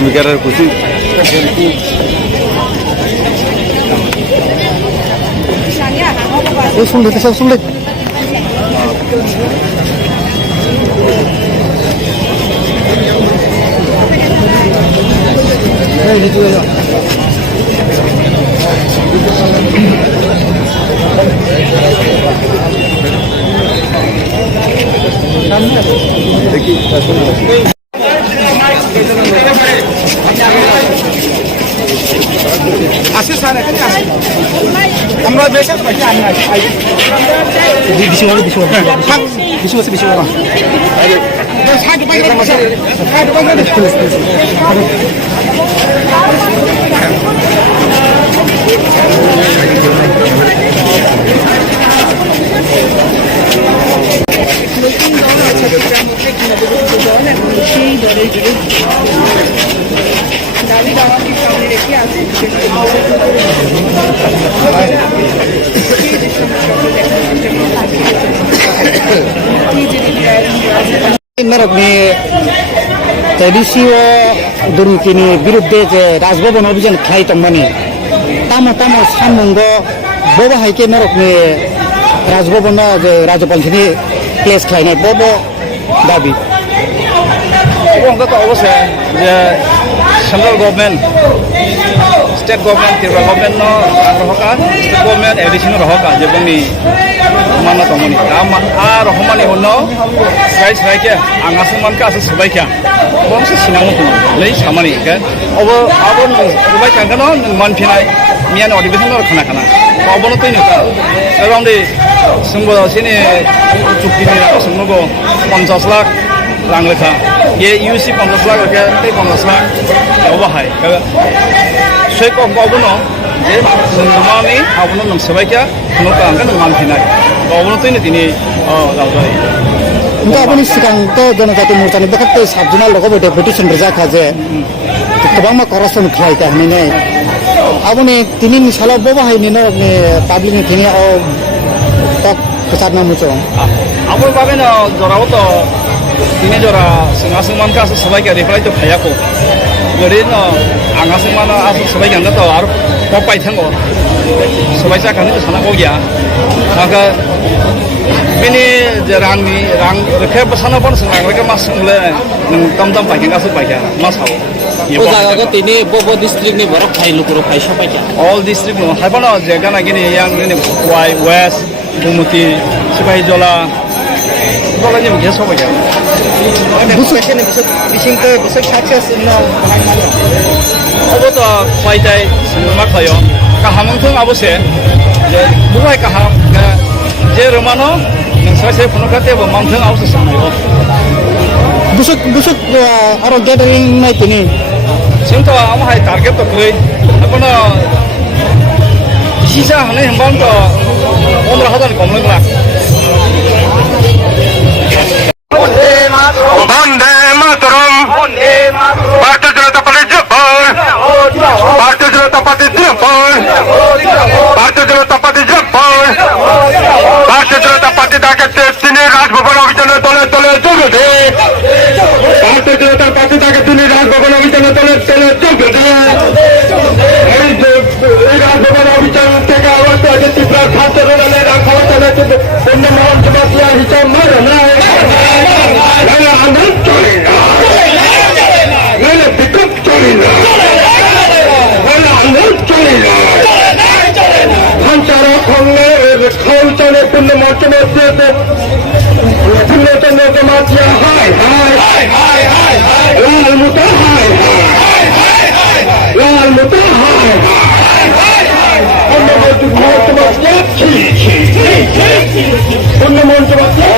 Negara kursi. Sulit, sulit. Gitu aja. Asli sana kan asli. আমরা বেশি পাইছি আমি আই বিশি ওর বিশি ওর বিশি ওর বিশি ওর সাইড পাই সাইড দাবি দাওয়াকে সামনে রেখে আছে মেরকনি tradisio duruntini birudde je rajbhavan abhijan khlai tongmani tamo tamo samunggo bobo haike merokni rajbhavan je rajapalchini place khlainai bobo dabi Orang kata awasnya, ya central government, state government, Tripura government no rohka, state government additional rohka, jadi ni mana tamu ni, rohmani ono, saya ke, angasuman ke asal sebaik ya, orang sih sinang tu, lagi sama ni kan, awal sebaik kan kan, manfinai, mian audition no kana, awal tu ni kan, orang di semua sini cukup ni, semua go 50 lakh lang lekha. Ye UC 50 lakh ke, te 50 lakh, awal hai. Saya kau no, je semua ni, awal no sebaik ya, no kan manfinai. Awal tu ini lawan. Enggak apa ni sekarang tu jangan kata murtani, bekat tu sabjana logo petition berjaya kaje. Kebang mak corruption khlai kah ni ni. Apa ni tinin salah bawa hai ni no ni public ni tinin tak kesat nama macam. Awal bagai no jorau tu. Ini jora sengasman ka sebaik ya reply tu kaya ko. Jadi no angasman asu sebaik yang tu aru popai thango. Sebaik saya kan itu sana ko ya. Maka ini rang rekap sana pun senang rekap mas mulai tam pakai kasu pakai mas hau. Oh jaga ko tini bobo district ni baru khai lukuro khai siapa ya? All district no. Hai pun jaga lagi ni yang ini West, Bumuti, Sipai Jola. Kalau ni mungkin siapa ya? Busuk ni bising tu busuk sukses no. Abu tu fightai semua kaya. Kahamang tu abu se. Bukan kaham. Je Romano, yang saya pun kata bahawa mampu abu sesuatu. Busuk orang gathering ni tini. Sinto amu hai target tu koi. Apa na? Sisa hanya hembang tu আমরা হতাল কমলে না বন্দে মাতরম ভারতীয় জনতা party জিন্দাবাদ ভারতীয় জনতা party জিন্দাবাদ ভারতীয় জনতা party জিন্দাবাদ ভারতীয় জনতা পার্টি ডাকে তিনি রাজভবন অভিযানে দলে দলে যোগ দেয় ভারতীয় জনতা পার্টি ডাকে তিনি রাজভবন অভিযানে দলে দলে যোগ দেয় এই রাজভবন অভিযান থেকে আওয়াজ ত্রিপুরার ছাত্র দলের ক্ষমতা পূর্ণ মোহন চৌমাতিয়া হিসাব মারে নাই আন্দোলন চলে না নইলে বিক্ষোভ চলে না নইলে আন্দোলন চলে না সঞ্চার খৌলচনে পূর্ণ মঞ্চমধ্যে পূর্ণচন্দ্র চৌমাতিয়া হায় হায় লাল মুতা হায় লাল মুতা হায় পূর্ণ মঞ্চমাতিয়া পূর্ণ মঞ্চমাতিয়া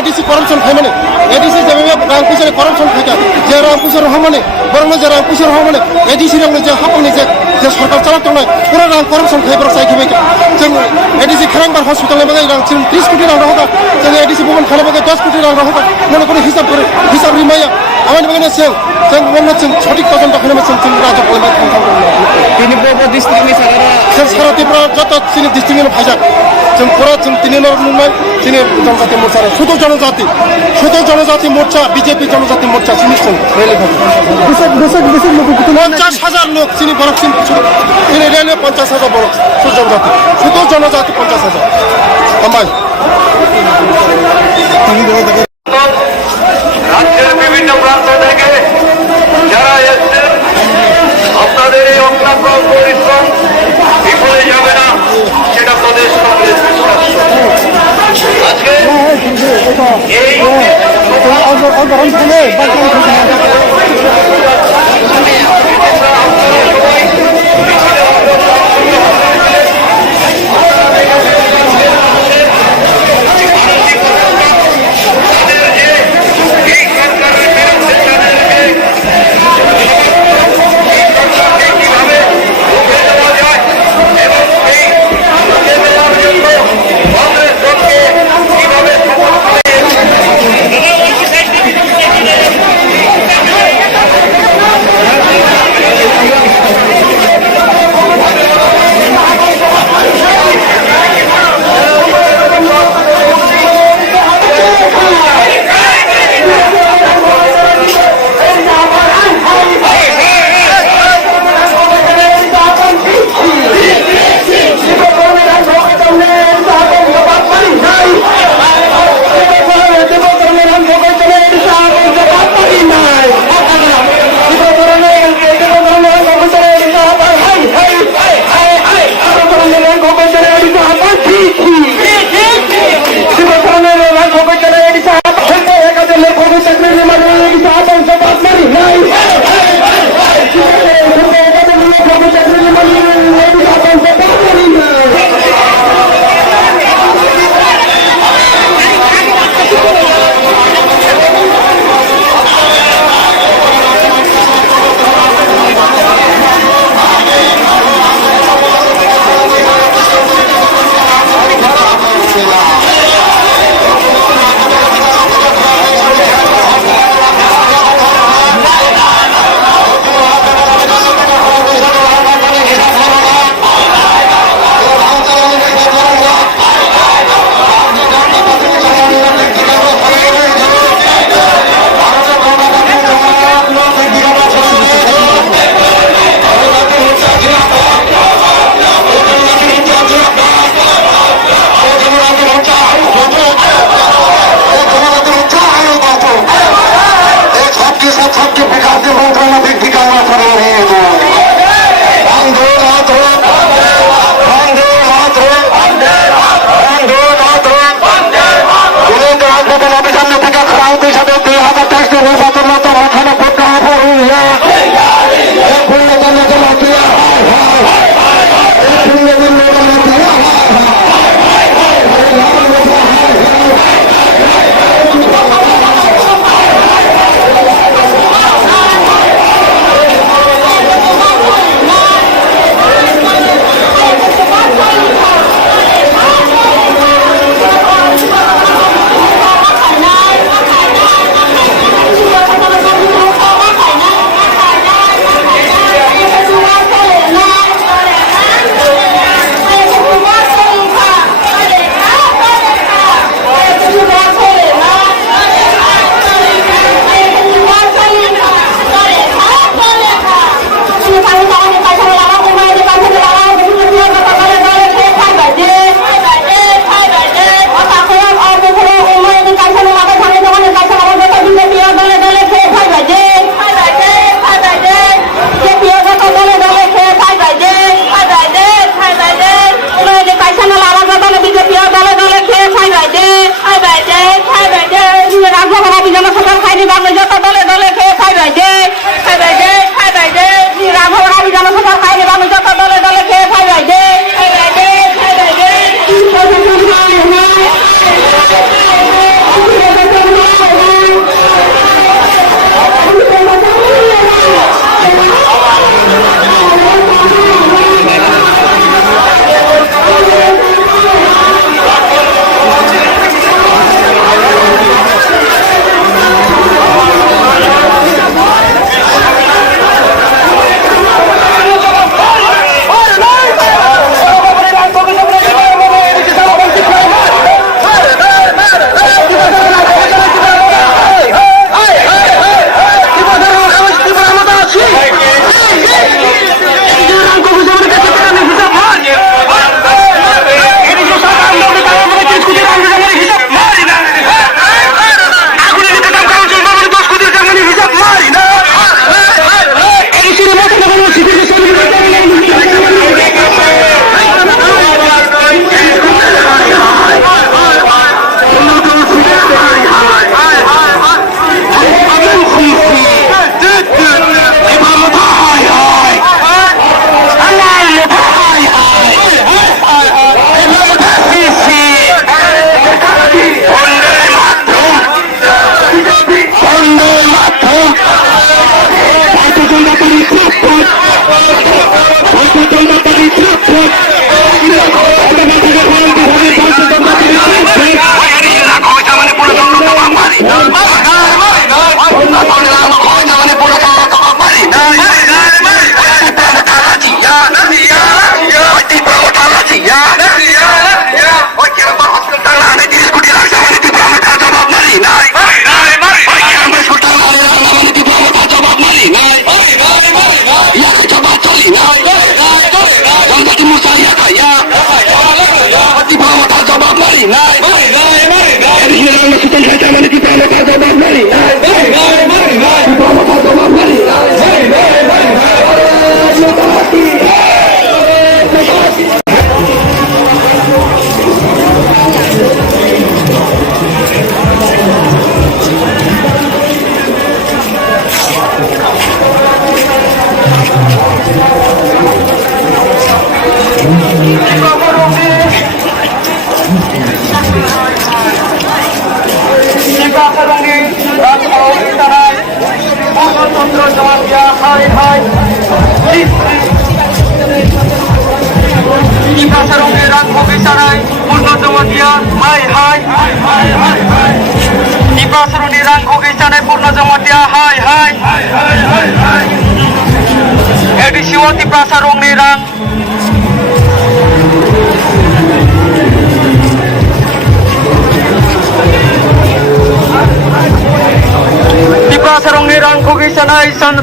এডিসি করাপশন খাই মানে এডিসি যেভাবে রাং পুজোরে করাপশন খাইকা যে রাং পুজোর হমানে বরং যে রাং পুজোর হমানে এডিসি রাংনি যে হাপানি যে সরকার চালাতো নয় পুরো রাং করাপশন খাই বরং সাইকে বাইকা जों एडिसि खालामबार हस्पिटाल बागै रां 30 कोटी रां होगा जों एडिसि भवन खालामबागै 10 कोटी रां होगा मने कोन हिसाब रिमाया आमानि बागैनो जों मने जों सঠিক তদন্ত खालामनो जों राजा खालामबाय थांथांगौ তিনি পূর্ব ডিস্ট্রিক্টनि সারা जों सारा त्रिपुरा যত जोंनि डिस्ट्रिक्टनि फायजा जों पुरा जों दिनैनो नुबाय जोंनि जनजाति मोर्चा शुद्ध जनजाति मोर्चा बीजेपी जनजाति मोर्चा सिनिसन रेली लोग 50,000 लोग जोंनि बरकसिम जोंनि रेली 50,000 बरक शुद्ध जनजाति 50,000 हामबाय রাজ্যের বিভিন্ন প্রান্ত থেকে যারা এসছেন আপনাদের এই অক্লান্ত পরিশ্রম বিফলে যাবে না সেটা প্রদেশ কংগ্রেস আজকে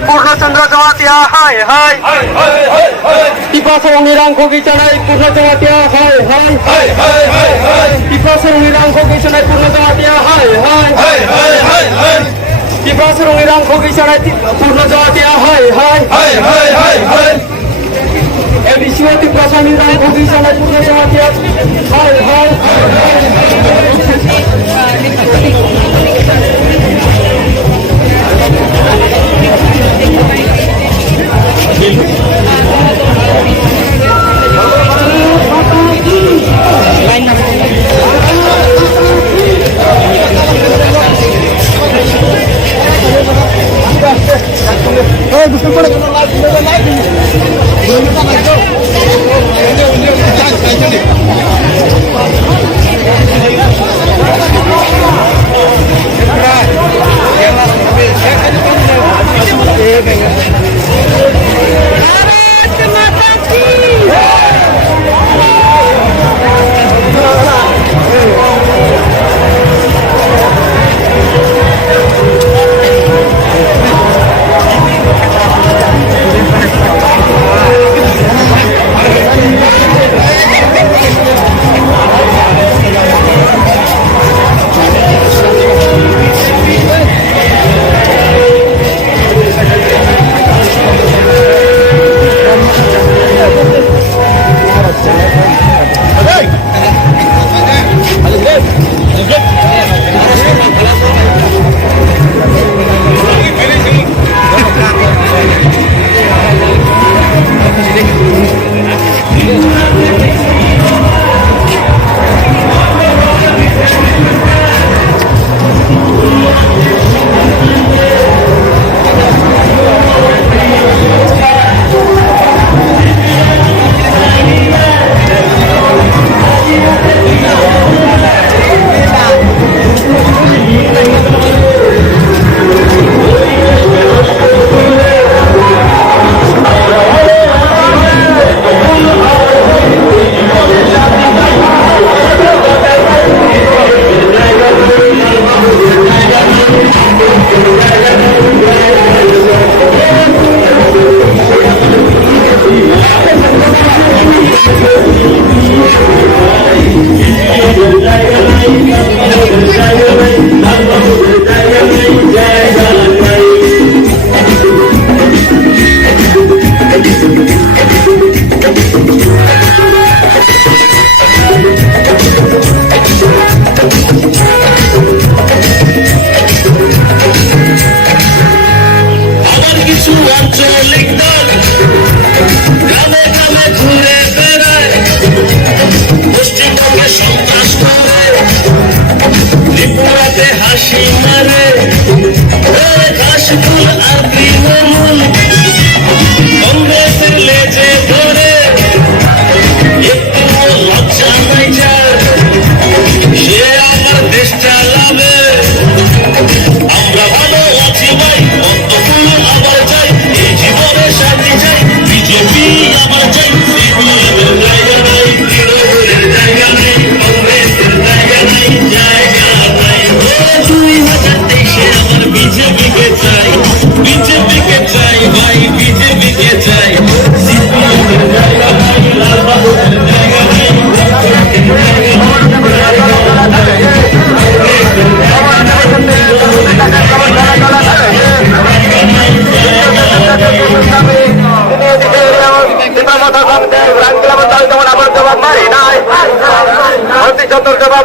Purnachandra Jawatia, hi, hi. Tipasarong nirang kogisanay Purna Jawatia, hi, hi. Tipasarong nirang kogisanay Purna Jawatia, hi, hi. Tipasarong nirang kogisanay Purna Jawatia, hi, hi. Edisyo tipasarong nirang kogisanay Purna Jawatia, hi, hi.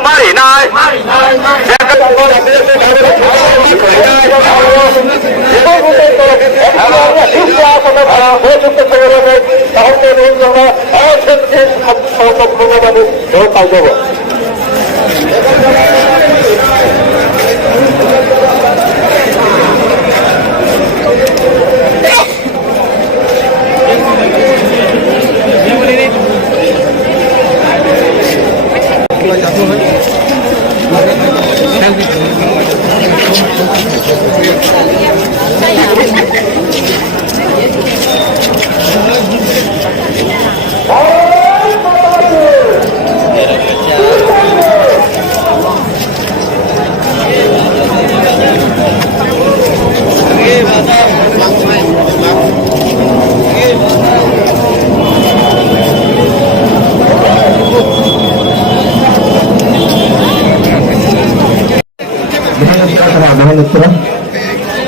মারিনাই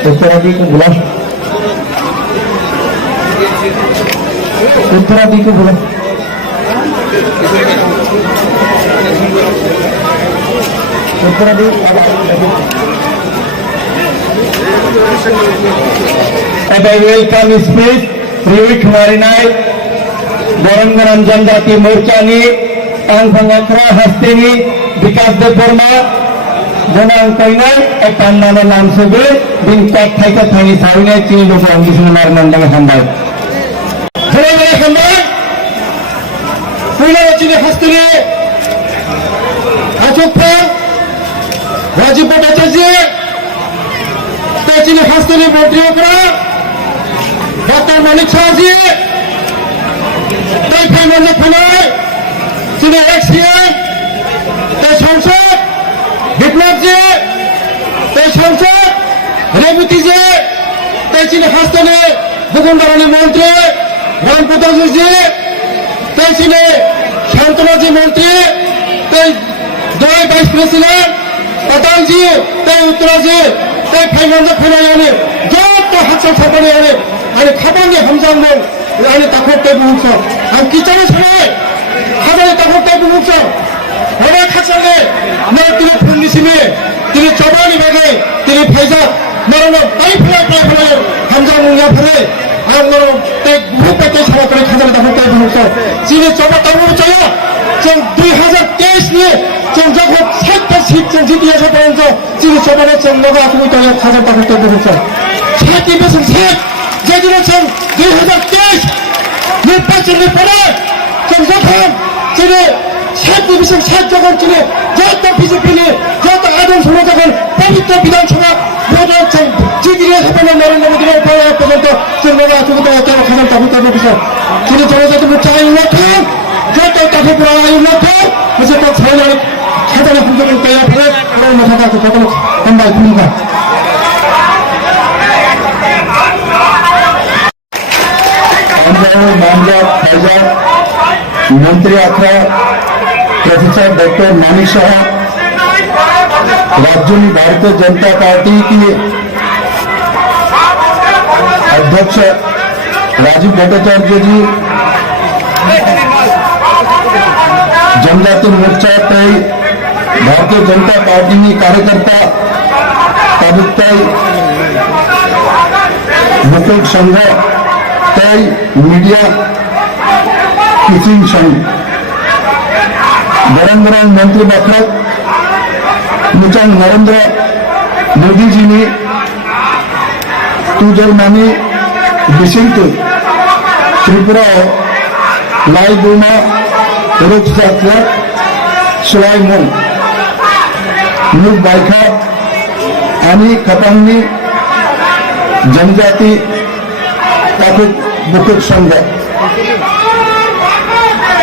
उत्तरादी को बुला उत्तरादी को बुला उत्तरादी And I welcome his speech, Riwik Marinai, Gorangaram Janjati Morchani, Angpangakra Hastini, Vikas de Burma, Jonang Kainai, Ekandana Namsube, Bintak Taika Tani Savine, Childo Frangismar Mandang Handai. Hello, Handai. Pula Chile Hastini, Achopra, Rajiv Bhattacharya, Chile Hastini Montriokra, Dr. Manik Shahji, Taifai Manjak Phanai, Chile XCI, Tai Sangsad, Biplab ji, Tai Sangsad, Rebati ji, Tai Chile Hastini, Bugundarani Mantri, Ram Pataji ji, Tai Chile Shantana ji Mantri, Tai Joint Vice President, Patal ji, Tai Uttara ji, Tai Manjak Phanai ani, Jot Hatsal Sapani ani, ani Khabani Hamzangmon, ani Takhok Tai Bumukso, ani Kichane Sanai, Khabani Takhok Tai Bumukso, Hora Khatsale, Na Tine Phundisime, Tine Chobani Bage, Tine Phaisa, Marano Tai Phanai, Hamzangmon Ya Phanai, Angoro Tai Bhupate Sarakore Khabani Takhok Tai Bumukso, Chile Choba Tamu Chaya, Chong 2023 নিয়ে চং যখন 7টা seat চং জিতে আসা পর্যন্ত চীনে সবারে চং নগা তুমি তো 1000 টাকা করতে পেরেছ 7% সিট যেগুলো চং 2023 নির্বাচনের পরে চং যখন চীনে 7% সিট যখন চীনে যত বিজেপি নিয়ে যত আদর্শ যখন পবিত্র বিধানসভা ভোটের চং জিতে আসা পর্যন্ত নরেন্দ্র মোদীর পরে পর্যন্ত চং নগা তুমি তো 1000 টাকা করতে পেরেছ চীনে জনজাতি মোর্চা আইন লক্ষ্য যত টাকা পড়া আইন লক্ষ্য হচ্ছে তো ছয় সাধারণ পুজোকে তৈরি করে আরো মাথা কাছে কত কম্বাই ভূমিকা मंत्री अथवा प्रोफेसर डॉक्टर मानिक शाह राज्य में भारतीय जनता पार्टी की अध्यक्ष राजीव भट्टाचार्य जी जनजाति मोर्चा तय भारतीय जनता पार्टी में कार्यकर्ता ताबुकताई मुकुट संघ तय मीडिया किसिंग संघ बरंगरंग मंत्री बखरत मुचांग नरेंद्र मोदी जी ने तुजल मानी बिसिंग त्रिपुरा लाई बुमा रुख जातला शिवाय मन मुख बायखा आणि खपांनी जनजाती ताकूक बुकुट संघ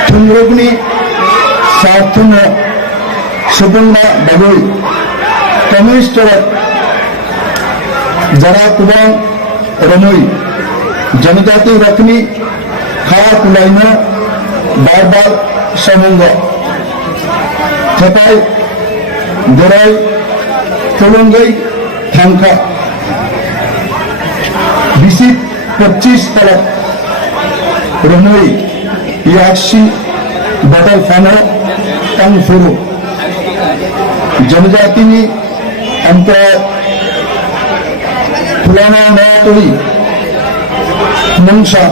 थुंग्रोगनी सार्थन सुबंगा बगोई कम्युनिस्ट जरा कुबां रमोई जनजाति रखनी खाया कुलाइना बार बार समूंगा थपाई दराई तुलंगई थंका बीसी 25 तलक रमोई याक्षी बटल फानो तंग फुरु जनजातीनी आमच्या पुराना नयातोळी मंगसा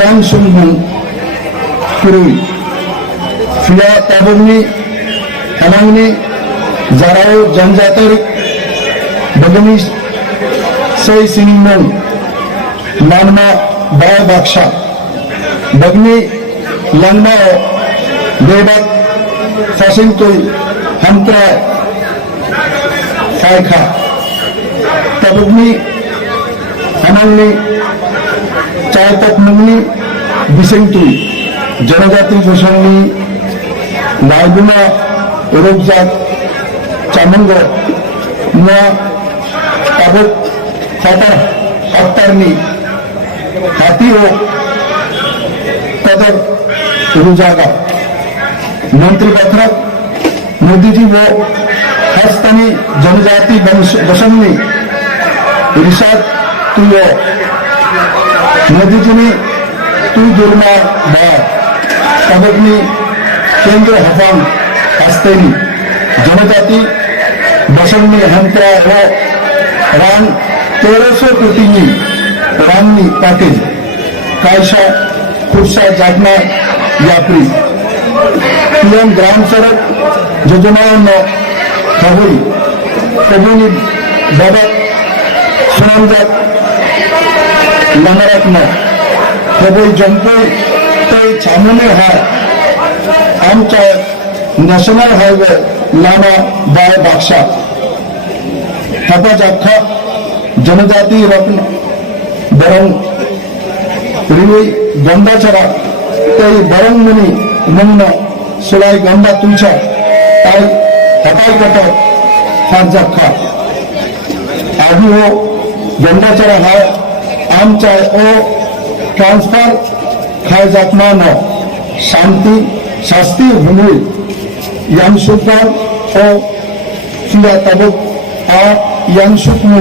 yang sungguh kurui फिया ताबुंगनी हमांगनी जाराओ जनजातर बगनी सही सिंगमों नानमा बाय बाक्षा बगनी लंगमा बेबक फसिंग तो हमक्रा फायखा ताबुंगनी हमांगनी चाय तक मंगनी बिसेंटुई जनजाति गोसांगनी नायगुना रोगजात चामंग ना ताबुक फातर अत्तरनी हाथी हो कदर रुजागा मंत्री बखरा मोदी जी वो हस्तनी जनजाति बसंगनी रिशाद तू मोदी जी ने तू जुर्मा बार तबकनी केंद्र हफान हस्तेनी जनजाति बसंगनी हंत्रा हो रान 1300 कोटी रामनी पैकेज कायशा खुर्सा जागना यात्री पीएम ग्राम सड़क योजना न खबरी कबूनी बाबा सुनामजात लंगरत न खबरी जंपुर तय छामुने है आमचा नेशनल हाईवे लामा बाय बाक्सा हपा जाखा जनजाति रत्न बरंग रिवी गंदा चरा तय बरंग मुनि नमना सुलाई गंदा तुलचा ताई हपाई कटा हाथ जाखा आदि हो गंदा चरा है आम चाय ओ ट्रांसफर खाए जातना न शांति शास्त्री भूमि यांशुकर ओ फिया तबुक आ यांशुकमु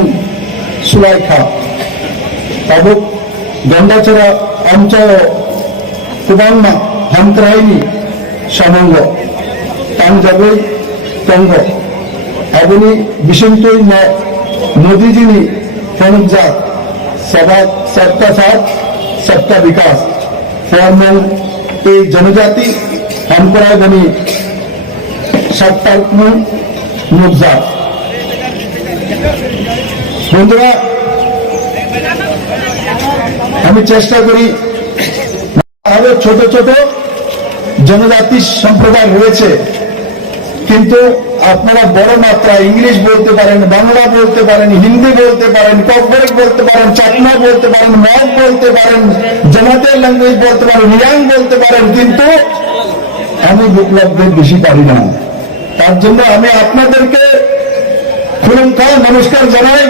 सुलाइखा तबुक गंडाचरा आमचाय कुबांगमा हंत्राइनी शामंग तांजाबई कंग अबुनी बिशंतोई न मोदीजीनी फनुजात सबका साथ सबका विकास फॉर्मल ए जनजाति हमकराय बनी सत्ता मुर्जा बंधुरा हमें चेष्टा करी छोट छोट जनजाति सम्प्रदाय रयेछे किन्तु আপনারা বড় মাত্রা ইংলিশ বলতে পারেন বাংলা বলতে পারেন হিন্দি বলতে পারেন ককবরক বলতে পারেন চাকমা বলতে পারেন মগ বলতে পারেন জমাতের ল্যাঙ্গুয়েজ বলতে পারেন রিয়াং বলতে পারেন কিন্তু আমি বিপ্লবদের বেশি পারি না তার জন্য আমি আপনাদেরকে খুলমখাল নমস্কার জানাই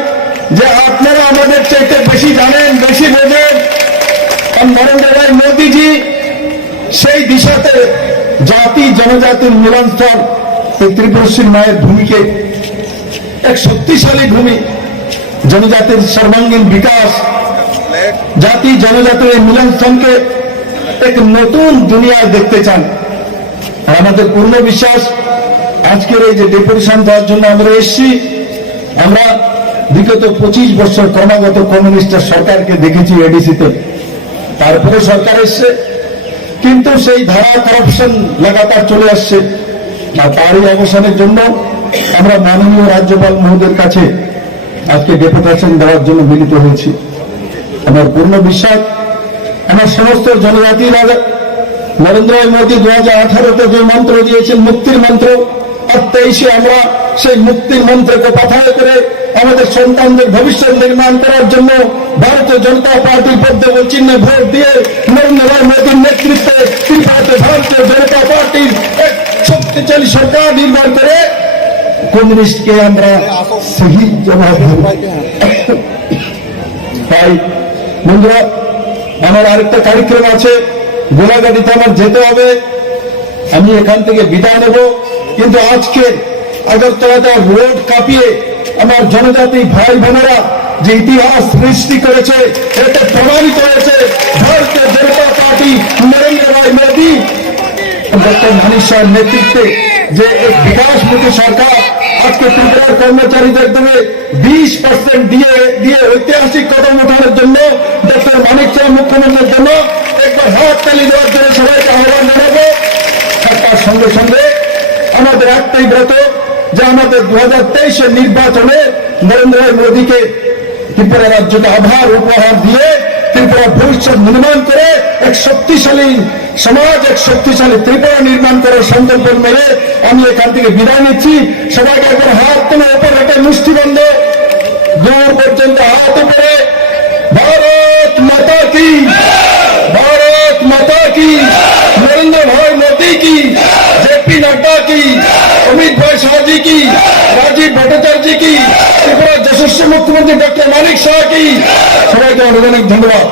যে আপনারা আমাদের চাইতে বেশি জানেন বেশি বোঝেন কারণ নরেন্দ্র ভাই মোদীজি সেই দিশাতে জাতি জনজাতির মিলনস্থল त्रिपुरश्री मायर भूमि के एक शक्तिशाली भूमि जनजातिर सर्वांगीण विकास जाति जनजातिर मिलन स्थान के एक नतून दुनिया देखते चान और हमारे पूर्ण विश्वास आज के डेपुटेशन देওয়ার জন্য আমরা এসেছি আমরা বিগত 25 বছর ক্রমাগত কমিউনিস্ট সরকারকে দেখেছি এডিসিতে তারপরে সরকার এসেছে কিন্তু সেই ধারা করাপশন লাগাতার চলে আসছে তারই অবসানের জন্য আমরা মাননীয় রাজ্যপাল মহোদয়ের কাছে আজকে ডেপুটেশন দেওয়ার জন্য মিলিত হয়েছি আমার পূর্ণ বিশ্বাস আমার সমস্ত জনজাতি নরেন্দ্র মোদী 2018-তে যে মন্ত্র দিয়েছেন মুক্তির মন্ত্র আর 23-এ আমরা সেই মুক্তির মন্ত্রকে পাথরে করে আমাদের সন্তানদের ভবিষ্যৎ নির্মাণ করার জন্য ভারতীয় জনতা পার্টির পদ্ম চিহ্নে ভোট দিয়ে নরেন্দ্র মোদীর নেতৃত্বে ভারতীয় জনতা পার্টির এক শক্তিশালী সরকার নির্মাণ করে কমিউনিস্টকে আমরা সহি জবাব দেব তাই বন্ধুরা আমার আরেকটা কার্যক্রম আছে গোলাগাড়িতে আমার যেতে হবে আমি এখান থেকে বিদায় নেব কিন্তু আজকে আগরতলাতে রোড কাঁপিয়ে আমার জনজাতি ভাই বোনেরা যে ইতিহাস সৃষ্টি করেছে এতে প্রমাণিত হয়েছে ভারতীয় জনতা পার্টি নরেন্দ্র ভাই মোদী ডক্টর মানিক শাহের নেতৃত্বে যে বিকাশমুখী সরকার আজকে ত্রিপুরার কর্মচারীদের দেবে 20% দিয়ে ঐতিহাসিক কদম ওঠানোর জন্য ডক্টর মানিক চাই মুখ্যমন্ত্রীর জন্য একবার হাত তালি দেওয়ার জন্য সবাইকে আহ্বান জানাবো। তার সঙ্গে সঙ্গে আমাদের একটাই ব্রত যে আমাদের 2023-এর নির্বাচনে নরেন্দ্র মোদীকে ত্রিপুরা রাজ্যকে আভার উপহার দিয়ে ত্রিপুরা ভবিষ্যৎ নির্মাণ করে এক শক্তিশালী সমাজ, এক শক্তিশালী ত্রিপুরা নির্মাণ করার সংকল্প মেলে আমি এখান থেকে বিদায় নিচ্ছি। সবাইকে একবার হাত তুলে ওপর একটা মুষ্টিবন্ধ দূর পর্যন্ত হাত উপরে। ভারত মাতা কি, ভারত মাতা কি, নরেন্দ্র ভাই মোদী কি, জেপি नड्डा की, अमित भाई शाह जी की, राजीव भट्टाचार्य जी की, त्रिपुरा यशस्वी मुख्यमंत्री डॉक्टर मानिक शाह की सबाई के अनेक धन्यवाद।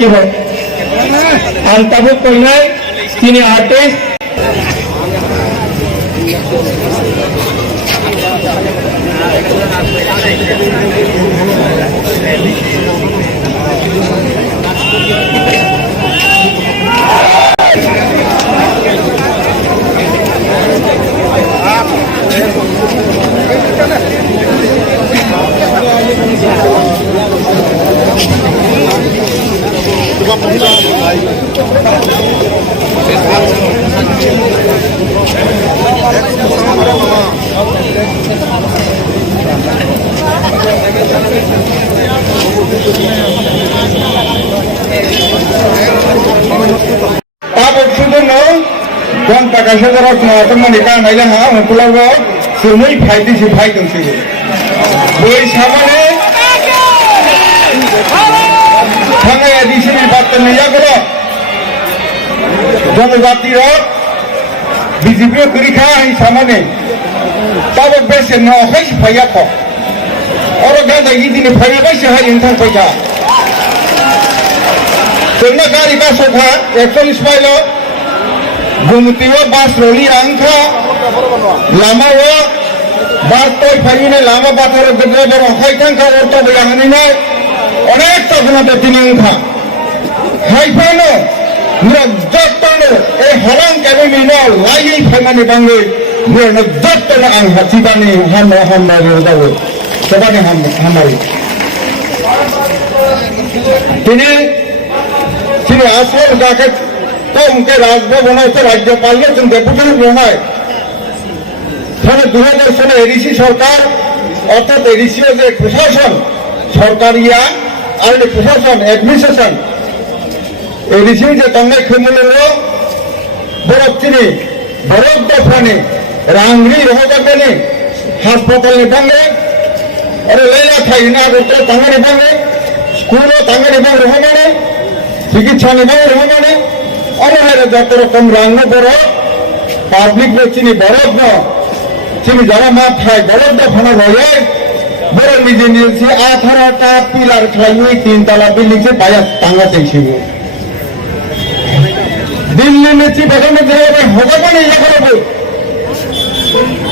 কি হয় আলতাবুক কইনাই তিনি artist Tapos sudah no, tuan tak kasih terus no, teman ikan aja ha, pulau go, semua fight sih fight tu sih. Boleh sama ni, hanya di sini batal ni ya kalau, jangan bati ro, BJP kerja ini sama ni, tapi besar no, harus fight apa? Orang dah lagi ni fight besar hari insan kerja. Karena kali kasut ha, 41 mail, gumutiwa bas roli angka, lama wa, bas toy pagi ni lama batar gedre bero, hai kan ka orto belah ni na, onek tak kena betini angka, hai pano, nak jatuh, halang kami ni na, lagi pernah ni bangui, nak jatuh na angka, ciba ni ham bagi tahu, coba ni hamari. Ini তিনি আসল যাকে কমকে রাজভবন হচ্ছে রাজ্যপালের একজন deputy হয়। তাহলে 2000 সালে এডিসি সরকার অর্থাৎ এডিসিও যে প্রশাসন সরকারিয়া আর প্রশাসন অ্যাডমিনিস্ট্রেশন এডিসি যে তঙ্গে খেমুলের বরফ চিনি বরফ দফানি রাংরি রহবাগানি হাসপাতালনি বঙ্গে আরে লেলা থাই না করতে তাঙ্গানি বঙ্গে স্কুলও তাঙ্গানি বঙ্গ রহমানে চিকিৎসা নিবাই রহমানে অনেক যত রকম রান্না বরফ পাবলিক চিনি বরফ ন চিনি যারা মাঠ খায় বরফ দফানা রয়ে বড় নিজে নিয়েছি 18টা পিলার খাইয়ে 3 তলা বিল্ডিং সে বাইরে টাঙ্গা চাইছি দিল্লি নিচ্ছি বেগমে দেবে হবে মানে ইয়ে করবো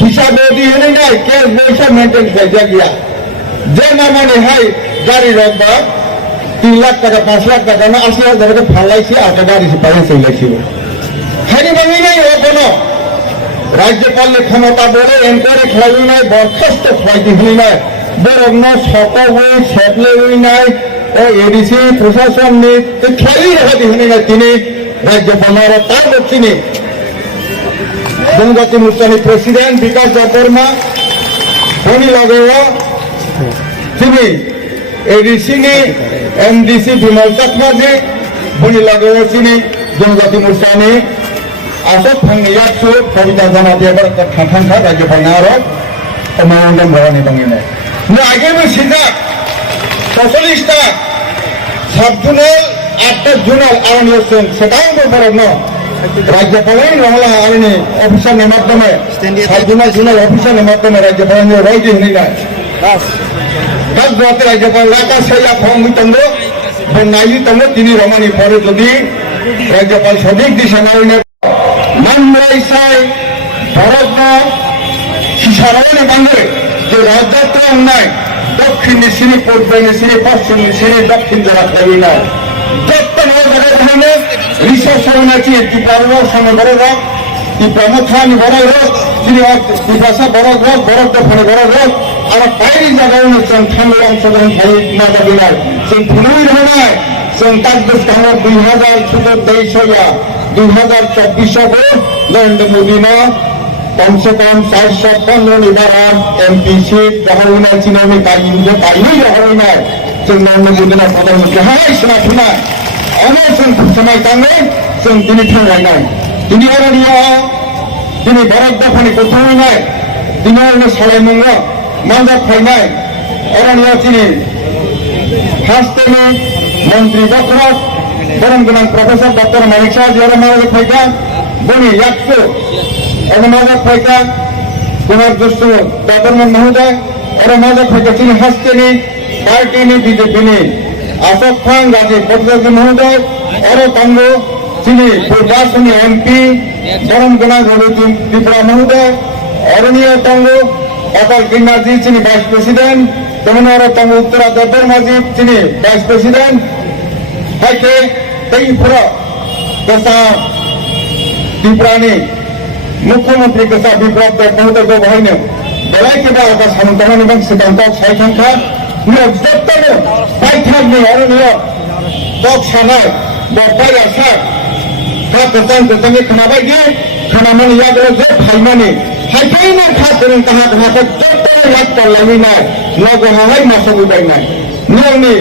হিসাব দিয়ে হলে নাই কেস পয়সা মেনটেন করে গিয়া যে না মানে হাই গাড়ি রকবা 3 লাখ টাকা 5 লাখ টাকা না 80,000 টাকা ফালাইছি আর গাড়ি পাইয়ে চলেছি হানি ভাঙি নাই ও কোনো রাজ্যপালের ক্ষমতা বলে এনকোয়ারি খেলাই নাই বরখাস্ত খাইতে হই নাই বরং শত হই সেটলে হই নাই ও এডিসি প্রশাসন নি খেলাই রাখতে হই নাই তিনি রাজ্যপালের তার তিনি জনজাতি মোর্চানি প্রেসিডেন্ট বিকাশ দেববর্মা উনি লাগেও তিনি এডিসি নি এমডিসি বিমল চাকমাজি উনি লাগেও তিনি জনজাতি মোর্চানি আসক ফাংনিয়াকসু কবিতা জানাতে এবার থাকা রাজ্যপাল আরো মনোরঞ্জন ভবানী বাঙিনে আগেও সিজাক 45টা সাবজুনাল 8টা জুনাল আইন হচ্ছেন সেটাও বড় ন রাজ্যপালের রহলা আইনি অফিসারের মাধ্যমে সাবজুনাল জুনাল অফিসারের মাধ্যমে রাজ্যপালের রয়েছে হিনা রাজ্যপাল রাজ্যপাল রাখা সেই ফর্মিতন্দ নাই তন্দ তিনি রমানি পরে যদি রাজ্যপাল সঠিক দিশা নাইনে মানরাইসাই ভারত সারায়ণে বাংলায় যে রাজ্যত্ব অন্যায় দক্ষিণে সিঁড়ি পূর্বে সিঁড়ি পশ্চিমে সিঁড়ি দক্ষিণ জেলা থাকি না যত্ন রিসোর্স আছে ত্রিপুরা সঙ্গে বড় রোগ ত্রিপুরা মুখানি বড় রোগ ত্রিপুরা বড় রোগ বড় দফানে বড় রোগ আর বাইরে জায়গায় जों थांनो অংশগ্রহণ খাই না যাবে না जों फुनुই রহনাय जों ताकदस थांनो 2023 2024 नरेंद्र मोदी ने कम से कम 415 निबारान एमपी सीट जहां चिन्ह में कायदे पाइने जहां जों नरेंद्र मोदी ने प्रधानमंत्री हाय सुना अनेक जों समय थांनो जों दिनै थांनाय दिनै अरनिया दिनै भारत दफानि गथांनाय दिनै अरनो सालायनांगौ मांगा फायनाय अरनिया दिनै हास्तेनि मंत्री बक्रत बरं गोनां प्रफेसर डॉक्टर मानिक शाह जियारा मांगा फायगा बनि याक्सु और मांगा फायगा कुमार दुष्टु दादरमन महोदय और मांगा फायगा दिनै हास्तेनि पार्टीनि बीजेपीनि अशोक खान गाजी पटनायक महोदय और तंगो दिनै पूर्वासनी एमपी बरं गोनां त्रिपुरा महोदय अरनिया तंगो अटल गिन्नाजी चिनी वाइस प्रेसिडेंट तमिलनाडु तंगो उत्तरा दर्माजी चिनी वाइस प्रेसिडेंट हाइके त्रिपुरा कसा त्रिपुरानि मुख्यमंत्री कसा विप्लव देव महोदय को भाईने बलाई के बाद का सामंतमान एवं सिद्धांत साइखंखा जत्तनो बाइथागनि अरनिया दक सानाय बरबाय आसा था गोजान खोनाबायदि खोनामानि यागो जे फाइमानि हाइफाइना खातरन कहा तक जत्तनो लाग पालायनाय नगहाय मासबुबायनाय नियमनि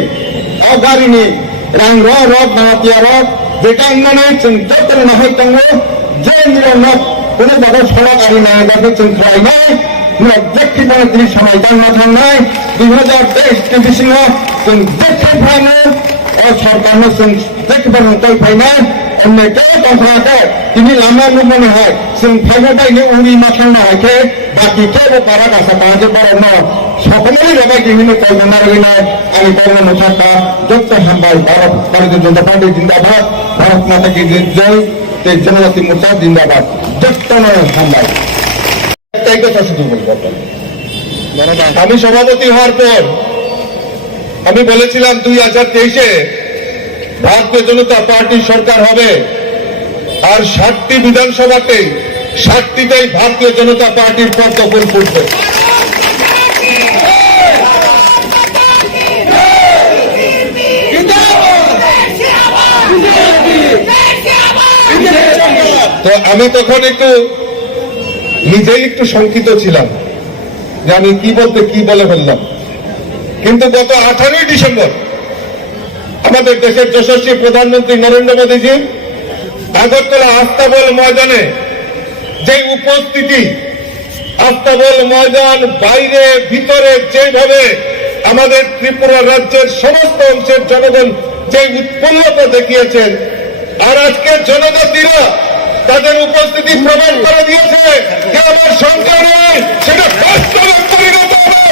अगारिनि रां रग नातिया रग बेटांनानै जों जत्तनो नाहाय तंगो जे नियम কোনো বড় সড়ক আরি না যাবে जों खालायनाय objectively दिनै समायदांना थांनाय 2023 जों देखैफ्रानो सरकारनो जों देखैफ्रानो फायनाय अनेक दंखायाखै दिनै लामा लुमानो हाय जों फायनायनि उरि मा थांनो हायखे बाकी केबो बारा गासा बाजे बारनो সকলেই রবাই বিভিন্ন কল্পনা রইলে আমি কর্ম থাকা যত হামবাই ভারত ভারতীয় জনতা পার্টি জিন্দাবাদ ভারত মাতা কি জয় তে জনজাতি মোর্চা জিন্দাবাদ যত হামবাই একটাই কথা শুধু বলবো আমি সভাপতি হওয়ার পর আমি বলেছিলাম 2023-এ ভারতীয় জনতা পার্টির সরকার হবে আর 60টি বিধানসভাতে 60টিতেই ভারতীয় জনতা পার্টির পদ দখল করবে তো আমি তখন একটু নিজেই একটু শঙ্কিত ছিলাম যে আমি কি বলে ফেললাম কিন্তু গত 18 ডিসেম্বর আমাদের দেশের যশস্বী প্রধানমন্ত্রী নরেন্দ্র মোদীজি আগরতলা আস্তাবল ময়দানে যে উপস্থিতি আস্তাবল ময়দান বাইরে ভিতরে যেভাবে আমাদের ত্রিপুরা রাজ্যের সমস্ত অংশের জনগণ যে উৎপন্নতা দেখিয়েছেন আর আজকে জনজাতিরা তাদের উপস্থিতি প্রমাণ করে দিয়েছে যে আমার সরকার নয় সেটা বাস্তবে পরিণত হবে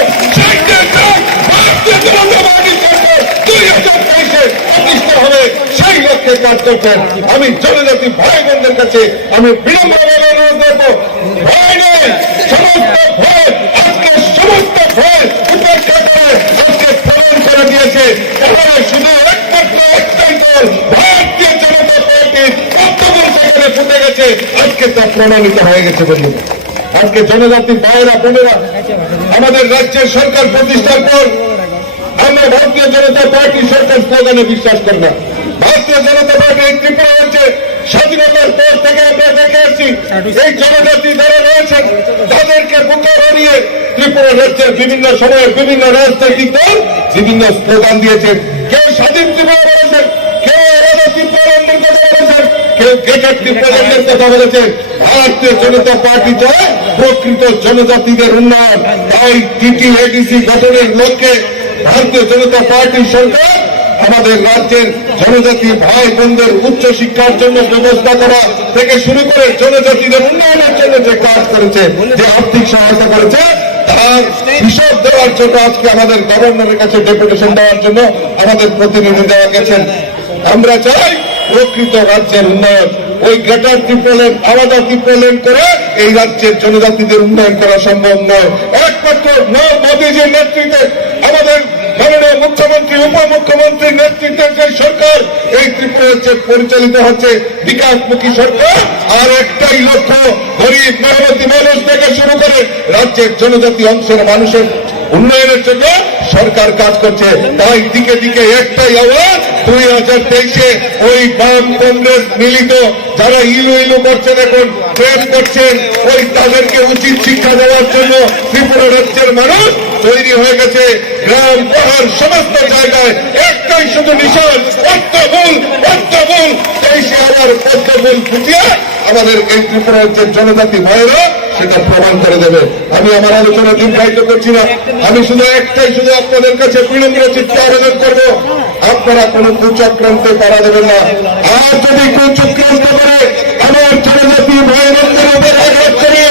ভারতীয় জনতা পার্টি সরকার 2023-এ প্রতিষ্ঠা হবে সেই লক্ষ্যে কাজ করছেন আমি জনজাতি ভাই বোনদের কাছে আমি বিনম্রভাবে অনুরোধ করব ভয় নেই সমস্ত ভয় আজকে সমস্ত ভয় উপেক্ষা করে আজকে প্রমাণ করে দিয়েছে তাহলে শুধু একমাত্র একটাই দল ভারতীয় জনতা পার্টির ফুটে গেছে আজকে তা প্রমাণিত হয়ে গেছে বন্ধু আজকে জনজাতি ভাইয়েরা বোনেরা আমাদের রাজ্যের সরকার প্রতিষ্ঠার পর আমরা ভারতীয় জনতা পার্টির সরকার স্লোগানে বিশ্বাস করি না ভারতীয় জনতা পার্টি ত্রিপুরা রাজ্যে স্বাধীনতার পর থেকে আমরা দেখে আসছি এই জনজাতি যারা রয়েছেন তাদেরকে বুকে হারিয়ে ত্রিপুরা রাজ্যের বিভিন্ন সময়ে বিভিন্ন রাজনৈতিক দল বিভিন্ন স্লোগান দিয়েছেন কেউ স্বাধীন ত্রিপুরা বলেছেন কেউ ত্রিপুরার কথা বলেছেন কেউ গেটের ত্রিপুরার কথা বলেছেন ভারতীয় জনতা পার্টি চায় প্রকৃত জনজাতিদের উন্নয়ন তাই টিটিএডিসি গঠনের লক্ষ্যে ভারতীয় জনতা পার্টির সরকার আমাদের রাজ্যের জনজাতি ভাই বোনদের উচ্চ শিক্ষার জন্য ব্যবস্থা করা থেকে শুরু করে জনজাতিদের উন্নয়নের জন্য যে কাজ করেছে যে আর্থিক সহায়তা করেছে তার হিসাব দেওয়ার জন্য আজকে আমাদের গভর্নরের কাছে ডেপুটেশন দেওয়ার জন্য আমাদের প্রতিনিধি দেওয়া গেছেন আমরা চাই প্রকৃত রাজ্যের উন্নয়ন ওই গ্রেটার ত্রিপুরা আলাদা ত্রিপুরা করে এই রাজ্যের জনজাতিদের উন্নয়ন করা সম্ভব নয় একমাত্র মোদীজির নেতৃত্বে আমাদের মাননীয় মুখ্যমন্ত্রী উপমুখ্যমন্ত্রীর নেতৃত্বের যে সরকার এই ত্রিপুরা রাজ্যে পরিচালিত হচ্ছে বিকাশমুখী সরকার। আর একটাই লক্ষ্য, গরিব মেহনতি মানুষ থেকে শুরু করে রাজ্যের জনজাতি অংশের মানুষের উন্নয়নের জন্য সরকার কাজ করছে। তাই দিকে দিকে একটাই আওয়াজ, 2023-এ ওই বাম কংগ্রেস মিলিত যারা ইলু ইলু করছেন, এখন প্রেম করছেন, ওই তাদেরকে উচিত শিক্ষা দেওয়ার জন্য ত্রিপুরা রাজ্যের মানুষ তৈরি হয়ে গেছে। গ্রাম পাহাড় সমস্ত জায়গায় একটাই শুধু নিশান, পদ্মফুল পদ্মফুল। সেই সে আবার পদ্মফুল ফুটিয়ে আমাদের এই ত্রিপুরা রাজ্যের জনজাতি ভাইয়েরা সেটা প্রমাণ করে দেবে। আমি আমার আলোচনা দীর্ঘায়িত করছি না, আমি শুধু আপনাদের কাছে বিনম্র চিত্তে আবেদন করবো, আপনারা কোনো কুচক্রান্তে পাড়া দেবেন না। আর যদি কুচক্রান্ত করে আমার জনজাতি ভাইয়ের উপর আঘাত করে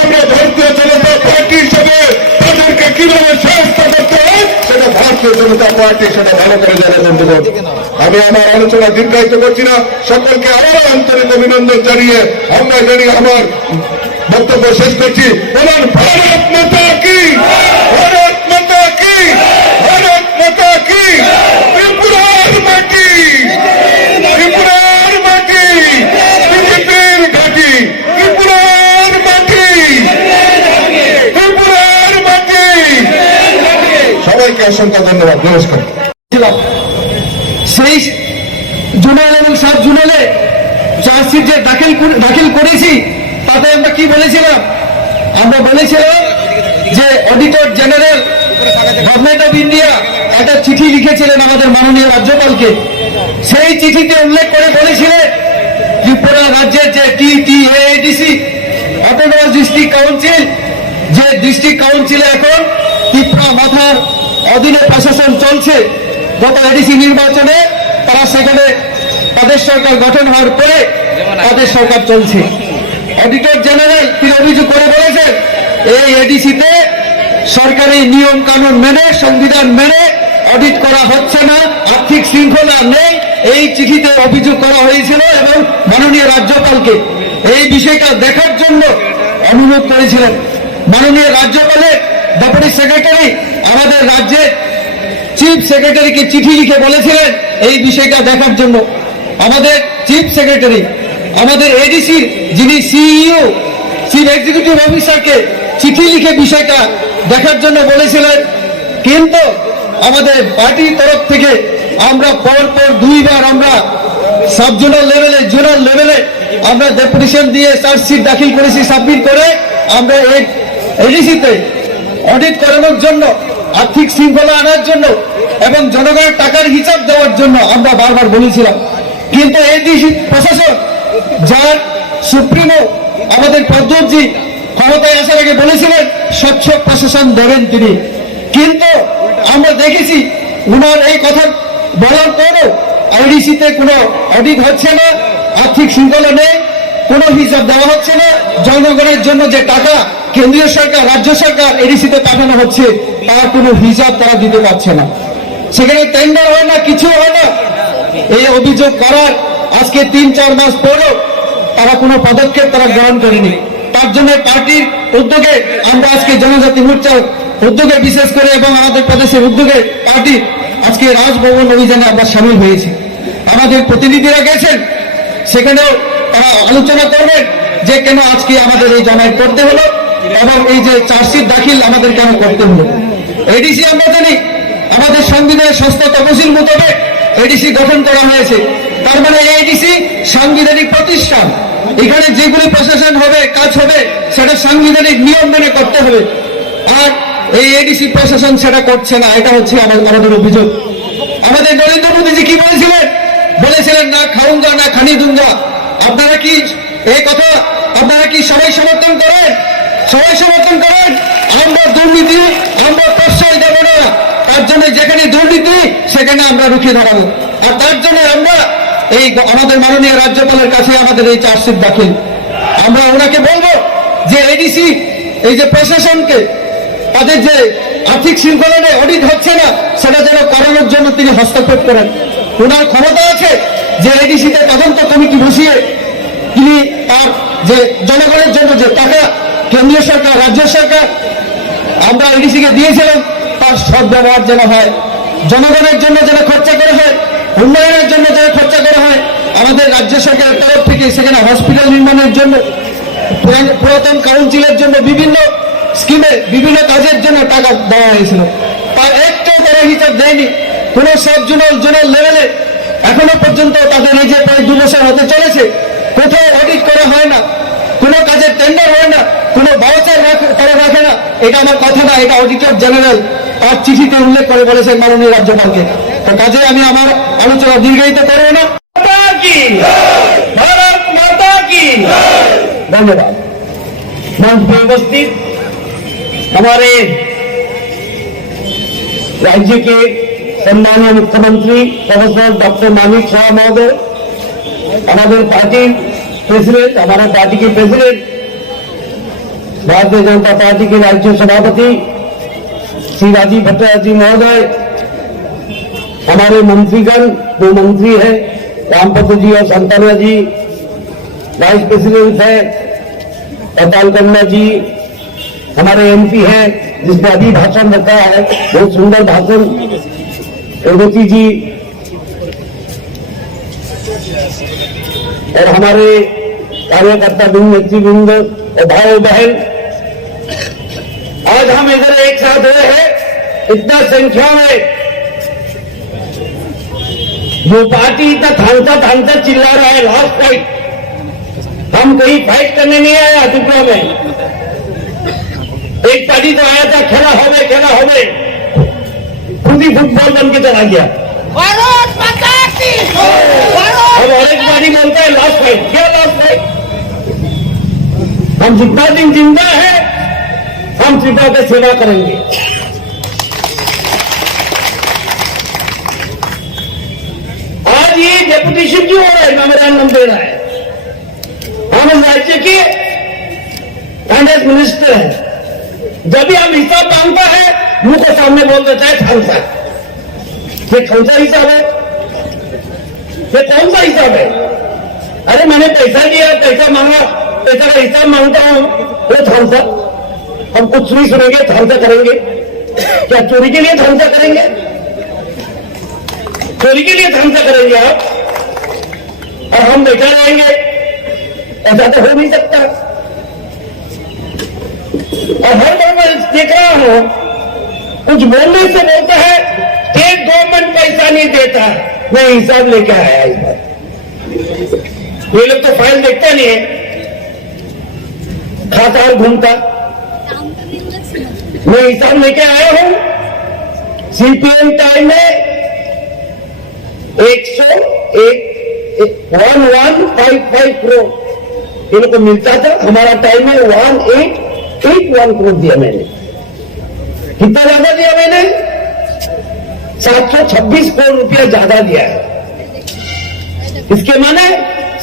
আমরা ভারতীয় জনতা পার্টি হিসেবে তাদেরকে কিভাবে সহায়তা করতে হয় সেটা ভারতীয় জনতা পার্টি সেটা ভালো করে জানে বন্ধুগণ। আমি আমার আলোচনা দীর্ঘায়িত করছি না, সকলকে আরো আন্তরিক অভিনন্দন জানিয়ে আমরা জানি আমার বক্তব্য শেষ করছি। বলুন ভারত মাতা কি, ভারত মাতা কি, ভারত মাতা কি। ত্রিপুরার মাটি, ত্রিপুরার মাটি, বিজেপির ঘাঁটি, ত্রিপুরার মাটি, ত্রিপুরার মাটি। সবাইকে অসংখ্য ধন্যবাদ, নমস্কার। সেই জুলাই এবং 7 জুলাইয়ে চার্জশিট যে দাখিল করেছি তাতে আমরা কি বলেছিলাম? আমরা বলেছিলাম যে auditor general government of India একটা চিঠি লিখেছিলেন আমাদের মাননীয় রাজ্যপালকে। সেই চিঠিতে উল্লেখ করে বলেছিলেন ত্রিপুরা রাজ্যের যে TTADC অটোনমাস ডিস্ট্রিক্ট কাউন্সিল, যে ডিস্ট্রিক্ট কাউন্সিলে এখন ত্রিপুরা মাথার অধীনে প্রশাসন চলছে। গত এডিসি নির্বাচনে তারা সেখানে তাদের সরকার গঠন হওয়ার পরে তাদের সরকার চলছে। অডিটর জেনারেল তিনি অভিযোগ করে বলেছেন এই এডিসিতে সরকারি নিয়ম কানুন মেনে, সংবিধান মেনে অডিট করা হচ্ছে না, আর্থিক শৃঙ্খলা নেই, এই চিঠিতে অভিযোগ করা হয়েছিল এবং মাননীয় রাজ্যপালকে এই বিষয়টা দেখার জন্য অনুরোধ করেছিলেন। মাননীয় রাজ্যপালের ডেপুটি সেক্রেটারি আমাদের রাজ্যের চিফ সেক্রেটারিকে চিঠি লিখে বলেছিলেন এই বিষয়টা দেখার জন্য। আমাদের চিফ সেক্রেটারি আমাদের এডিসির যিনি সিইও চিফ এক্সিকিউটিভ অফিসারকে চিঠি লিখে বিষয়টা দেখার জন্য বলেছিলেন। কিন্তু আমাদের পার্টির তরফ থেকে আমরা পরপর 2বার আমরা সাব জোনাল লেভেলে, জোনাল লেভেলে আমরা ডেপুটেশন দিয়ে চার্জশিট দাখিল করেছি, সাবমিট করে আমরা এই এডিসিতে অডিট করানোর জন্য, আর্থিক শৃঙ্খলা আনার জন্য এবং জনগণের টাকার হিসাব দেওয়ার জন্য আমরা বারবার বলেছিলাম। কিন্তু এডিসি প্রশাসন, যার সুপ্রিমো আমাদের পদ্মজি ক্ষমতায় আসার আগে বলেছিলেন স্বচ্ছ প্রশাসন দেবেন তিনি, কিন্তু আমরা দেখেছি উনার এই কথা বলার পরও আইডিসিতে কোনো অডিট হচ্ছে না, আর্থিক শৃঙ্খলা নেই, কোনো হিসাব দেওয়া হচ্ছে না। জনগণের জন্য যে টাকা কেন্দ্রীয় সরকার, রাজ্য সরকার এডিসিতে পাঠানো হচ্ছে তার কোনো হিসাব তারা দিতে পারছে না। সেখানে টেন্ডার হয় না, কিছু হয় না। এই অভিযোগ করার আজকে 3-4 মাস পরও তারা কোনো পদক্ষেপ তারা গ্রহণ করেনি। তার জন্য পার্টির উদ্যোগে আমরা আজকে জনজাতি মোর্চার উদ্যোগে বিশেষ করে এবং আমাদের প্রদেশের উদ্যোগে পার্টি আজকে রাজভবন অভিযানে আমরা সামিল হয়েছি। আমাদের প্রতিনিধিরা গেছেন, সেখানেও তারা আলোচনা করবেন যে কেন আজকে আমাদের এই জমায়েত করতে হলো এবং এই যে চার্জশিট দাখিল আমাদের কেন করতে হলো। এডিসি আমরা জানি আমাদের সংবিধানের 6ষ্ঠ তফসিল মোতাবেক এডিসি গঠন করা হয়েছে। তার মানে এডিসি সাংবিধানিক প্রতিষ্ঠান, এখানে যেগুলি প্রশাসন হবে, কাজ হবে সেটা সাংবিধানিক নিয়ম মেনে করতে হবে। আর এই এডিসি প্রশাসন সেটা করছে না, এটা হচ্ছে আমাদের অভিযোগ। আমাদের নরেন্দ্র মোদীজি কি বলেছিলেন না খাউঙ্গা না খানি দুঙ্গা। আপনারা কি এই কথা আপনারা কি সবাই সমর্থন করেন? সবাই সমর্থন করেন? আমরা দুর্নীতি আমরা প্রশ্রয় দেব না। তার জন্য যেখানে দুর্নীতি সেখানে আমরা রুখে দাঁড়াবো। আর তার জন্য আমরা এই আমাদের মাননীয় রাজ্যপালের কাছে আমাদের এই চার্জশিট দাখিল। আমরা ওনাকে বলবো যে এডিসি এই যে প্রশাসনকে তাদের যে আর্থিক শৃঙ্খলা অডিট হচ্ছে না সেটা যেন করানোর জন্য তিনি হস্তক্ষেপ করেন। ওনার ক্ষমতা আছে যে এডিসিতে তদন্ত কমিটি বসিয়ে তিনি তার যে জনগণের জন্য যে টাকা কেন্দ্রীয় সরকার, রাজ্য সরকার আমরা এডিসিকে দিয়েছিলাম তার সদ্ব্যবহার যেন হয় জনগণের জন্য যেন খরচা করা হয়, উন্নয়নের জন্য যেন খরচা করা হয়। আমাদের রাজ্য সরকারের তরফ থেকে সেখানে হসপিটাল নির্মাণের জন্য, পুরাতন কাউন্সিলের জন্য, বিভিন্ন স্কিমে বিভিন্ন কাজের জন্য টাকা দেওয়া হয়েছিল। তার একটাও তারা হিসাব দেয়নি। কোন সব জোনাল লেভেলে এখনো পর্যন্ত তাদের এই যে প্রায় 2 বছর হতে চলেছে, কোথাও অডিট করা হয় না, কোনো কাজের টেন্ডার হয় না, কোনো বাউচার তারা রাখে না। এটা আমার কথা না, এটা অডিটর জেনারেল তার চিঠিতে উল্লেখ করে বলেছেন মাননীয় রাজ্যপালকে। তো কাজে আমি আমার আলোচনা দীর্ঘায়িত করবো না। भारत माता की धन्यवाद। मंच पर उपस्थित हमारे राज्य के सम्मानीय मुख्यमंत्री प्रोफेसर डॉक्टर मानिक शाह महोदय, हमारे पार्टी प्रेसिडेंट, हमारा पार्टी के प्रेसिडेंट, भारतीय जनता पार्टी के राज्य सभापति श्री राजीव भट्टाचार्य जी महोदय, हमारे मंत्रीगण, 2 मंत्री हैं, रामपत्र जी और संताना जी, वाइस प्रेसिडेंट है अताल कन्ना जी, हमारे एमपी हैं जिसने अभी भाषण रखा है, बहुत सुंदर भाषण, रेवती जी, और हमारे कार्यकर्ता वृंद, नेतृवृंद और भाई बहन, आज हम इधर एक साथ हुए हैं इतना संख्या में। जो पार्टी इतना थानसा चिल्ला रहा है लास्ट फाइट, हम कहीं फाइट करने नहीं आए त्रिपुरा में। एक पार्टी तो आया था खेला हो गए, खुद ही फुटबॉल बन के चला गया। भारत माता की अब और एक पार्टी बोलता है लास्ट फाइट। क्या लास्ट फाइट? हम जितना दिन जिंदा है हम त्रिपुरा की सेवा करेंगे। ये डेपुटेशन क्यों हो रहा है, मेमोरेंडम दे रहा है? हम इस राज्य के फाइनेंस मिनिस्टर हैं, जब भी हम हिसाब मांगता है मुंह को सामने बोल देता है खालसा। ये कौन सा हिसाब है? ये कौन सा हिसाब है? अरे मैंने पैसा दिया, पैसा मांगा, पैसा का हिसाब मांगता हूं, वो खालसा। हम कुछ नहीं सुनेंगे, खालसा करेंगे। क्या चोरी के लिए खालसा करेंगे? चोरी के लिए धंधा करेंगे आप और हम बैठा रहेंगे? ऐसा तो हो नहीं सकता। और हर बार मैं देख रहा हूं कुछ बोलने से बोलता है स्टेट गवर्नमेंट पैसा नहीं देता। मैं हिसाब लेके आया इस बार। ये लोग तो फाइल देखता नहीं है, खाता और घूमता। मैं हिसाब लेके आया हूं। सीपीएम टाइम में 1155 करोड़ ये लोग को मिलता था। हमारा टाइम में 1881 करोड़ दिया मैंने। कितना ज्यादा दिया मैंने? 726 करोड़ रुपया ज्यादा दिया है। इसके माने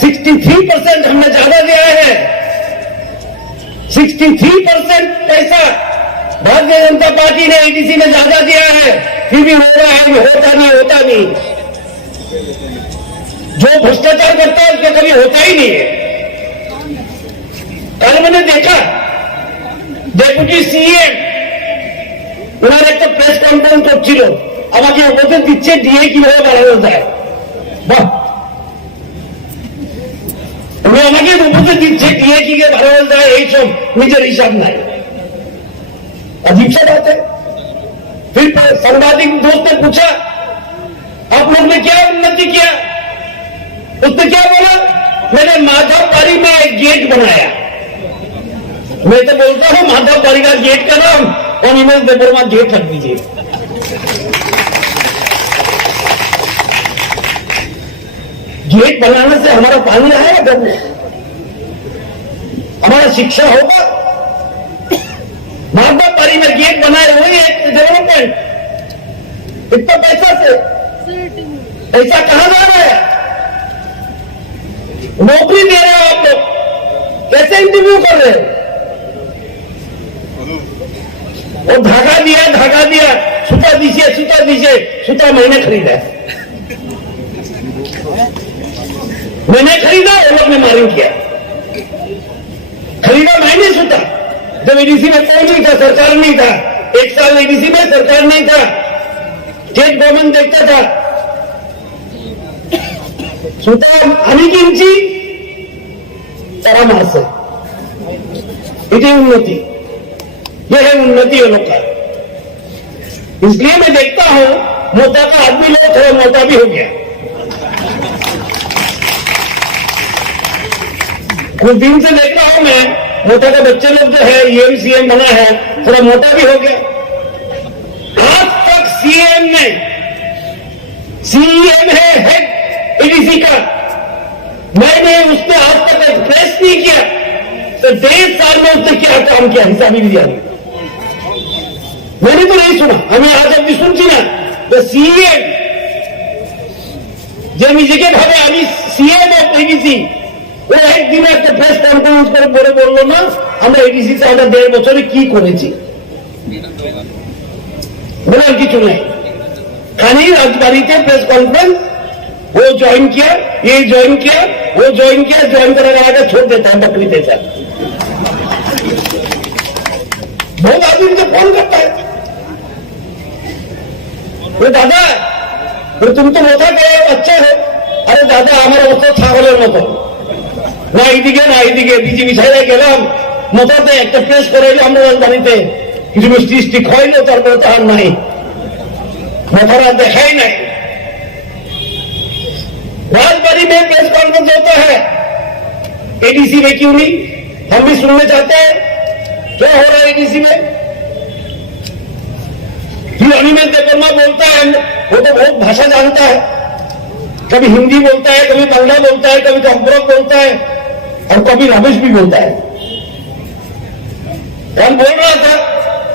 63% हमने ज्यादा दिया है। 63% पैसा भारतीय जनता पार्टी ने, एडीसी ने ज्यादा दिया है। फिर भी हो रहा है, होता नहीं। जो भ्रष्टाचार करता है उसका कभी होता ही नहीं है। कल मैंने देखा डेप्यूटी सीएम उन्होंने एक तो प्रेस कॉन्फ्रेंस করছিল, আমাকে বলতে দিচ্ছে ডিএ কিভাবে বাড়ানো যায়। বাহ, উনি আমাকে বলতে দিচ্ছে ডিএ কিভাবে বাড়ানো যায়, এই সব নিজের হিসাব নাই। अजीब सा बात है। फिर सांबादिक दोस्त ने पूछा आप लोग ने क्या उन्नति किया? उसने क्या बोला? मैंने माधवबाड़ी में एक गेट बनाया। मैं तो बोलता हूं माधवबाड़ी का गेट का नाम एनिमल देवबर्मा गेट रख दीजिए। गेट बनाने से हमारा पानी आएगा घर में, हमारा शिक्षा होगा। माधवबाड़ी में गेट बनाए हुए एक डेवलपमेंट, इतना पैसा से पैसा कहां जा रहा है? नौकरी दे रहे हो आप लोग, कैसे इंटरव्यू कर रहे हो? वो धागा दिया, सूता दीजिए, सूता मैंने खरीदा, वो लोग ने मारिंग किया। खरीदा मैंने सूता, जब एडीसी में कोई नहीं था, सरकार नहीं था। 1 साल एडीसी में सरकार नहीं था, স্টেট গভর্নমেন্ট দেখতে था সুতরাং আমি কিনছি তারা মারছে এটাই উন্নতি ये है उन्नति लोग का इसलिए मैं देखता हूं मोटा का आदमी लोग थोड़ा मोटा भी हो गया कुछ दिन से देख रहा हूं मैं मोटा का बच्चे लोग जो है ईएम सीएम बना है थोड़ा मोटा भी हो गया आज तक सीएम है हेड एडीसी का मैंने उसने आज तक एक्सप्रेस नहीं किया तो 1.5 साल में उसने क्या काम किया हिसाब ही दिया मैंने तो नहीं सुना हमें आज अभी सुनছি না তো সিএম যে নিজেকে ভাবে আমি সিএম অফ এডিসি ও একদিন একটা প্রেস কনফারেন্স করে পরে বললো না আমরা এডিসি তে আমরা 1.5 বছরে কি করেছি বলার কিছু নেই খালি রাজবাড়িতে প্রেস कॉन्फ्रेंस वो ज्वाइन किया ये ज्वाइन किया वो ज्वाइन किया ज्वाइन करने आगे छोड़ देता है बकरी देता है बहुत आदमी मुझे फोन करता है दादा तुम तो मोटा गए अच्छा है अरे दादा हमारा অবস্থা ছাগলের মতো না এইদিকে বিজি বিছাইয়া গেলাম মোটাতে একটা প্রেস করাইলে আমরা রাজধানীতে কিছু মিষ্টি খাইলো তারপরে তো আর নাই মোটারা দেখাই নাই राजबाड़ी में प्रेस कॉन्फ्रेंस होता है एडीसी में क्यों नहीं हम भी सुनना चाहते हैं क्या हो रहा है एडीसी में अनिमेश देवर्मा बोलता है वो तो बहुत भाषा जानता है कभी हिंदी बोलता है कभी बांग्ला बोलता है कभी कम्प्रोक बोलता है और कभी रमेश भी बोलता है हम बोल रहा था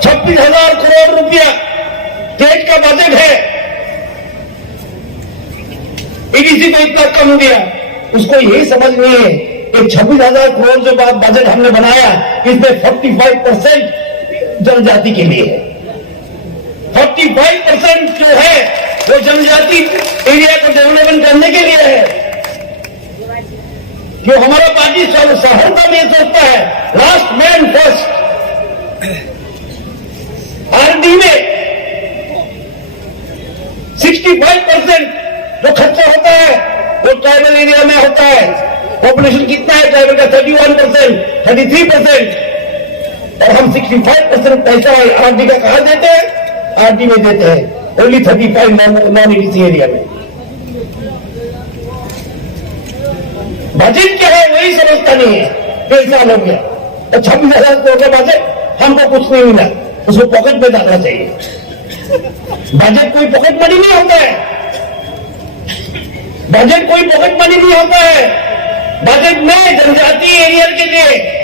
26,000 करोड़ रुपया स्टेट का बजट है एडीसी को इतना कम दिया उसको यही समझ नहीं है कि 26,000 करोड़ जो बजट हमने बनाया इसमें 45% जनजाति के लिए है 45% जो है वो जनजाति एरिया को डेवलपमेंट करने के लिए है जो हमारा पार्टी सफलता में सोचता है लास्ट मैन फर्स्ट आरडी में 65% जो खर्चा होता है वो ट्राइबल एरिया में होता है पॉपुलेशन कितना है ट्राइबल का 31% 33% और हम 65% पैसा आरडी का कहा देते हैं आरडी में देते हैं ओनली 35 नॉन एडीसी एरिया में बजट क्या है वही समझता नहीं है 1.5 साल हो गया और 26,000 करोड़ का बजट हमको कुछ नहीं मिला उसको पॉकेट में डालना चाहिए बजट कोई पॉकेट मनी नहीं होता है बजट कोई पॉकेट मनी नहीं होता है बजट में जनजाति एरिया के लिए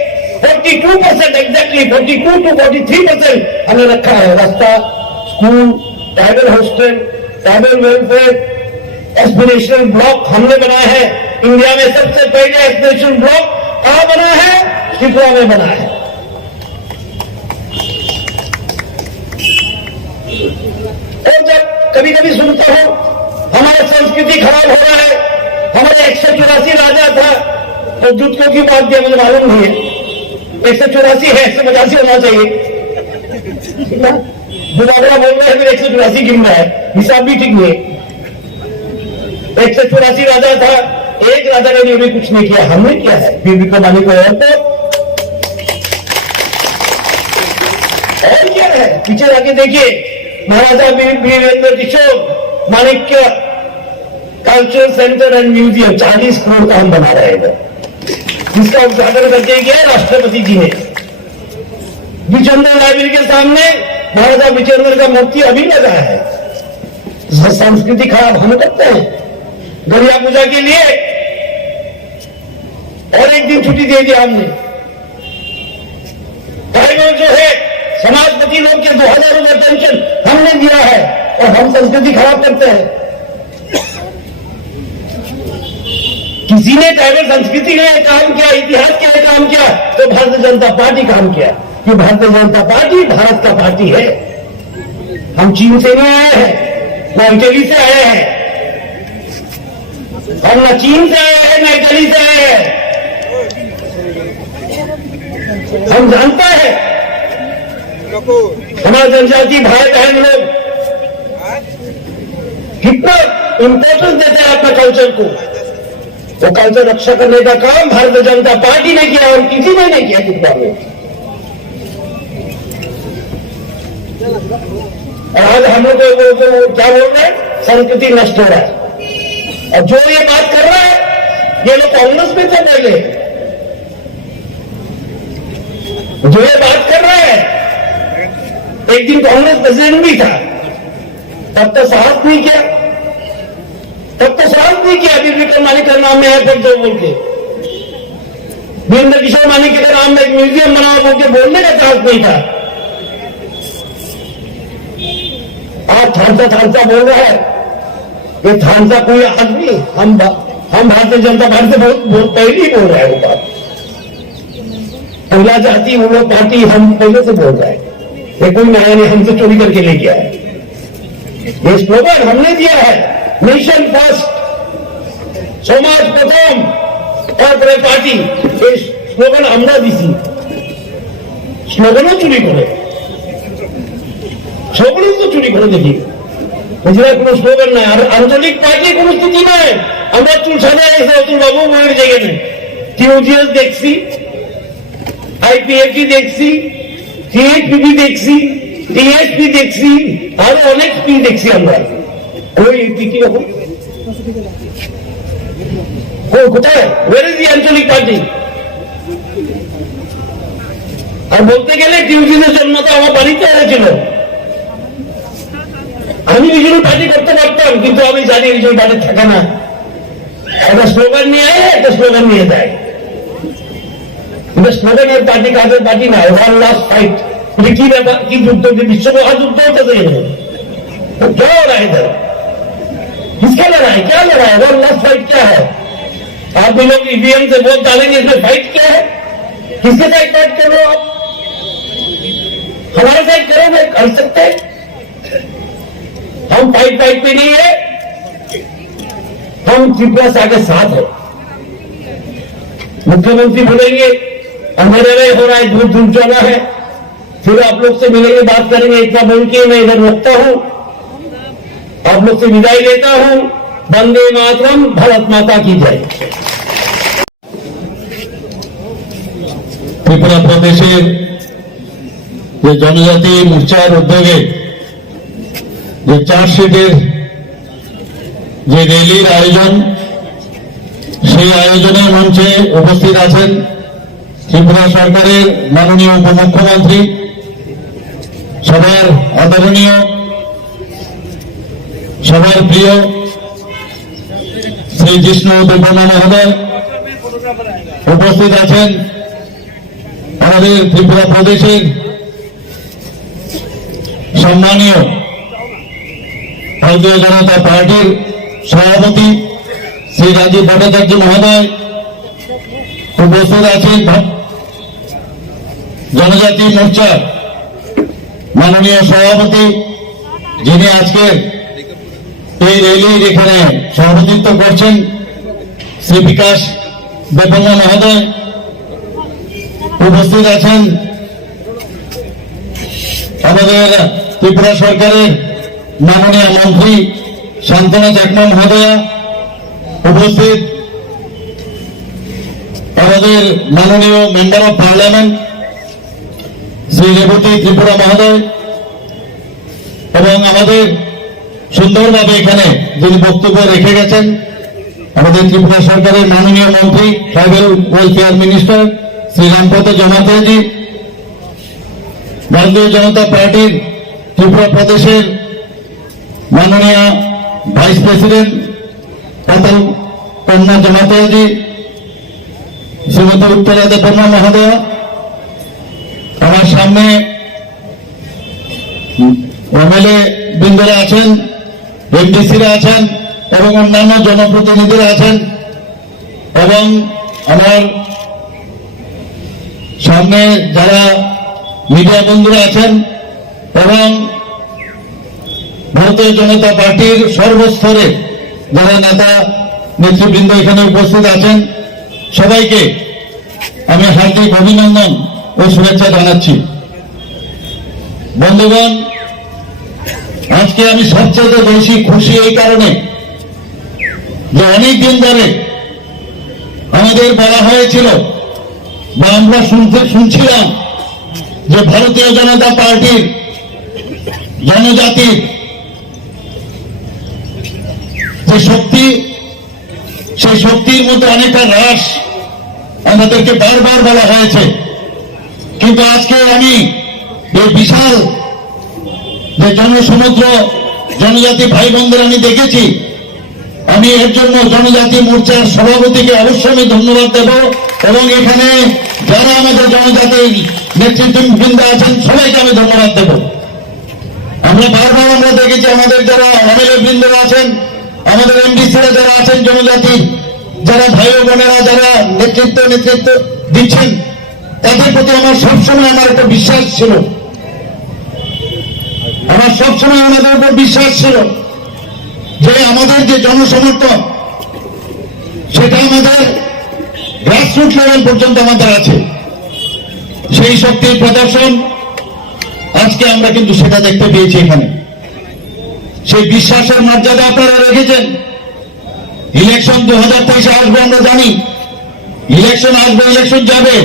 42% एग्जैक्टली 42 to 43% हमने रखा है रास्ता school tribal hostel tribal welfare aspirational block हमने बनाया है इंडिया में सबसे पहले एस्पिरेशनल ब्लॉक कहां बना है त्रिपुरा में बना है और जब कभी कभी सुनता हूं हमारा संस्कृति खराब हो रहा है हमारे 184 राजा था और दूतों की बात दिया मुझे मालूम नहीं है 184 है 185 होना चाहिए दुबारा बोल रहे हैं फिर 184 गिन रहा है हिसाब भी ठीक नहीं है 184 राजा था एक राजा ने भी कुछ नहीं किया हमने किया है बीबी को मानी को और क्या है पीछे जाके देखिए Maharaja Virendra Kishore Manikya cultural centre and museum 40 crore का हम बना रहे हैं जिसका उद्घाटन करके गया राष्ट्रपति जी ने विचंद्र लाइब्रेरी के सामने महाराजा विचंद्र का मूर्ति अभी लगा है संस्कृति खराब हम करते हैं गरिया पूजा के लिए और एक दिन छुट्टी दे दिया हमने ट्राइबल जो है समाजपति लोग के 2,000 रुपए पेंशन हमने दिया है और हम संस्कृति खराब करते हैं किसी ने ट्राइबल संस्कृति के लिए काम किया इतिहास के लिए काम किया तो भारतीय जनता पार्टी काम किया कि भारतीय जनता पार्टी भारत का पार्टी है हम चीन से नहीं आए हैं ना इटली से आए हैं हम ना चीन से आए हैं ना इटली से आए हैं हम जानता है हमारे जनजाति भाई बहन लोग कितना इंपॉर्टेंस देते हैं अपने कल्चर को, वो कल्चर रक्षा करने का काम भारतीय जनता पार्टी ने किया और किसी ने नहीं किया कितना में। और आज हम लोग क्या बोल रहे हैं, संस्कृति नष्ट हो रहा है। और जो ये बात कर रहा है, ये लोग कांग्रेस में थे पहले, जो ये बात कर रहा है, एक दिन कांग्रेस प्रेसिडेंट भी था, तब तो साहस नहीं किया, अभी विक्रम मानिक का नाम में एयरपोर्ट दो बोल के, वीरेंद्र किशोर मानिक के नाम में एक म्यूजियम बनाओ बोल के बोलने का साहस नहीं था। आज थानसा बोल रहा है, ये थानसा कोई आदमी, हम भारतीय जनता पार्टी से बहुत पहले ही बोल रहे हैं वो बात। पहला जाति वो लोग पार्टी हम पहले से बोल रहे हैं, ये कोई नया नहीं हमसे चोरी करके ले गया है। ये स्लोगन हमने दिया है, नेशन फर्स्ट, समाज प्रथम और पार्टी, ये स्लोगन আমরা দিছি। স্লোগানও চুরি করে, স্লোগানও তো চুরি করে দেখি, গুজরাট কোনো স্লোগান নাই। আর আঞ্চলিক পার্টির কোনো স্থিতি নাই, আমরা চুল সাজা এসে অতুল বাবু বইয়ের জায়গায় নেই, টিওজিএস দেখছি, আইপিএফটি দেখছি, টিএসপিপি দেখছি, টিএসপি দেখছি, আরো অনেক পি দেখছি আমরা। ওই কি রকম কোথায়, ওয়ার ইজ দি আঞ্চলিক পার্টি? আর বলতে গেলে টিউজিনের জন্ম তো আমার বাড়িতে হয়েছিল, আমি বিজেপি পার্টি করতে পারতাম, কিন্তু আমি জানি বিজেপি পার্টি থাকে না, একটা স্লোগান নিয়ে আয়, একটা স্লোগান নিয়ে যায়। স্লোগানের পার্টি কাজের পার্টি না, ওয়ান লাস্ট ফাইট। কি ব্যাপার, কি যুদ্ধ, বিশ্ব মহাযুদ্ধ হতে দেয়, क्या हो रहा है इधर, किसका लड़ाई, क्या लड़ाई, वन लास्ट फाइट क्या है? आप भी लोग ईवीएम से वोट डालेंगे, इसमें फाइट क्या है? किसके साथ फाइट कर रहे हो आप? हमारे साथ करोगे, कर सकते हैं हम। फाइट पे नहीं है, हम त्रिपुरा के साथ है। मुख्यमंत्री बोलेंगे हमारे में हो रहा है, दूर दूर जाना है, फिर आप लोग से मिलेंगे, बात करेंगे। इतना बोल के मैं इधर रोकता हूं, आप लोग से विदाई लेता हूं। वंदे मातरम, भारत माता की जय। ত্রিপুরা প্রদেশের যে জনজাতি মোর্চার উদ্যোগে যে চার্জশিটের যে র্যালির আয়োজন, সেই আয়োজনের মঞ্চে উপস্থিত আছেন ত্রিপুরা সরকারের মাননীয় উপমুখ্যমন্ত্রী, সবার আদরণীয়, সবার প্রিয় শ্রী জিষ্ণু দেববর্মা মহোদয়। উপস্থিত আছেন আমাদের ত্রিপুরা প্রদেশের সম্মানীয় ভারতীয় জনতা পার্টির সভাপতি শ্রী রাজীব ভট্টাচার্য মহোদয়। উপস্থিত আছেন জনজাতি মোর্চার মাননীয় সভাপতি, যিনি আজকে এই র্যালির এখানে সভাপতিত্ব করছেন, শ্রী বিকাশ দেববর্মা মহোদয়। উপস্থিত আছেন আমাদের ত্রিপুরা সরকারের মাননীয় মন্ত্রী শান্তনা চাকমা মহোদয়া। উপস্থিত আমাদের মাননীয় member of parliament Shri Rebati Tripura মহোদয়, এবং আমাদের সুন্দরভাবে এখানে যিনি বক্তব্য রেখে গেছেন আমাদের ত্রিপুরা সরকারের মাননীয় মন্ত্রী tribal welfare minister Shri Rampada Jamatiaji, Bharatiya Janata পার্টির ত্রিপুরা প্রদেশের মাননীয় ভাইস প্রেসিডেন্ট অতল কন্যা জমাতিয়াজি, শ্রীমতী উত্তরা দেববর্মা মহোদয়। আমার সামনে এমএলএ বৃন্দরা আছেন, এমডিসিরা আছেন এবং অন্যান্য জনপ্রতিনিধিরা আছেন, এবং আমার সামনে যারা মিডিয়া বন্ধুরা আছেন এবং ভারতীয় জনতা পার্টির সর্বস্তরে যারা নেতা নেতৃবৃন্দ এখানে উপস্থিত আছেন, সবাইকে আমি হার্দিক অভিনন্দন ও শুভেচ্ছা জানাচ্ছি। বন্ধুগণ, আজকে আমি সবচেয়ে বেশি খুশি এই কারণে যে অনেকদিন ধরে আমাদের বলা হয়েছিল বা আমরা শুনছিলাম যে ভারতীয় জনতা পার্টির জনজাতির যে শক্তি, সেই শক্তির মধ্যে অনেকটা হ্রাস আমাদেরকে বারবার বলা হয়েছে। কিন্তু আজকে আমি এই বিশাল যে জনসমুদ্র জনজাতি ভাই বোনদের আমি দেখেছি, আমি এর জন্য জনজাতি মোর্চার সভাপতিকে অবশ্যই আমি ধন্যবাদ দেব এবং এখানে যারা আমাদের জনজাতির নেতৃত্ববৃন্দ আছেন সবাইকে আমি ধন্যবাদ দেব। আমরা বারবার আমরা দেখেছি আমাদের যারা এমএলএ বৃন্দরা আছেন, আমাদের এমডিসিরা যারা আছেন, জনজাতি যারা ভাই ও বোনেরা যারা নেতৃত্ব দিচ্ছেন, তাদের প্রতি আমার সবসময় আমার একটা বিশ্বাস ছিল, আমার সবসময় আমাদের উপর বিশ্বাস ছিল যে আমাদের যে জনসমর্থন সেটা আমাদের গ্রাসরুট লেভেল পর্যন্ত আমাদের আছে। সেই শক্তির প্রদর্শন আজকে আমরা কিন্তু সেটা দেখতে পেয়েছি এখানে। সেই বিশ্বাসের মর্যাদা আপনারা রেখেছেন। ইলেকশন 2023 আসবে, আমরা জানি ইলেকশন আসবে, ইলেকশন যাবে,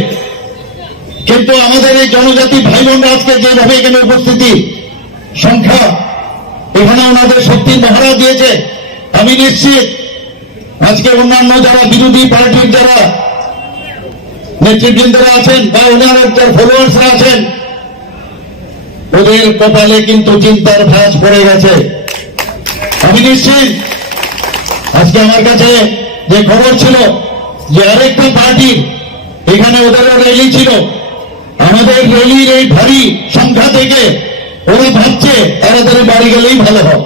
কিন্তু আমাদের এই জনজাতি ভাই বোনরা আজকে যেভাবে এখানে উপস্থিতি সংখ্যা, এখানে ওনাদের শক্তির মহড়া দিয়েছে। আমি নিশ্চিত আজকে অন্যান্য যারা বিরোধী পার্টির যারা নেতৃবৃন্দরা আছেন বা ওনার যারা ফলোয়ার্সরা আছেন, ওদের কপালে কিন্তু চিন্তার ভাঁজ পড়ে গেছে। আমি নিশ্চিত আজকে আমার কাছে যে খবর ছিল যে আরেকটা পার্টির এখানে ওদেরও র্যালি ছিল, আমাদের র্যালির এই ভারী সংখ্যা থেকে ওরা ভাবছে তাড়াতাড়ি বাড়ি গেলেই ভালো হয়।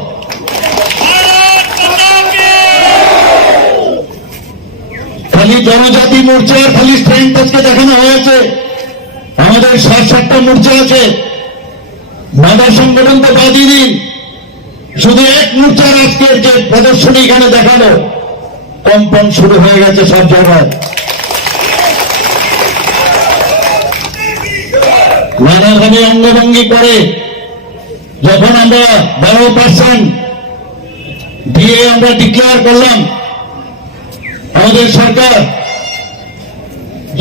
খালি জনজাতি মোর্চার খালি স্ট্রেংথ আজকে দেখানো হয়েছে, আমাদের 7-8টা মোর্চা আছে। মাদা সংগঠন তো বাদই দিন, শুধু এক মোর্চার আজকের যে প্রদর্শনী এখানে দেখানো, কম্পন শুরু হয়ে গেছে সব জায়গায়। নানাভাবে অঙ্গভঙ্গি করে যখন আমরা 12% দিয়ে আমরা ডিক্লেয়ার করলাম আমাদের সরকার,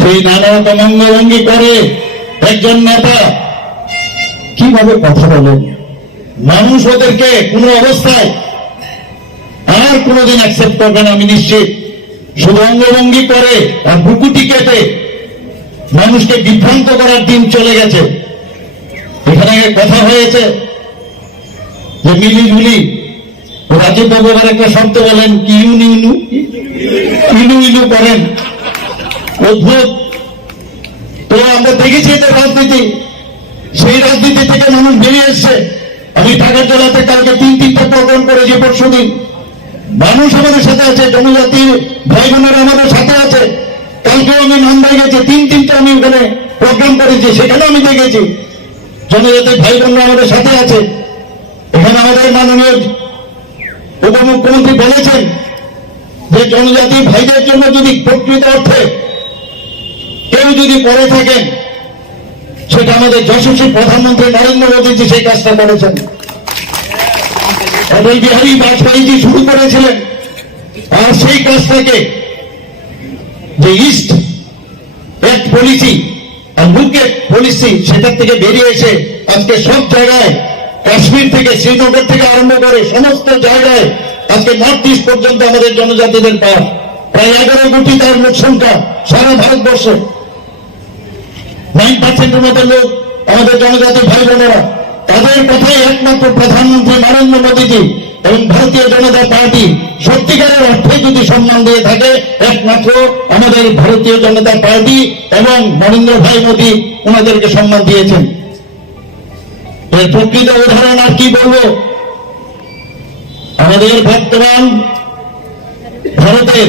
সেই নানা রকম অঙ্গভঙ্গি করে একজন নেতা কিভাবে কথা বলেন, মানুষ ওদেরকে কোন অবস্থায় আর কোনোদিন অ্যাকসেপ্ট করবে না আমি নিশ্চিত। শুধু অঙ্গভঙ্গি করে আর বুকুটি কেটে মানুষকে বিভ্রান্ত করার দিন চলে গেছে। এখানে কথা হয়েছে যে মিলিঝুলি, রাজীব বাবু আবার একটা শব্দ বলেন কি ইনু করেন, অদ্ভুত। তো আমরা দেখেছি এদের রাজনীতি, সেই রাজনীতি থেকে মানুষ বেরিয়ে এসছে। আমি ঢাকার জেলাতে কালকে 3-3টা প্রোগ্রাম করেছি, পরশুদিন মানুষ আমাদের সাথে আছে, জনজাতি ভাই বোনেরা আমাদের সাথে আছে। কালকেও আমি নান্দায় গেছি, 3-3টা আমি ওখানে প্রোগ্রাম করেছি, সেখানে আমি দেখেছি জনজাতি ভাই বোনরা আমাদের সাথে আছে। এখানে আমাদের মাননীয় উপমুখ্যমন্ত্রী বলেছেন যে জনজাতি ভাইদের জন্য যদি প্রকৃত অর্থে কেউ যদি করে থাকেন, সেটা আমাদের যশস্বী প্রধানমন্ত্রী নরেন্দ্র মোদীজি সেই কাজটা করেছেন। অটল বিহারী বাজপেয়ীজি শুরু করেছিলেন, আর সেই কাজটাকে যে ইস্ট ওয়েস্ট পলিসি আর বুকেট পলিসি, সেটার থেকে বেরিয়ে এসে আজকে সব জায়গায়, কাশ্মীর থেকে শ্রীনগর থেকে আরম্ভ করে সমস্ত জায়গায় আজকে নর্থ ইস্ট পর্যন্ত আমাদের জনজাতিদের পাওয়া প্রায় 11 কোটি তার লোক সংখ্যা সারা ভারতবর্ষে। 9% মতো লোক আমাদের জনজাতি ভাই বোনেরা, তাদের কথাই একমাত্র প্রধানমন্ত্রী নরেন্দ্র মোদীজি এবং ভারতীয় জনতা পার্টি সত্যিকারের অর্থে যদি সম্মান দিয়ে থাকে, একমাত্র আমাদের ভারতীয় জনতা পার্টি এবং নরেন্দ্র ভাই মোদী ওনাদেরকে সম্মান দিয়েছেন। এর প্রকৃত উদাহরণ আর কি বলবো, আমাদের বর্তমান ভারতের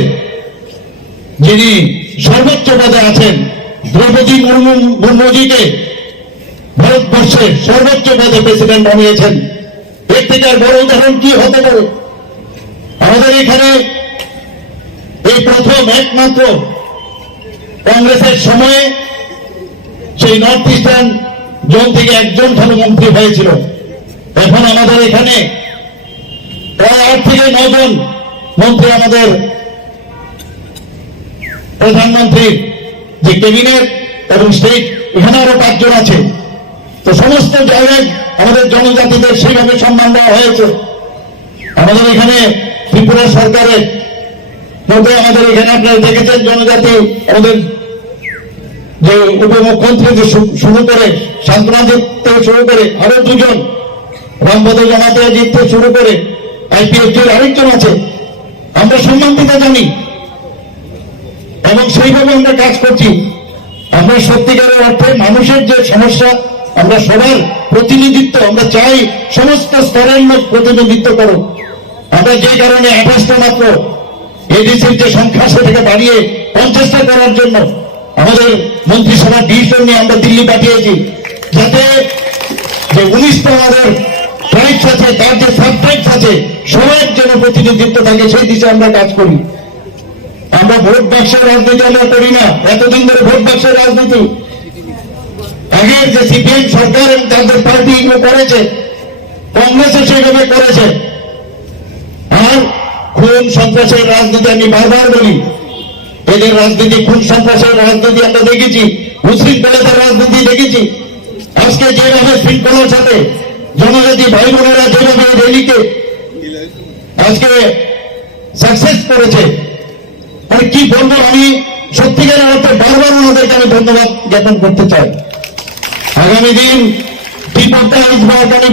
যিনি সর্বোচ্চ পদে আছেন দ্রৌপদী মুর্মুজিকে ভারতবর্ষের সর্বোচ্চ পদে প্রেসিডেন্ট বানিয়েছেন। এর থেকে আর বড় উদাহরণ কি হতে পারে? আমাদের এখানে এই প্রথম একমাত্র কংগ্রেসের সময়ে সেই নর্থ ইস্টার্ন জোন থেকে একজন ভালো মন্ত্রী হয়েছিল এখন আমাদের এখানে প্রায় 8 থেকে 9 জন মন্ত্রী, আমাদের প্রধানমন্ত্রীর যে ক্যাবিনেট এবং স্টেট, এখানে আরো 5 জন আছে। তো সমস্ত জায়গায় আমাদের জনজাতিদের সেইভাবে সম্মান দেওয়া হয়েছে। আমাদের এখানে ত্রিপুরা সরকারের মধ্যে আমাদের এখানে আপনারা দেখেছেন জনজাতি, আমাদের যে উপমুখ্যমন্ত্রী যে শুরু করে শান্তনাজিৎ থেকে শুরু করে আরো 2 জন, রামপদ জমাতিয়াজিৎ থেকে শুরু করে আইপিএসটির আরেকজন আছে। আমরা সম্মান দিতে জানি এবং সেইভাবে আমরা কাজ করছি। আমরা সত্যিকারের অর্থে মানুষের যে সমস্যা, আমরা সবার প্রতিনিধিত্ব আমরা চাই, সমস্ত স্তরের লোক প্রতিনিধিত্ব করো। আমরা যে কারণে 28টা মাত্র এডিসির যে সংখ্যা সেটাকে বাড়িয়ে 50টা করার জন্য আমাদের মন্ত্রিসভার ডিসিশন নিয়ে আমরা দিল্লি পাঠিয়েছি, যাতে যে 19টা আমাদের ট্রাইবস আছে, তার যে সাব ট্রাইবস আছে, সবার জন্য প্রতিনিধিত্ব থাকে, সেই দিকে আমরা কাজ করি। আমরা ভোট বাক্সের রাজনীতি আমরা করি না। এতদিন ধরে ভোট বাক্সের রাজনীতি আগের যে সিপিএম সরকার এবং তাদের পার্টি এগুলো করেছে, কংগ্রেসও সেইভাবে করেছে। আর খুন সন্ত্রাসের রাজনীতি আমি বারবার বলি, এদের রাজনীতি, খুন সন্ত্রাসের রাজনীতি আমরা দেখেছি, উশৃঙ্খলতার রাজনীতি দেখেছি। আজকে যেভাবে শৃঙ্খলার সাথে জনজাতি ভাই বোনেরা যেভাবে র্যালিকে আজকে সাকসেস করেছে, মানে কি বলবো, আমি সত্যিকারের অর্থে বারবার ওনাদেরকে আমি ধন্যবাদ জ্ঞাপন করতে চাই। আগামী দিন বিপদটা আসবে, আগামী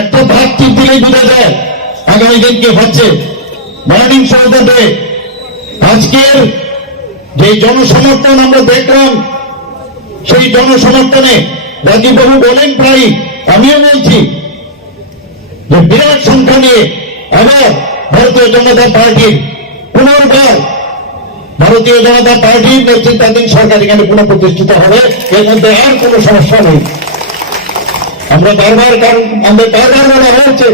একটা ভাগ ঠিক দিলেই বোঝা যায় আগামী দিন কি হচ্ছে। মর্নিং শোতে আজকের যে জনসমর্থন আমরা দেখলাম, সেই জনসমর্থনে রাজীববাবু বলেন প্রায়, আমিও বলছি যে বিরাট সংখ্যা নিয়ে আবার ভারতীয় জনতা পার্টির পুনর্বার ভারতীয় জনতা পার্টির নেতৃত্বাধীন সরকার এখানে পুনঃপ্রতিষ্ঠিত হবে। এর মধ্যে আর কোন সমস্যা নেই। আমরা বারবার বলা হয়েছে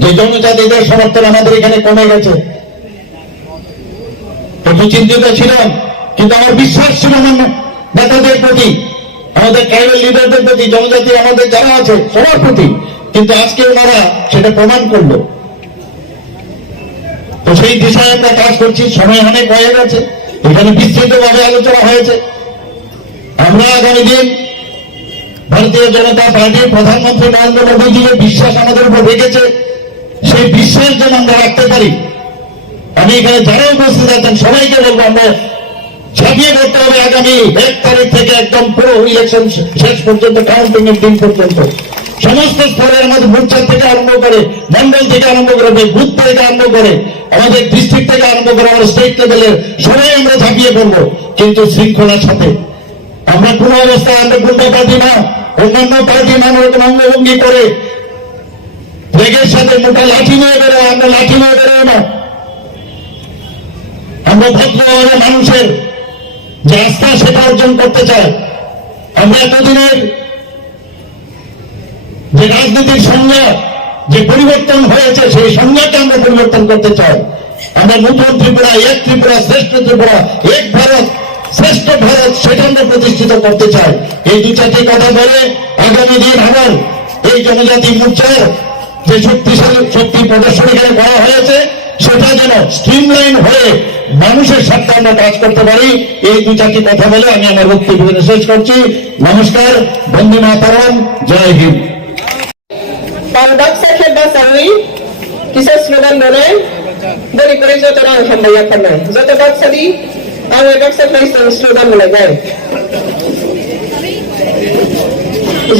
যে জনজাতিদের সমর্থন আমাদের এখানে কমে গেছে। একটু চিন্তিত ছিলাম, কিন্তু আমার বিশ্বাস ছিল আমার নেতাদের প্রতি, আমাদের ট্রাইবাল লিডারদের প্রতি, জনজাতি আমাদের যারা আছে সবার প্রতি, কিন্তু আজকে ওনারা সেটা প্রমাণ করলো। তো সেই দিশায় আমরা কাজ করছি। সময় অনেক হয়ে গেছে, এখানে বিস্তৃতভাবে আলোচনা হয়েছে। আমরা আগামী দিন ভারতীয় জনতা পার্টির প্রধানমন্ত্রী নরেন্দ্র মোদী যে বিশ্বাস আমাদের উপর রেখেছে, সেই বিশ্বাস যেন আমরা রাখতে পারি। আমি এখানে যারা উপস্থিত আছেন সবাইকে বলবো, আমরা ঝাঁপিয়ে করতে হবে আগামী 1 তারিখ থেকে একদম পুরো ইলেকশন শেষ পর্যন্ত, কাউন্টিং এর দিন পর্যন্ত সমস্ত স্তরের আমাদের মোর্চা থেকে আরম্ভ করে, মন্ডল থেকে আরম্ভ করে, বুথ থেকে আরম্ভ করে, আমাদের ডিস্ট্রিক্ট থেকে আরম্ভ করে, আমাদের স্টেট লেভেলের সবাই আমরা ঝাঁপিয়ে পড়বো, কিন্তু শৃঙ্খলার সাথে। আমরা কোনো অবস্থায় আমরা গুন্ডা পার্টি না, অন্যান্য পার্টি নানা রকম অঙ্গভঙ্গি করে রেগের সাথে মোটা লাঠি নিয়ে বেরোয়, আমরা লাঠি নিয়ে বেরোয় না। আমরা ভদ্রভাবে মানুষের যে আস্থা সেটা অর্জন করতে চাই। আমরা এতদিনের যে রাজনীতির সংজ্ঞা যে পরিবর্তন হয়েছে, সেই সংজ্ঞাকে আমরা পরিবর্তন করতে চাই। আমরা নতুন ত্রিপুরা, এক ত্রিপুরা, শ্রেষ্ঠ ত্রিপুরা, এক ভারত, শ্রেষ্ঠ ভারত, সেটা আমরা প্রতিষ্ঠিত করতে চাই। এই 2-4টি কথা বলে আগামী দিন আবার এই জনজাতি মোর্চার যে শক্তিশালী শক্তি প্রদর্শন এখানে করা হয়েছে, সেটা যেন স্ট্রিমলাইন হয়ে মানুষের স্বার্থে আমরা কাজ করতে পারি। এই 2-4টি কথা বলে আমি আমার বক্তব্য শেষ করছি। নমস্কার, বন্দে মাতরম, জয় Hind. Baksa kheba sawi kisah slogan boleh dari kerja orang hamba pernah. Jatuh baksa di, awal baksa Kristen slogan boleh gay.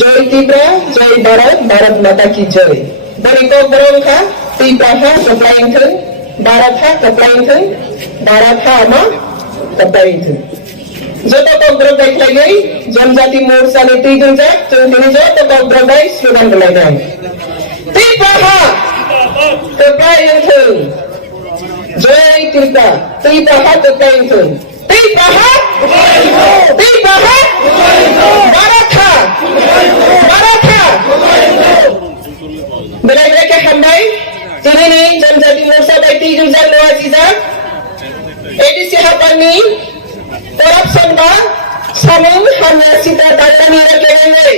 Joy Tripura, Joy Bharat, Bharat Mata ki Joy. Dari kau berangka, Tripura ha keplain tu, Bharat ha keplain tu, Bharat ha ama keplain tu. Jatuh kau berangkai lagi, Jamjati Morsa ni tiga jat, jadi jatuh kau berangkai slogan boleh gay. Tripura, keplain tu, Joy Tripura, Tripura keplain tu, Tripura, Tripura, Bharat ha. Benar-benar ke hambai, ini ni Jamjati Morsa baiti juzan Nawazizat, edisi hapan ni, corruption ba, samung hanya sita data ni rakyat.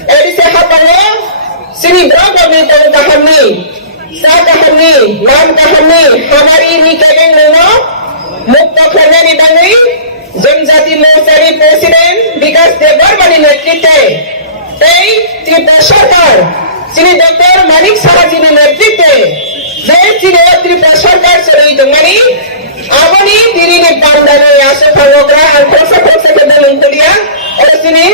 एडिसे हापालो सिनी brown बनी तो कहानी सा कहानी नाम कहानी हमारी नी cabin no मुक्त करने नी बंगी जनजाति मोर्चारी प्रेसिडेंट विकास देवबर्मानी नेतृत्वे तै त्रिपुरा सरकार सिनी डॉक्टर मानिक साहाजीनी नेतृत्वे जे सिनी त्रिपुरा सरकार चलई दंगमानी आबोनी तिरिनि पांडानि आसो फांगोग्रा आरो खरसा के दलंकुलिया और सिनी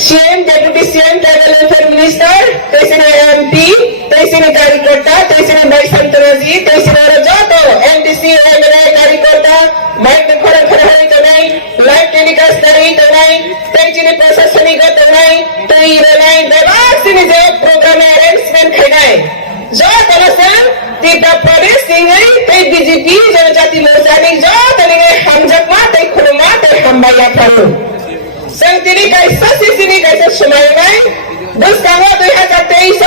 CM deputy CM tribal welfare minister तैसिनी एमपी तैसिनी कार्यकर्ता तैसिनी भाई संतराजी तैसिनी रजातो एमडीसी एमएलए कार्यकर्ता माइक में खड़े हरे तनाई लाइव टेलीकास्ट करी तनाई तैसिनी प्रशासनिक तनाई तई रनाई देवासिनी जे प्रोग्राम अरेंजमेंट खनाई जो तलसन तीता प्रदेश सिंगई तै बीजेपी जनजाति मोर्चानि जो तलिगे हमजकमा तै खुलमा तै हमबाया फानु संगतिनि कैसा सिसिनि कैसा समायबाय बुस्कांगा 2023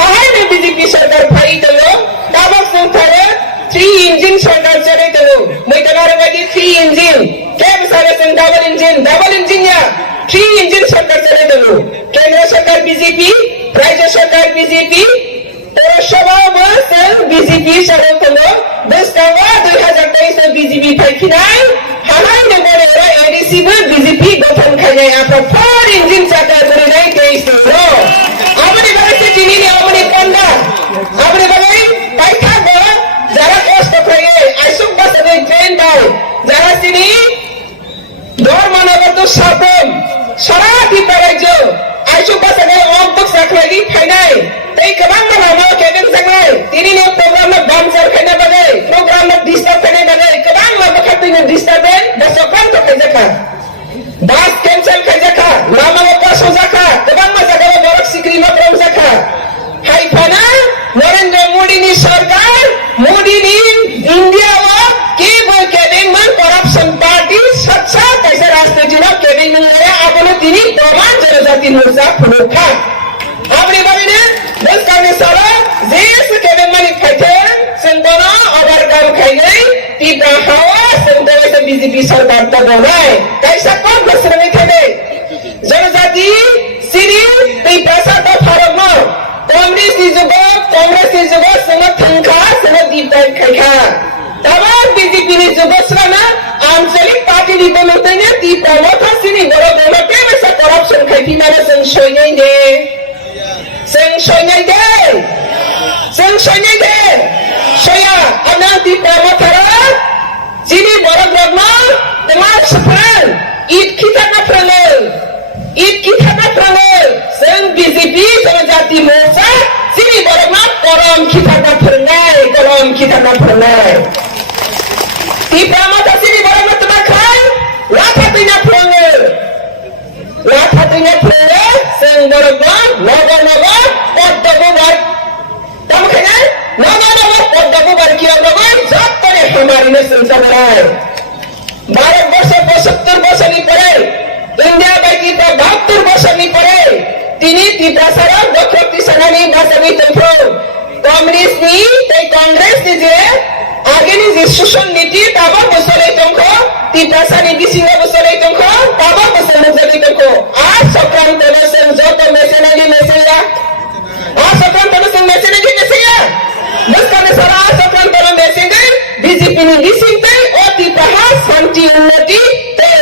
हाय में बीजेपी सरकार फाई तलो ताबक संथारे 3 इंजिन सरकार चले तलो मैतनारे बादी 3 इंजिन केम सारे संग डबल इंजिन या 3 इंजिन सरकार चले तलो केंद्र सरकार बीजेपी राज्य सरकार बीजेपी पौरसभा में बीजेपी सरकार तलो बुस्कांगा 2023 बीजेपी फाइखिनाय हाय ने बोलेरा एडीसी में बीजेपी गठन खाने आपका 4 इंजिन सरकार बोलेरा देश रो अपने बारे से चीनी ने अपने पंडा अपने बारे पैसा बो जरा कष्ट करे आइसुक बस अबे ट्रेन बाय जरा चीनी दौर मानव तो सापम सराती पराइजो आइसुक बस अबे ऑक्टोक सकलेगी फाइनाय तै कबां मानो केबिन संगै तिनी ने प्रोग्राम में बम सर खाने बगे प्रोग्राम में डिस्टर्ब खाने बगे कबां मानो खतिने डिस्टर्ब है बसोकान तो खजका बास कैंसल खजका लामा पास हो जाका कबां मा जगह बरक सिकरी में प्रम जाका हाय फना नरेंद्र मोदी नी सरकार मोदी नी इंडिया वा के वो केबिन में करप्शन पार्टी सच्चा कैसे रास्ते चुनाव केबिन में आया आपने तिनी प्रमाण जनजाति मोर्चा फुलखा अपने बारे में बस करने सारा देश के बेमानी खाते संतना अगर काम खाई गई तीव्र हवा संतों से बीजेपी सरकार तक हो रहा है कैसा कौन बसर में थे जनजाति सीरी तीव्र सा तो फरक न कांग्रेस इजुबो समर्थन का समझ दीप खाया तमाम बीजेपी ने जुबसरा ना आंचलिक पार्टी दी तो मिलते हैं तीव्र मोटा सीरी बड़ो दोनों के में सा करप्शन खाई माने संशय नहीं दे संशय दे सोया अपना ती प्रमोथरा चीनी बरक रगना तमार सफरान ईद खिता ना प्रंगल संग बीजेपी जनजाति मोर्चा चीनी बरक ना करम खिता ना प्रंगल ती प्रमोथा चीनी बरक ना तना खाय लाथा तिना प्रंगल संग बरक ना नगो पद्दबुबार तम खाना नगो पद्दबुबार की नगो जब तक हमारी ने संसार है 12 वर्ष 72 वर्ष नहीं पड़े इंडिया बाकी तो 72 वर्ष नहीं पड़े तिनी तीव्रसरा गखरती सनानी भाषानी तंत्रो कांग्रेस नी जे आगे नी जे शोषण नीति ताबा बसले तंखो तीव्रसानी बिसिंगा बसले तंखो ताबा बसले तंखो आज संक्रांत बसन जो तो मेसेनागी मेसेया आज संक्रांत बसन मेसेनागी मेसेया बस करने सारा आज संक्रांत बसन मेसेंगे बीजेपी ने बिसिंगते और तीव्रहा शांति उन्नति ते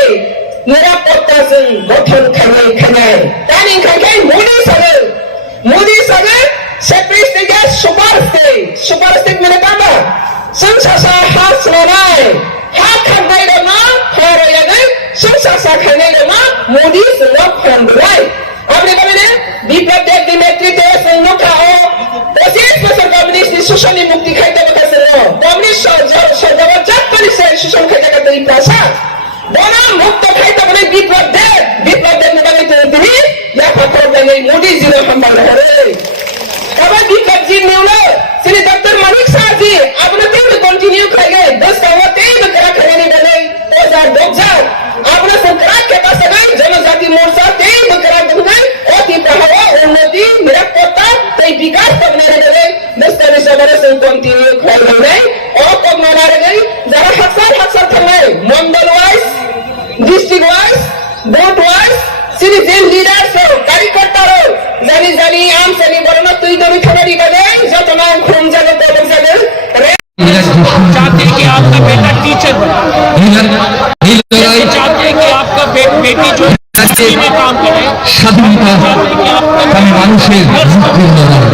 निरापत्ता से गठन खाने तानी खाने मोदी सगे सेपरेट के सुपर स्टेट मेरे पापा संसासा हाथ सुनाए हाथ खाने लगा फर या गए संसासा खाने लगा मोदी सुना फंडवाई अपने बारे में विप्लव देव की नेतृत्व संघों का हो पच्चीस वर्ष कम्युनिस्ट शोषण मुक्ति खाते बता सुनो कम्युनिस्ट सरकार जब पुलिस शोषण खाते का तरीका प्रासा दोनों मुक्त खाते बने विप्लव देव ने बने तेरी या पत्थर बने मोदी जी ने हम बने कब विप्लव जी ने उन्हें श्री डॉक्टर मानिक साहब जी आपने तीन कंटिन्यू खाएंगे 10 साल तीन करा खाने नहीं बने 2002 आपने सरकार के पास गए जनजाति मोर्चा तीन करा दूंगे और तीव्र उन्नति मेरा पोता तय विकास करने लगे 10 साल से बड़े से कंटिन्यू खाएंगे और कब मना रहे जरा हक्सर थंगे मंडल wise district wise booth wise citizen leaders कार्यकर्ता জানি আম জানি বড় না তুই দমি থানারি বাজে যত নাম খুন জানে বলে জানে चाहते हैं कि आपका बेटा टीचर बने, चाहते हैं कि आपका बेटी जो में काम करे, স্বাধীনতা আমি মানুষের মুক্তির লড়াই